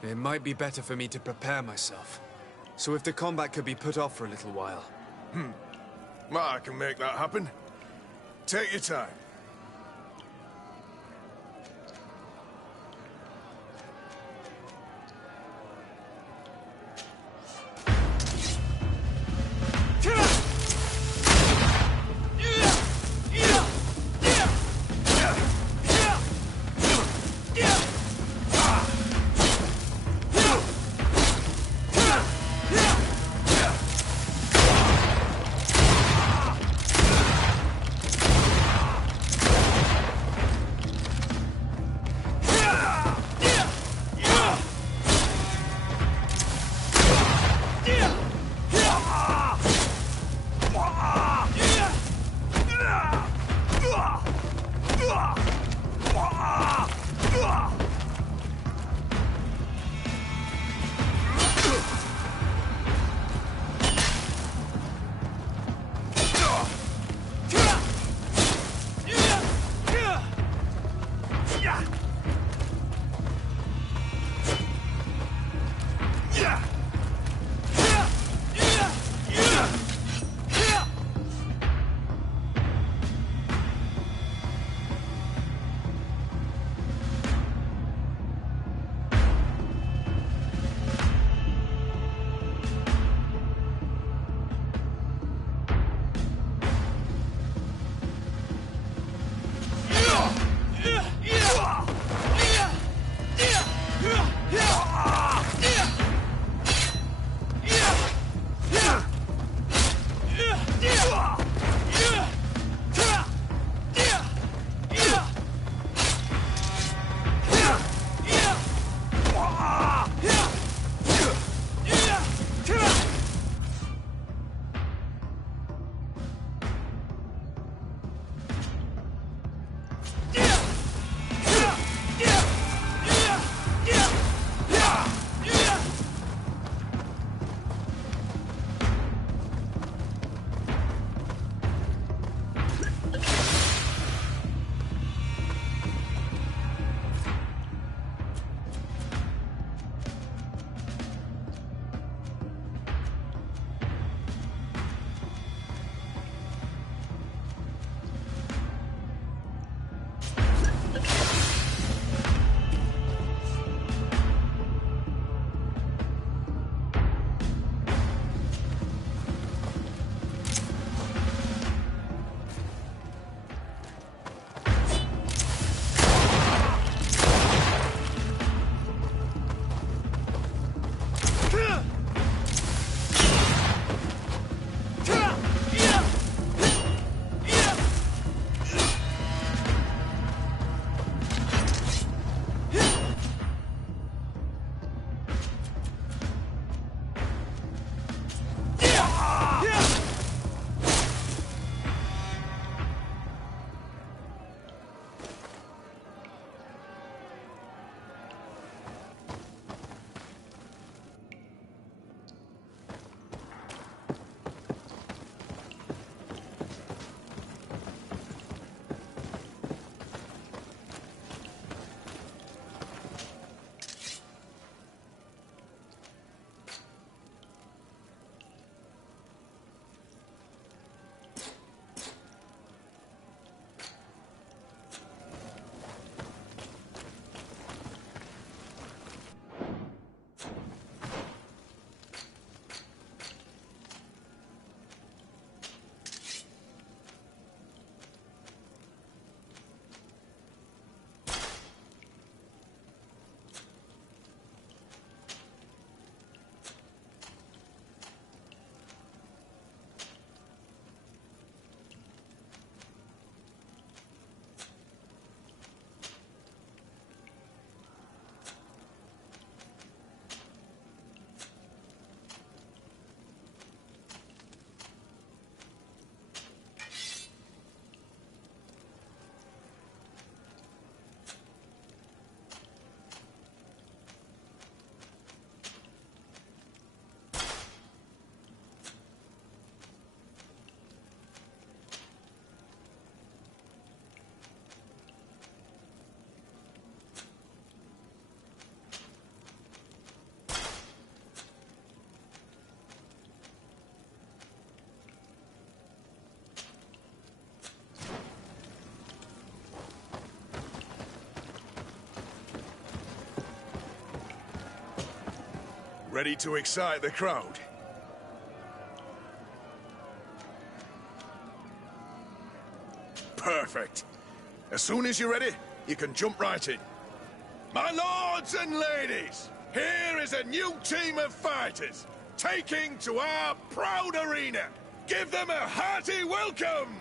It might be better for me to prepare myself. So if the combat could be put off for a little while. Well, I can make that happen. Take your time. Ready to excite the crowd? Perfect. As soon as you're ready, you can jump right in. My lords and ladies, here is a new team of fighters, taking to our proud arena. Give them a hearty welcome!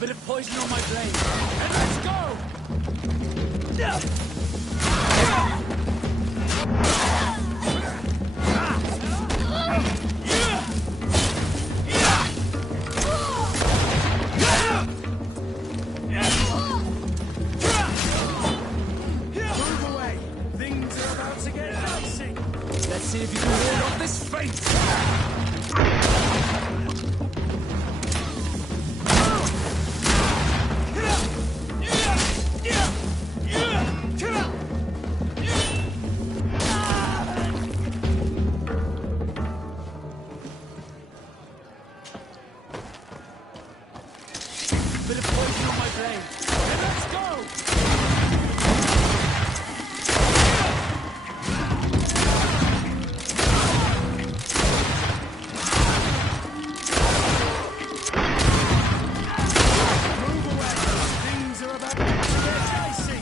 Bit of poison on my blade. And let's go! Move away. Things are about to get dicey. Let's see if you can ward off this fate. Bit of poison on my blade. And let's go! Move away. Things are about to get dicey.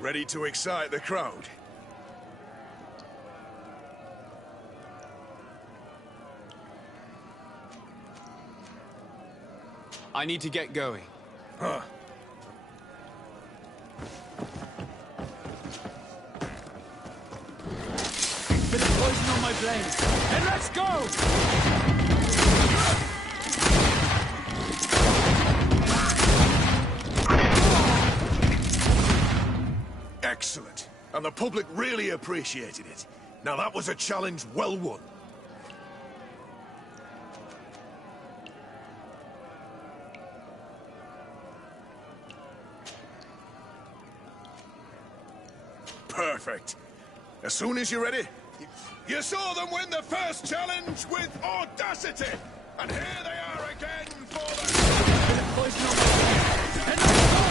Ready to excite the crowd? I need to get going. Huh. Bit of poison on my blade. And let's go! Excellent. And the public really appreciated it. Now that was a challenge well won. Perfect. As soon as you're ready, you saw them win the first challenge with audacity. And here they are again for the... Poison on my blade. And let's go!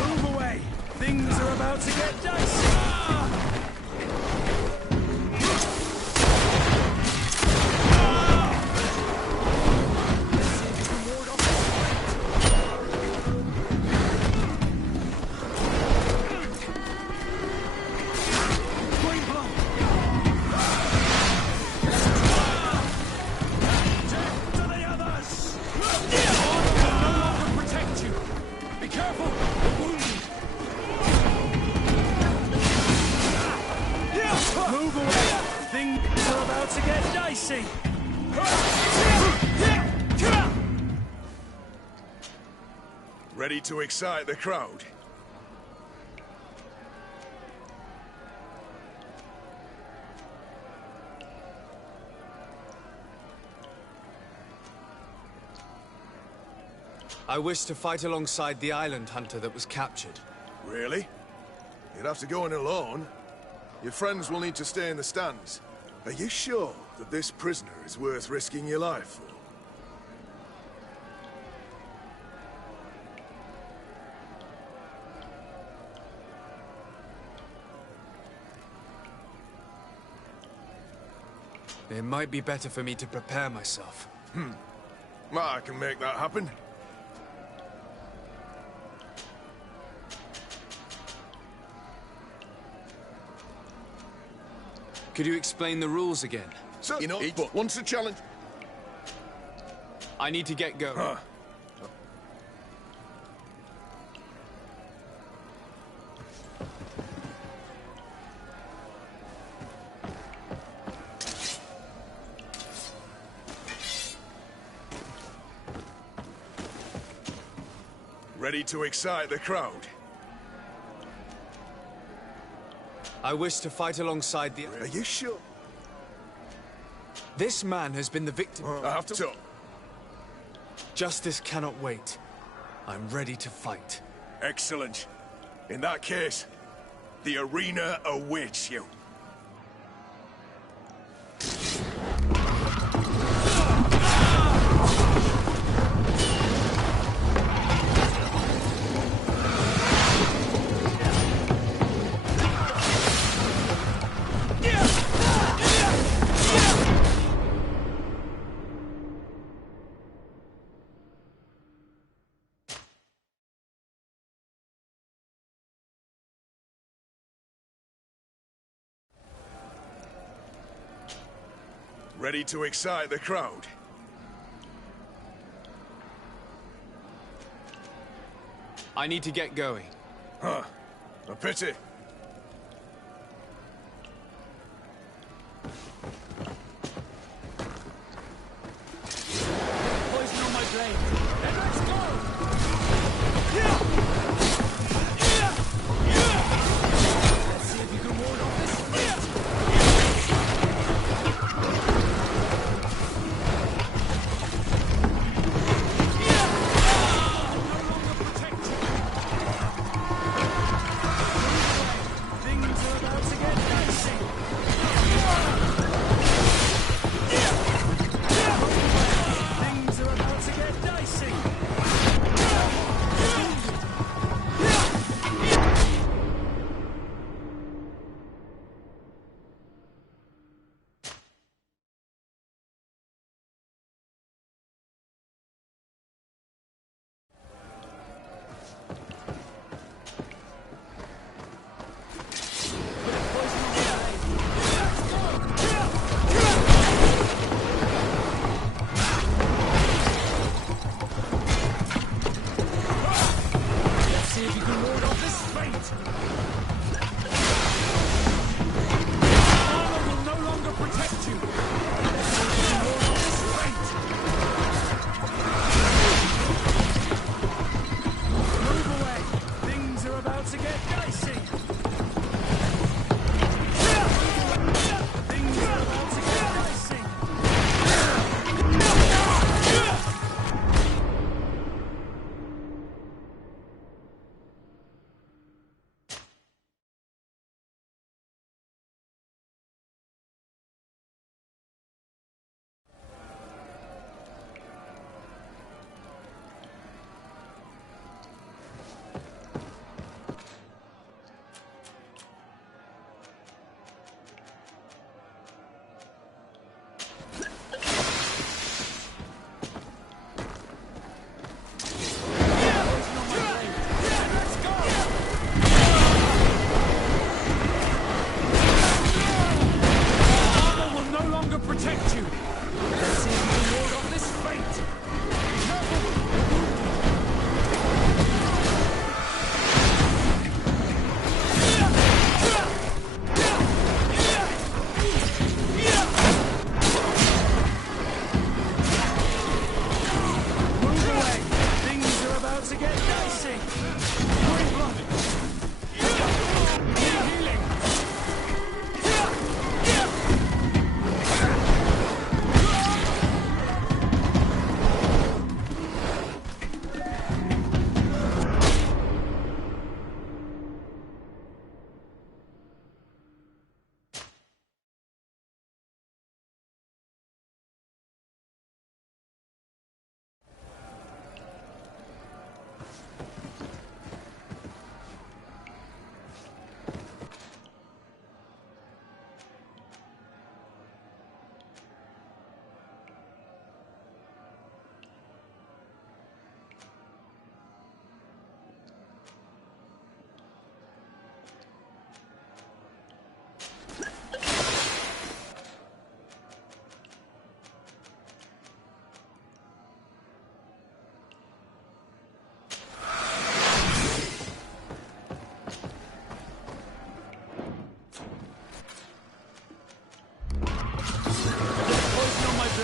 Move away. Things are about to get dicey. Move away! Things are about to get dicey! Ready to excite the crowd? I wish to fight alongside the island hunter that was captured. Really? You'd have to go in alone. Your friends will need to stay in the stands. Are you sure that this prisoner is worth risking your life for? It might be better for me to prepare myself. Well, I can make that happen. Could you explain the rules again? So, you know, but once a challenge... I need to get going. Huh. Ready to excite the crowd? I wish to fight alongside the... Are you sure? This man has been the victim. I have to... Justice cannot wait. I'm ready to fight. Excellent. In that case, the arena awaits you. Ready to excite the crowd? I need to get going. Huh. A pity. Poison on my blade. Then let's go! Let's see if you can ward off this.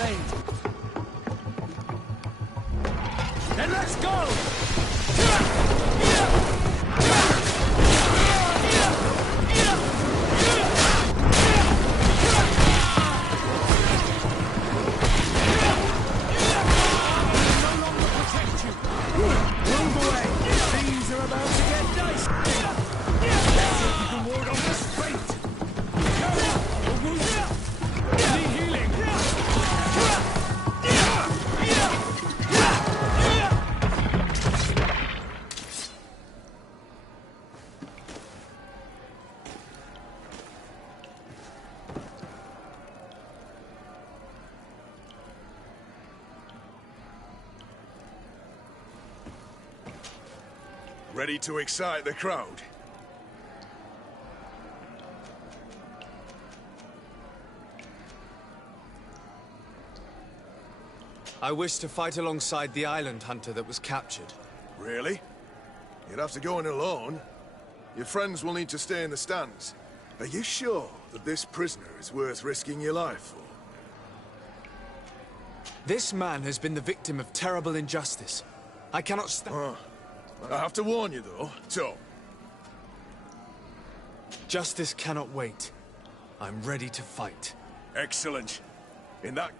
blade. Then let's go! Move away! Things are about to get dicey! Let's see if you can ward off this fate! Need healing! Ready to excite the crowd? I wish to fight alongside the island hunter that was captured. Really? You'd have to go in alone. Your friends will need to stay in the stands. Are you sure that this prisoner is worth risking your life for? This man has been the victim of terrible injustice. I cannot stand... I have to warn you, though, Tom. Justice cannot wait. I'm ready to fight. Excellent. In that...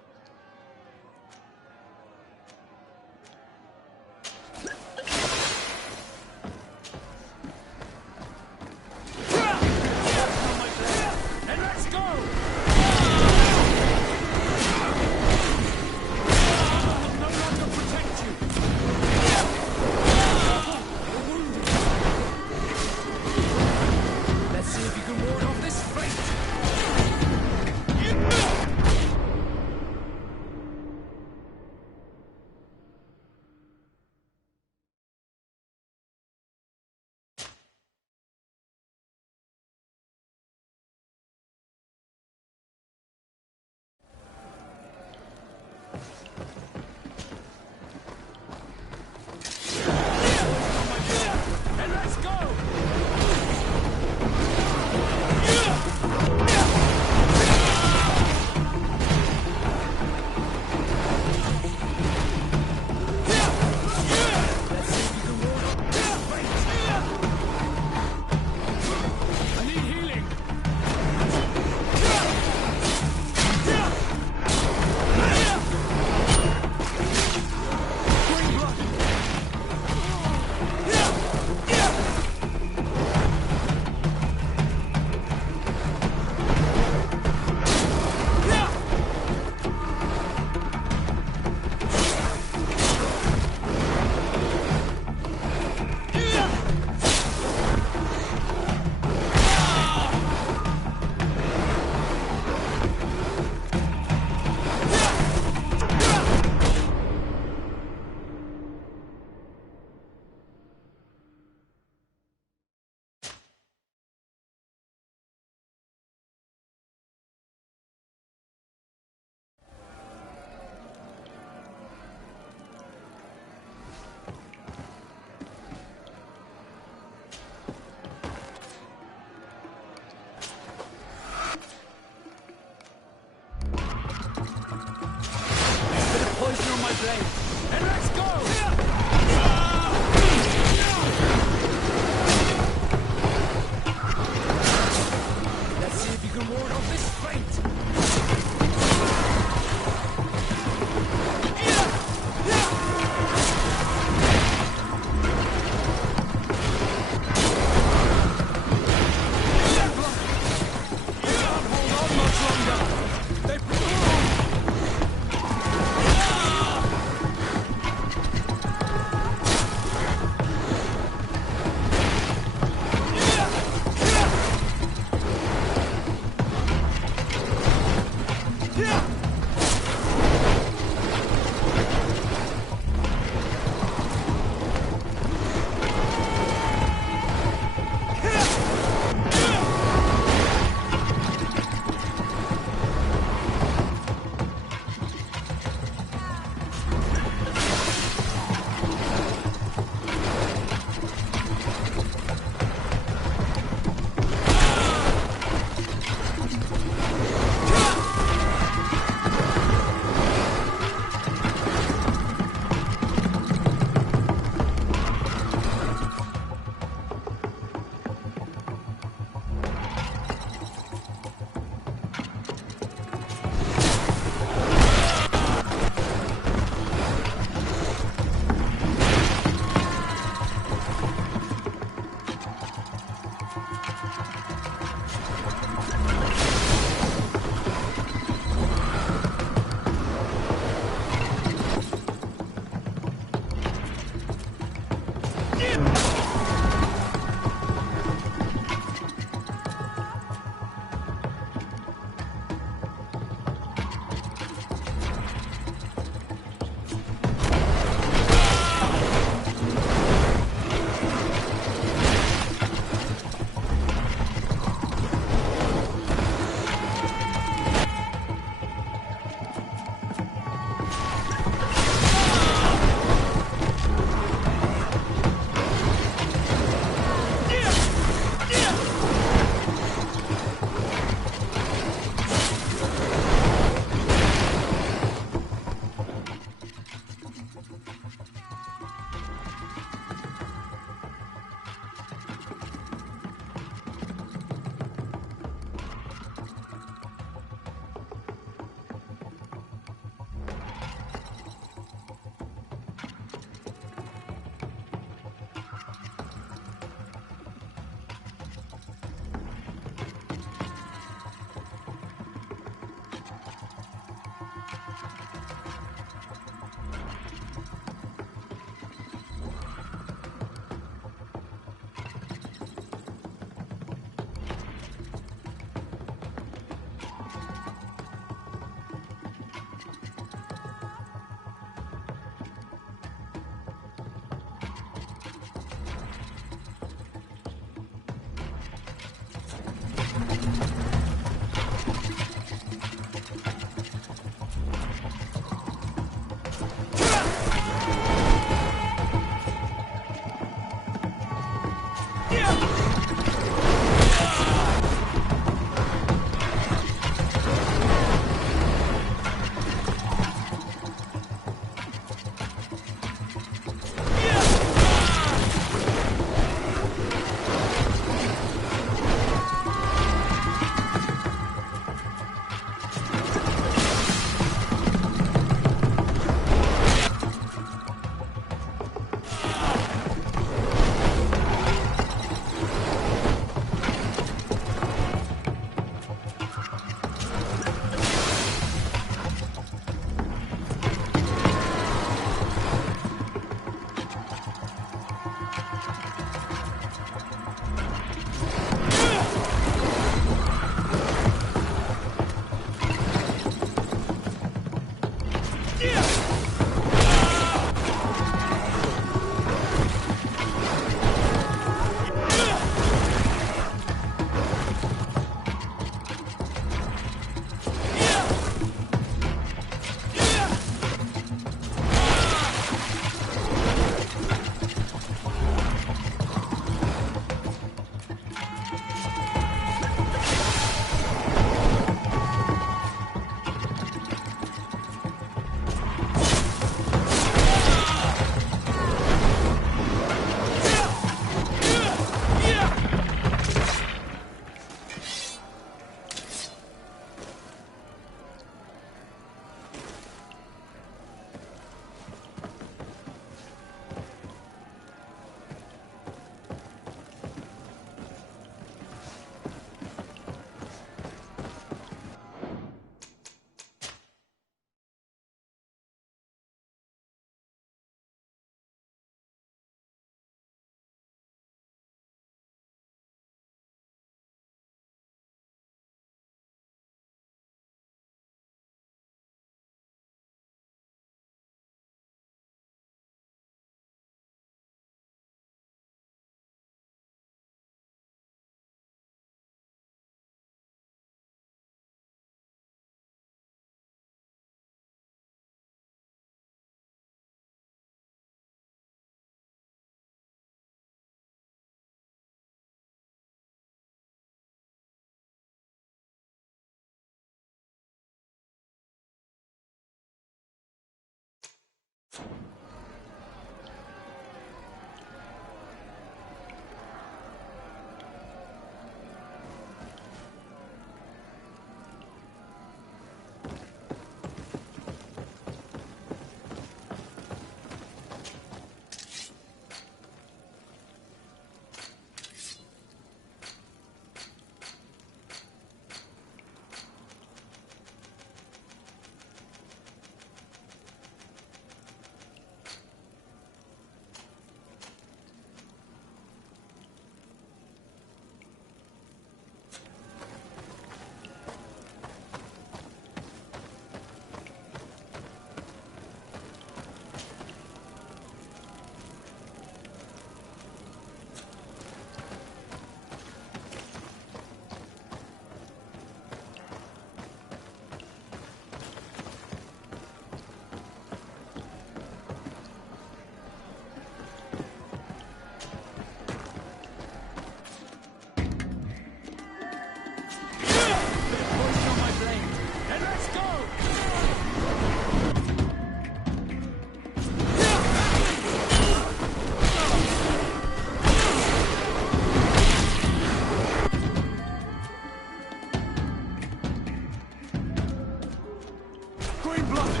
spewing blood!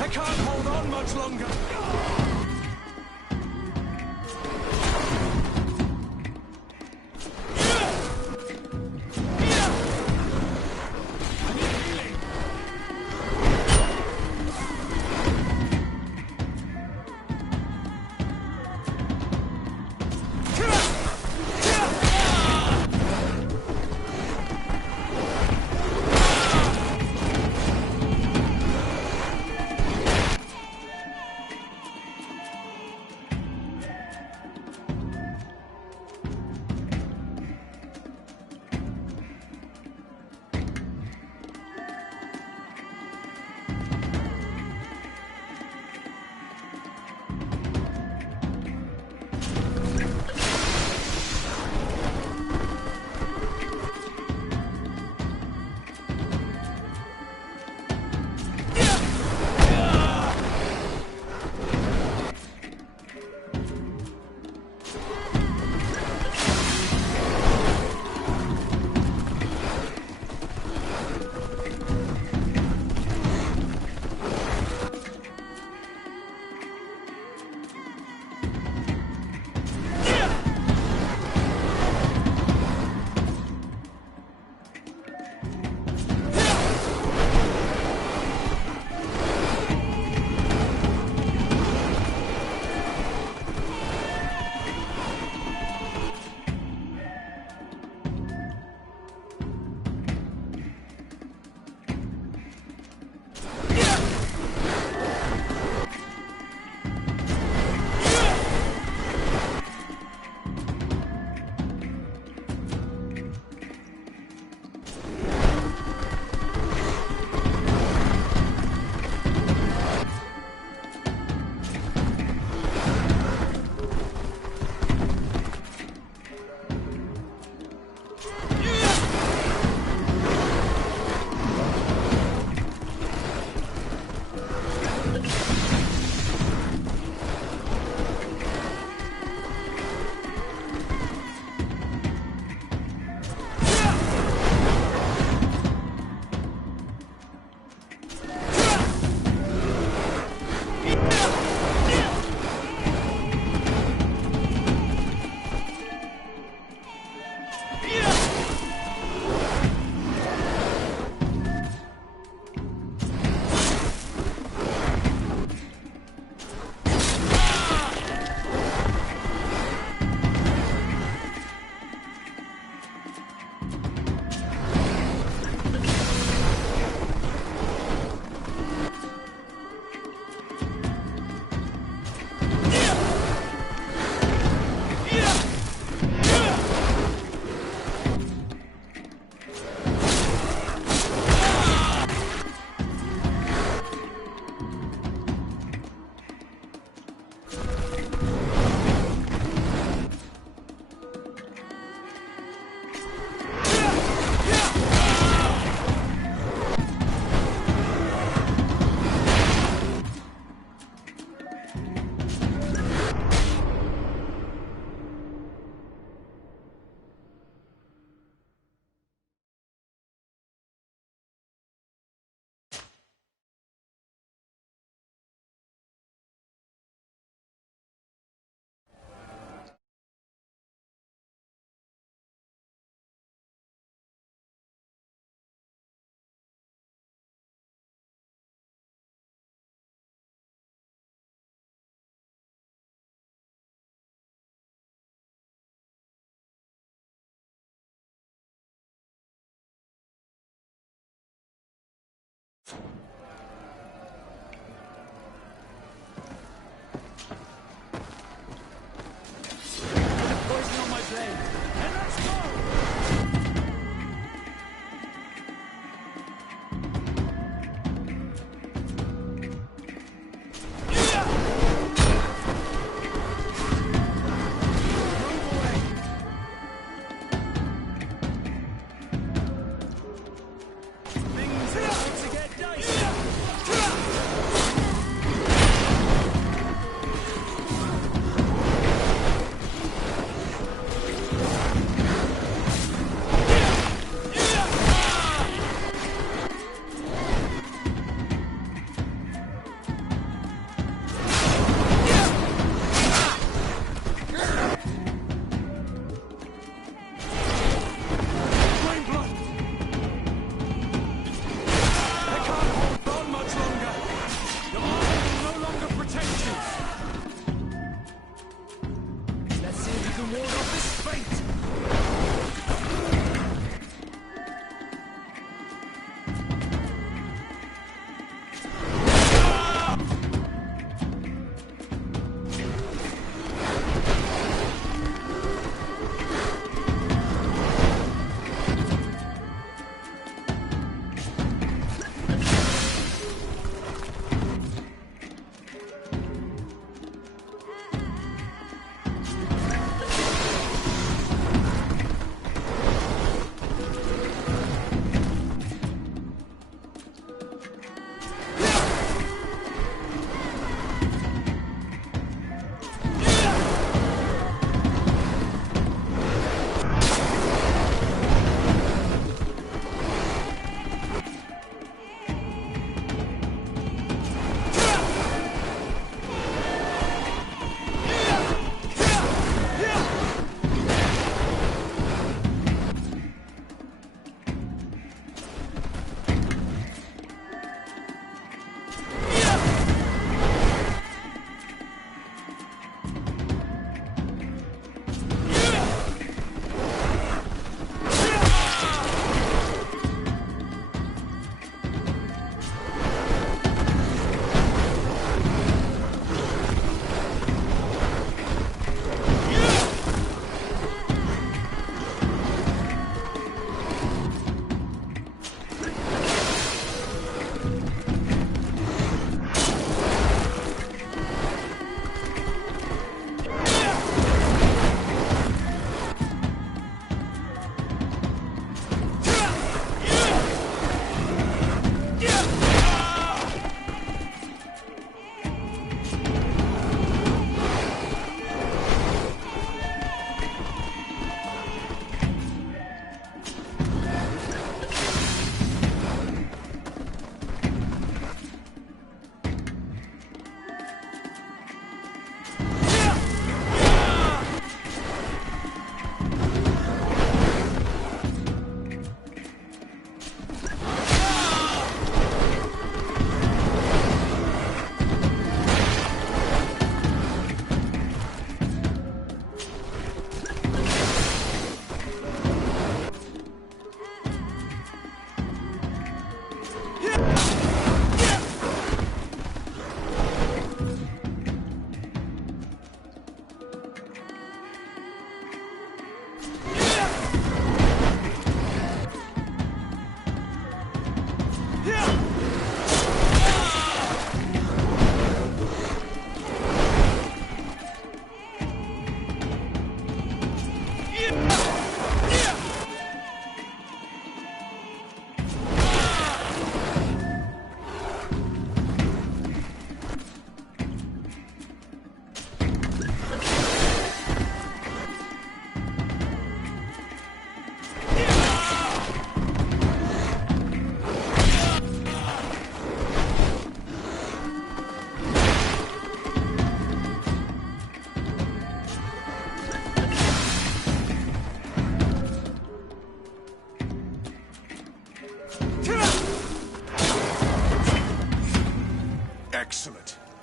I can't hold on much longer!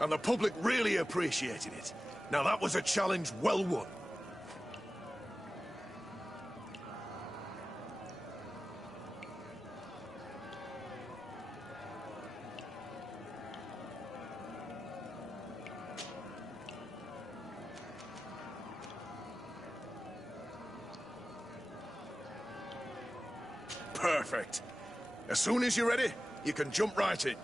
and the public really appreciated it. Now that was a challenge well won. Perfect. As soon as you're ready, you can jump right in.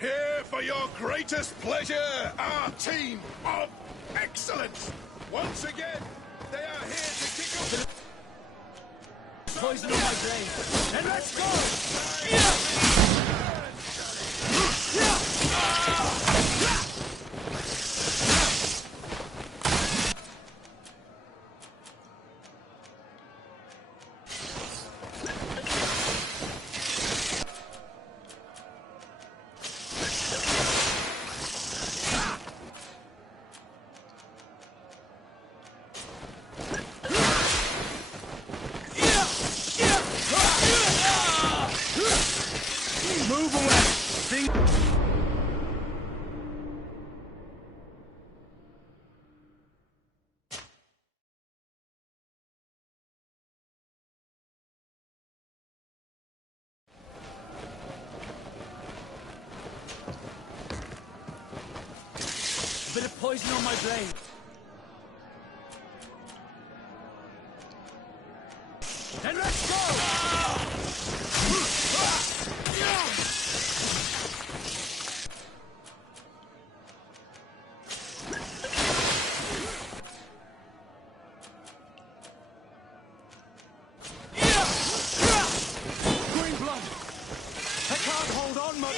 Here for your greatest pleasure, our team of excellence. Once again, they are here to kick up the... Poison on my blade. And let's go! Move away! A bit of poison on my blade. And let's go! Green blood! I can't hold on much!